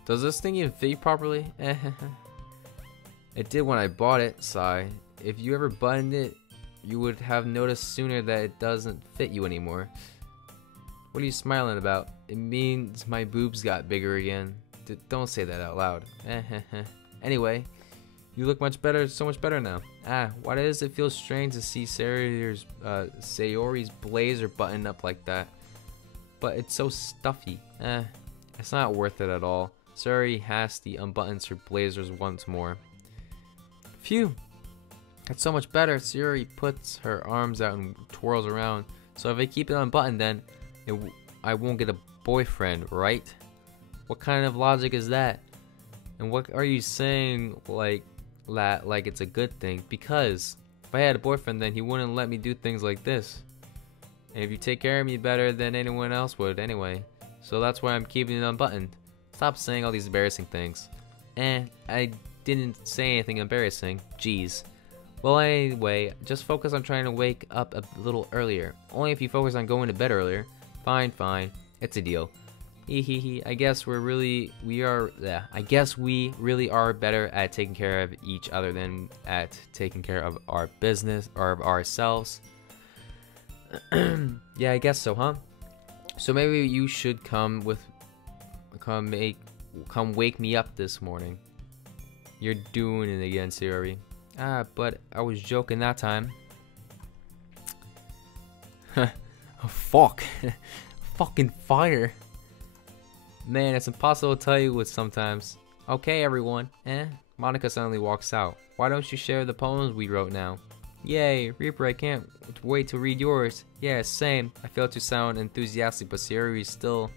Does this thing even fit you properly? It did when I bought it, sigh. If you ever buttoned it, you would have noticed sooner that it doesn't fit you anymore. What are you smiling about? It means my boobs got bigger again. Don't say that out loud. Anyway, you look much better, so much better now. Why does it feel strange to see Sayori's blazer buttoned up like that? But it's so stuffy. It's not worth it at all. Sayori hastily unbuttons her blazers once more. Phew, that's so much better. Sayori puts her arms out and twirls around. So if I keep it unbuttoned, then I won't get a boyfriend, right? What kind of logic is that? And what are you saying like it's a good thing? Because if I had a boyfriend, then he wouldn't let me do things like this. And if you take care of me better than anyone else would anyway. So that's why I'm keeping it unbuttoned. Stop saying all these embarrassing things. I didn't say anything embarrassing. Jeez. Well, anyway, just focus on trying to wake up a little earlier. Only if you focus on going to bed earlier. Fine. It's a deal. I guess we really are better at taking care of each other than at taking care of our business or of ourselves. Yeah, I guess so, huh? So maybe you should come wake me up this morning. You're doing it again, Sayori. But I was joking that time. Oh, fuck. Fucking fire. Man, it's impossible to tell you what sometimes. Okay, everyone. Monica suddenly walks out. Why don't you share the poems we wrote now? Yay, Reaper, I can't wait to read yours. Yeah, same. I failed to sound enthusiastic, but Sayori still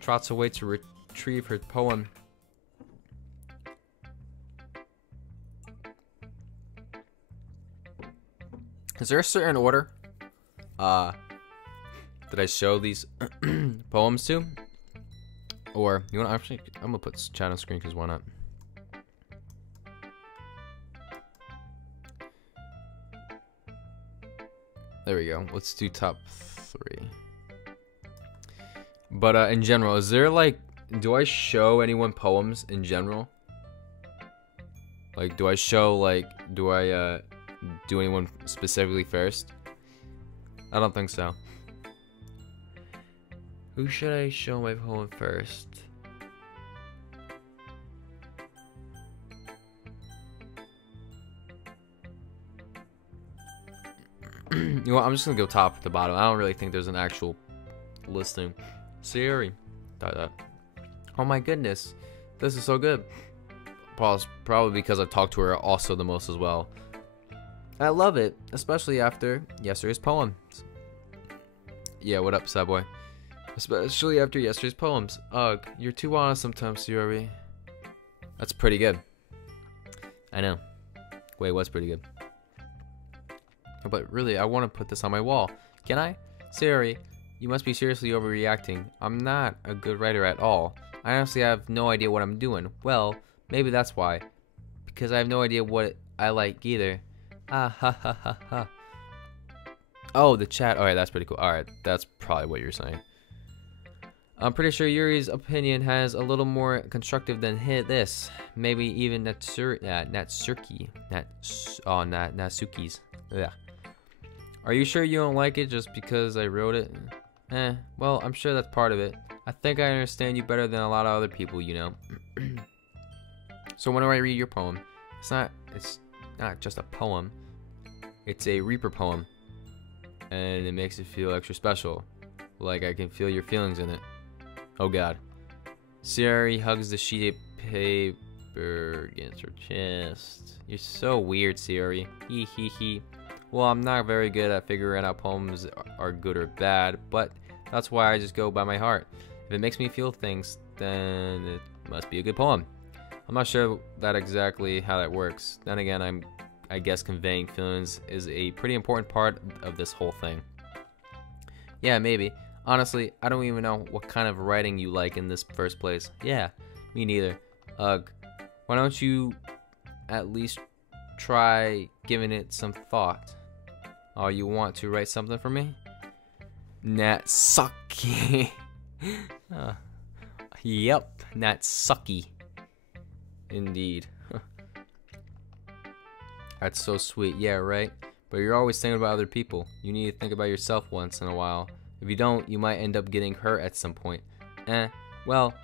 trots away to retrieve her poem. Is there a certain order that I show these poems to? Or, you want to actually, I'm going to put chat on screen because why not? There we go. Let's do top 3. But in general, is there like, do I show anyone poems in general? Like, do I show, like, do I do anyone specifically first? I don't think so. Who should I show my poem first? You know what, I'm just gonna go top to bottom. I don't really think there's an actual listing. Siri. Oh my goodness. This is so good. Probably because I've talked to her also the most as well. I love it, especially after yesterday's poems. Yeah, what up, sad boy? Especially after yesterday's poems. Ugh, you're too honest sometimes, Siri. That's pretty good. I know. Wait, what's pretty good? But really, I want to put this on my wall. Can I? Siri, you must be seriously overreacting. I'm not a good writer at all. I honestly have no idea what I'm doing. Well, maybe that's why. Because I have no idea what I like either. Ah ha ha ha ha. Oh, the chat. Alright, that's pretty cool. Alright, that's probably what you're saying. I'm pretty sure Yuri's opinion has a little more constructive than this. Maybe even Natsuki's. Yeah. Are you sure you don't like it just because I wrote it? Well, I'm sure that's part of it. I think I understand you better than a lot of other people, you know. So when do I read your poem? It's not just a poem. It's a Reaper poem. And it makes it feel extra special. Like I can feel your feelings in it. Oh god. Siri hugs the sheet of paper against her chest. You're so weird, Siri. Hee hee hee. Well, I'm not very good at figuring out poems are good or bad, but that's why I just go by my heart. If it makes me feel things, then it must be a good poem. I'm not sure that exactly how that works. Then again, I guess conveying feelings is a pretty important part of this whole thing. Yeah, maybe. Honestly, I don't even know what kind of writing you like in this first place. Yeah, me neither. Ugh. Why don't you at least try giving it some thought? Oh, you want to write something for me? Natsuki. Yep, Natsuki. Indeed. That's so sweet. Yeah, right? But you're always thinking about other people. You need to think about yourself once in a while. If you don't, you might end up getting hurt at some point. Well,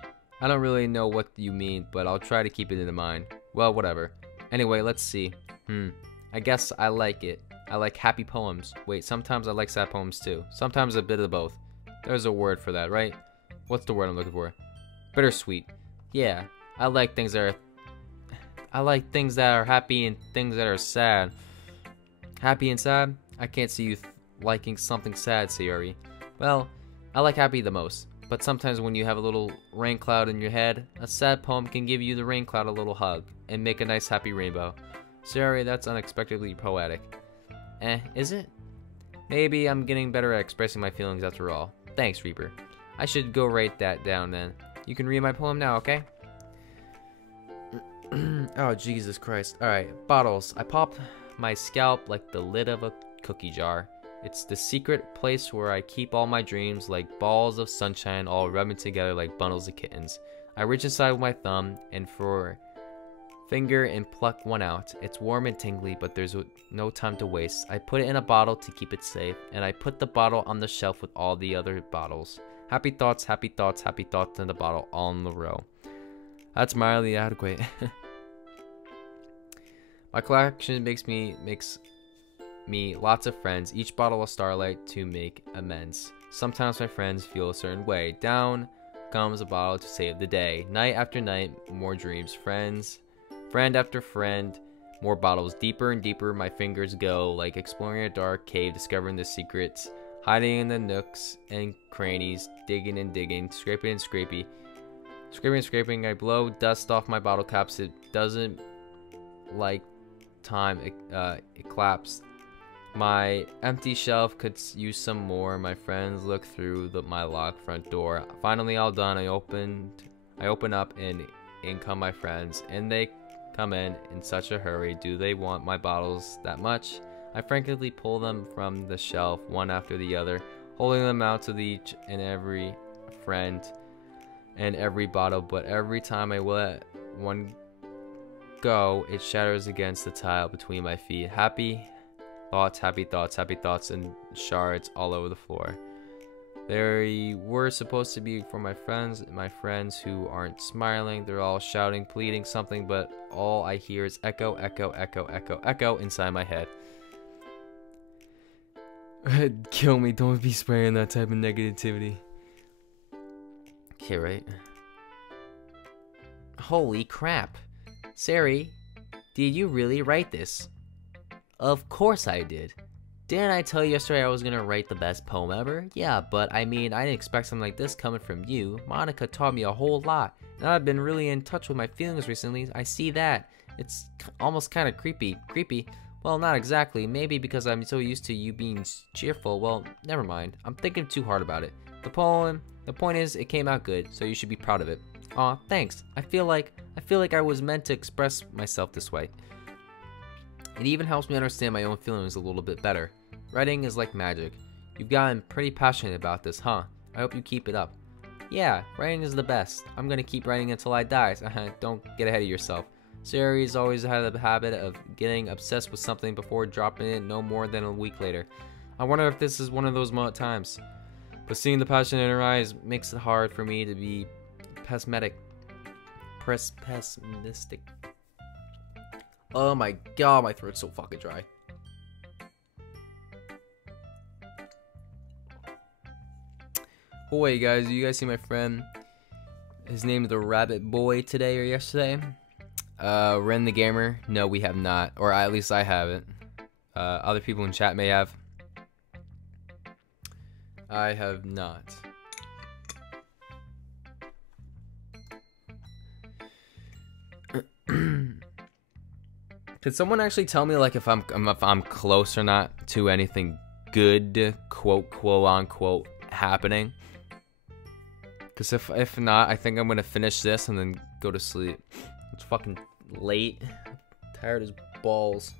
I don't really know what you mean, but I'll try to keep it in mind. Well, whatever. Anyway, let's see. I guess I like it. I like happy poems. Wait, sometimes I like sad poems too. Sometimes a bit of both. There's a word for that, right? What's the word I'm looking for? Bittersweet. Yeah, I like things that are happy and things that are sad. Happy and sad? I can't see you liking something sad, Sayori. Well, I like happy the most. But sometimes when you have a little rain cloud in your head, a sad poem can give you the rain cloud a little hug and make a nice happy rainbow. Sorry, that's unexpectedly poetic. Is it? Maybe I'm getting better at expressing my feelings after all. Thanks, Reaper. I should go write that down then. You can read my poem now, okay? Oh, Jesus Christ. Alright, bottles. I pop my scalp like the lid of a cookie jar. It's the secret place where I keep all my dreams like balls of sunshine all rubbing together like bundles of kittens. I reach inside with my thumb and for finger and pluck one out. It's warm and tingly, but there's no time to waste. I put it in a bottle to keep it safe, and I put the bottle on the shelf with all the other bottles. Happy thoughts, happy thoughts, happy thoughts in the bottle all in the row. That's mildly adequate. My collection makes me lots of friends, each bottle of starlight to make amends. Sometimes my friends feel a certain way. Down comes a bottle to save the day. Night after night, more dreams. Friend after friend, more bottles. Deeper and deeper my fingers go, like exploring a dark cave, discovering the secrets hiding in the nooks and crannies, digging and digging, scraping and scraping. Scraping and scraping, I blow dust off my bottle caps. It doesn't like time. It collapsed. My empty shelf could use some more. My friends look through my locked front door. Finally, all done. I open up and in come my friends, and they come in such a hurry. Do they want my bottles that much? I frankly pull them from the shelf one after the other, holding them out to each and every friend and every bottle, but every time I let one go, it shatters against the tile between my feet. Happy thoughts, and shards all over the floor. They were supposed to be for my friends who aren't smiling. They're all shouting, pleading something, but all I hear is echo, echo, echo, echo, echo inside my head. Kill me, don't be spraying that type of negativity. Okay, right? Holy crap. Sari, did you really write this? Of course I did. Didn't I tell you yesterday I was gonna write the best poem ever? Yeah, but I mean, I didn't expect something like this coming from you. Monica taught me a whole lot, and I've been really in touch with my feelings recently. I see that. It's almost kind of creepy. Creepy? Well, not exactly. Maybe because I'm so used to you being cheerful. Well, never mind. I'm thinking too hard about it. The point is, it came out good, so you should be proud of it. Aw, thanks. I feel like I was meant to express myself this way. It even helps me understand my own feelings a little bit better. Writing is like magic. You've gotten pretty passionate about this, huh? I hope you keep it up. Yeah, writing is the best. I'm gonna keep writing until I die. Don't get ahead of yourself. Sari's always had the habit of getting obsessed with something before dropping it no more than a week later. I wonder if this is one of those times. But seeing the passion in her eyes makes it hard for me to be pessimistic. Oh my god, my throat's so fucking dry. Oh wait, guys, you guys see my friend? His name is the Rabbit Boy today or yesterday. Ren the Gamer? No, we have not, or at least I haven't. Other people in chat may have. I have not. Could someone actually tell me, like, if I'm close or not to anything good, quote unquote, happening? Because if not, I think I'm gonna finish this and then go to sleep. It's fucking late. Tired as balls.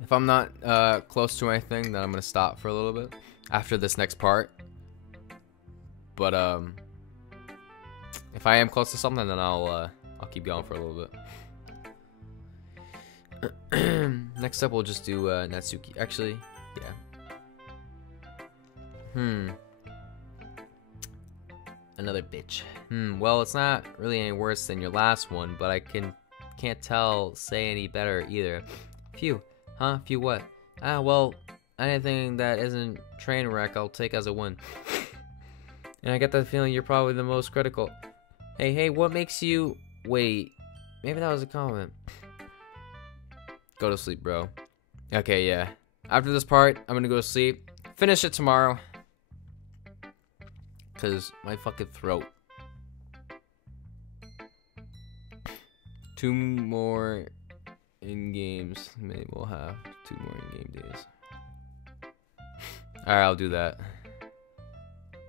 If I'm not close to anything, then I'm gonna stop for a little bit after this next part. But if I am close to something, then I'll keep going for a little bit. Next up, we'll just do Natsuki. Actually, yeah. Another bitch. Well, it's not really any worse than your last one, but I can't say any better either. Phew. Huh? Phew what? Well, anything that isn't train wreck, I'll take as a win. And I get that feeling you're probably the most critical. Hey, what makes you... Wait, maybe that was a comment. Go to sleep, bro. Okay, yeah. After this part, I'm gonna go to sleep. Finish it tomorrow. Cause my fucking throat. 2 more in-games. Maybe we'll have 2 more in-game days. Alright, I'll do that.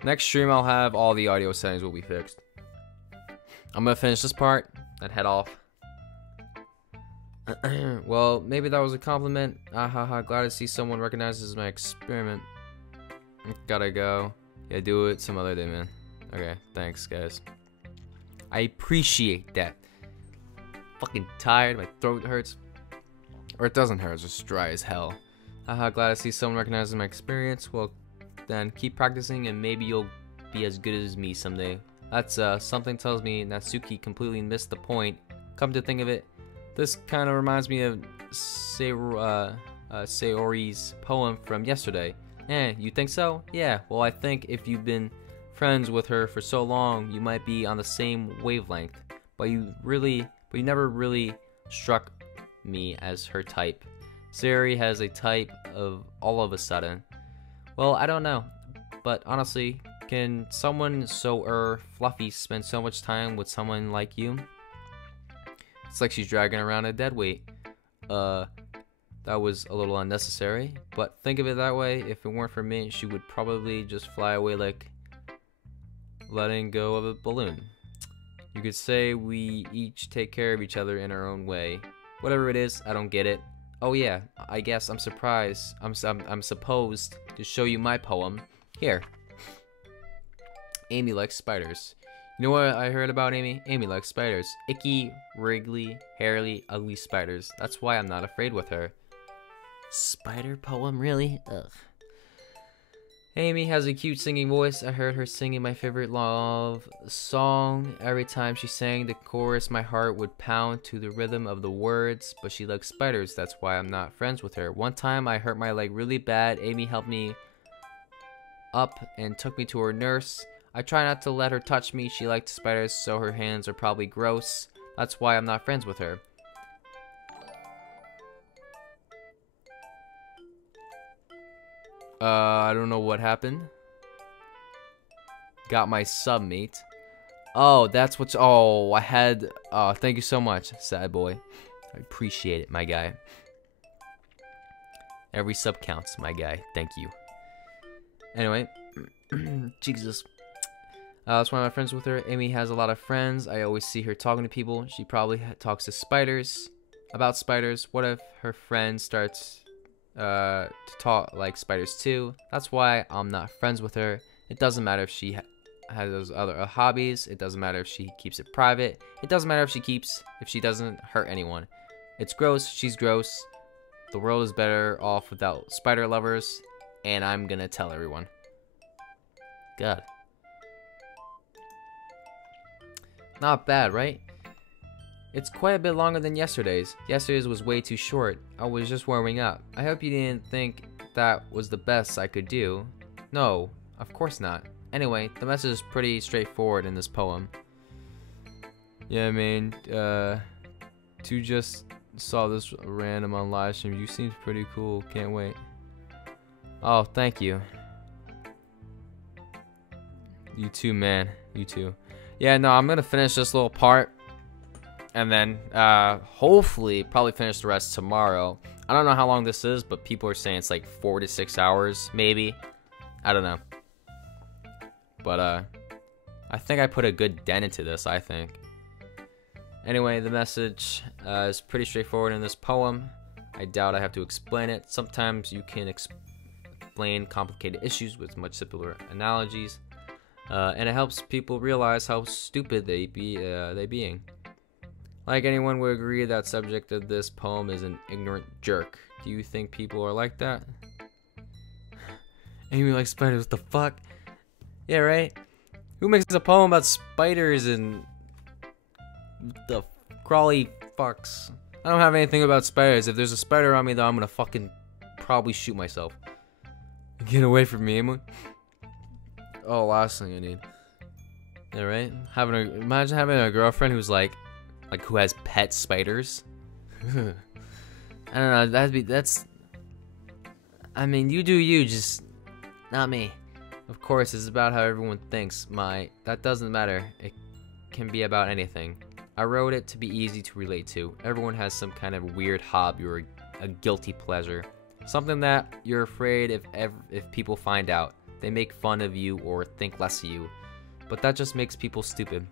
Next stream, I'll have all the audio settings will be fixed. I'm gonna finish this part, then head off. Well, maybe that was a compliment. Glad to see someone recognizes my experiment. Gotta go. Yeah, do it some other day, man. Okay, thanks, guys. I appreciate that. Fucking tired, my throat hurts. Or it doesn't hurt, it's just dry as hell. Glad to see someone recognizes my experience. Well, then keep practicing and maybe you'll be as good as me someday. That's something tells me Natsuki completely missed the point. Come to think of it, this kind of reminds me of Sayori's poem from yesterday. You think so? Yeah, well I think if you've been friends with her for so long, you might be on the same wavelength, but you never really struck me as her type. Sari has a type of all of a sudden. Well, I don't know, but honestly, can someone so fluffy spend so much time with someone like you? It's like she's dragging around a dead weight. That was a little unnecessary, but think of it that way. If it weren't for me, she would probably just fly away like letting go of a balloon. You could say we each take care of each other in our own way. Whatever it is, I don't get it. Oh yeah, I guess I'm surprised. I'm supposed to show you my poem. Here. Amy likes spiders. You know what I heard about Amy? Amy likes spiders. Icky, wriggly, hairy, ugly spiders. That's why I'm not afraid with her. Spider poem, really? Ugh. Amy has a cute singing voice. I heard her singing my favorite love song. Every time she sang the chorus, my heart would pound to the rhythm of the words. But she likes spiders. That's why I'm not friends with her. One time I hurt my leg really bad. Amy helped me up and took me to her nurse. I try not to let her touch me. She likes spiders, so her hands are probably gross. That's why I'm not friends with her. I don't know what happened. Got my submate. Oh, that's what's... Oh, I had... thank you so much, sad boy. I appreciate it, my guy. Every sub counts, my guy. Thank you. Anyway. Jesus. That's why I'm friends with her. Amy has a lot of friends. I always see her talking to people. She probably talks to spiders. About spiders. What if her friend starts... to talk like spiders too? That's why I'm not friends with her. It doesn't matter if she has those other hobbies. It doesn't matter if she keeps it private. It doesn't matter if she doesn't hurt anyone. It's gross. She's gross. The world is better off without spider lovers, and I'm gonna tell everyone. God. Not bad, right? It's quite a bit longer than yesterday's. Yesterday's was way too short. I was just warming up. I hope you didn't think that was the best I could do. No, of course not. Anyway, the message is pretty straightforward in this poem. Yeah, I mean, to just saw this random on live stream. You seemed pretty cool. Can't wait. Oh, thank you. You too, man. You too. Yeah, no, I'm gonna finish this little part. And then, hopefully, probably finish the rest tomorrow. I don't know how long this is, but people are saying it's like 4 to 6 hours, maybe. I don't know. But, I think I put a good dent into this, I think. Anyway, the message is pretty straightforward in this poem. I doubt I have to explain it. Sometimes you can explain complicated issues with much simpler analogies. And it helps people realize how stupid they being. Like anyone would agree that subject of this poem is an ignorant jerk. Do you think people are like that? Amy likes spiders, what the fuck? Yeah, right? Who makes a poem about spiders and the crawly fucks? I don't have anything about spiders. If there's a spider on me, though, I'm gonna fucking probably shoot myself. Get away from me, Amy. Oh, last thing I need. Yeah, right? Imagine having a girlfriend who's like who has pet spiders. I don't know, that's I mean, you do you, just not me. Of course, it's about how everyone thinks. That doesn't matter. It can be about anything. I wrote it to be easy to relate to. Everyone has some kind of weird hobby or a guilty pleasure. Something that you're afraid if people find out. They make fun of you or think less of you. But that just makes people stupid.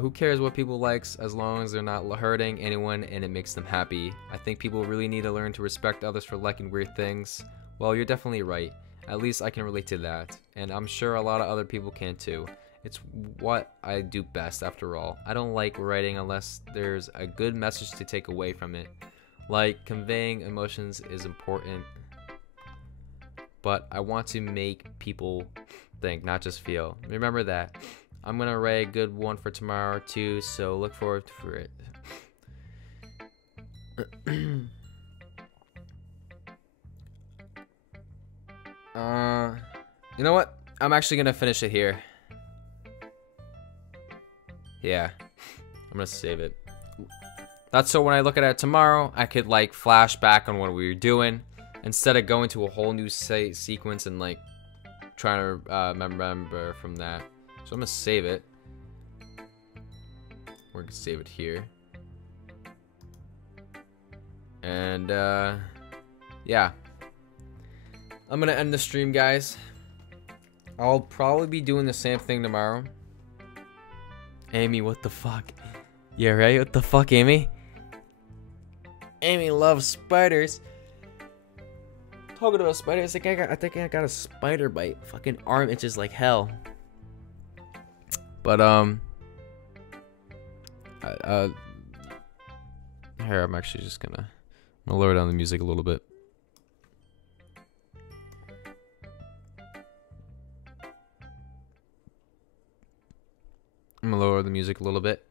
Who cares what people likes as long as they're not hurting anyone and it makes them happy. I think people really need to learn to respect others for liking weird things. Well, you're definitely right. At least I can relate to that. And I'm sure a lot of other people can too. It's what I do best after all. I don't like writing unless there's a good message to take away from it. Like, conveying emotions is important. But I want to make people think, not just feel. Remember that. I'm gonna write a good one for tomorrow too, so look forward for it. You know what? I'm actually gonna finish it here. Yeah. I'm gonna save it. That's so when I look at it tomorrow, I could like flash back on what we were doing instead of going to a whole new sequence and like trying to remember from that. So I'm gonna save it. We're gonna save it here. And yeah. I'm gonna end the stream, guys. I'll probably be doing the same thing tomorrow. Amy, what the fuck? Yeah, right? What the fuck, Amy? Amy loves spiders. Talking about spiders, I think I got a spider bite. Fucking arm itches like hell. But here, I'm actually just gonna lower down the music a little bit. I'm gonna lower the music a little bit.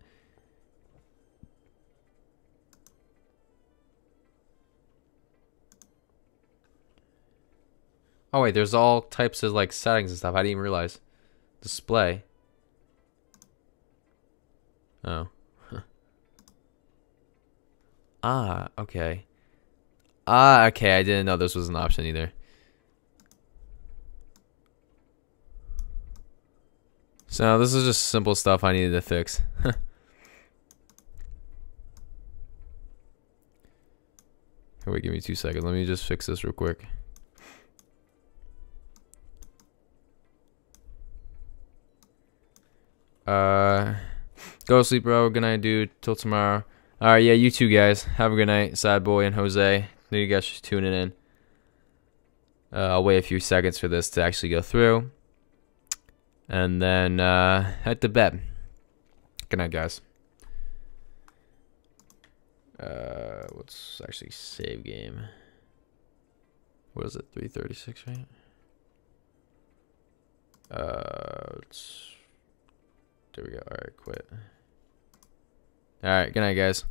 Oh wait, there's all types of like settings and stuff. I didn't even realize. Display. Oh. Ah, okay. Ah, okay. I didn't know this was an option either. So this is just simple stuff I needed to fix. Wait, give me 2 seconds. Let me just fix this real quick. Go to sleep, bro. Good night, dude. Till tomorrow. Alright, yeah, you too, guys. Have a good night. Sad Boy and Jose. Thank you guys for tuning in. I'll wait a few seconds for this to actually go through. And then head to bed. Good night, guys. Let's actually save game. What is it? 336, right? There we go. Alright, quit. Alright, good night, guys.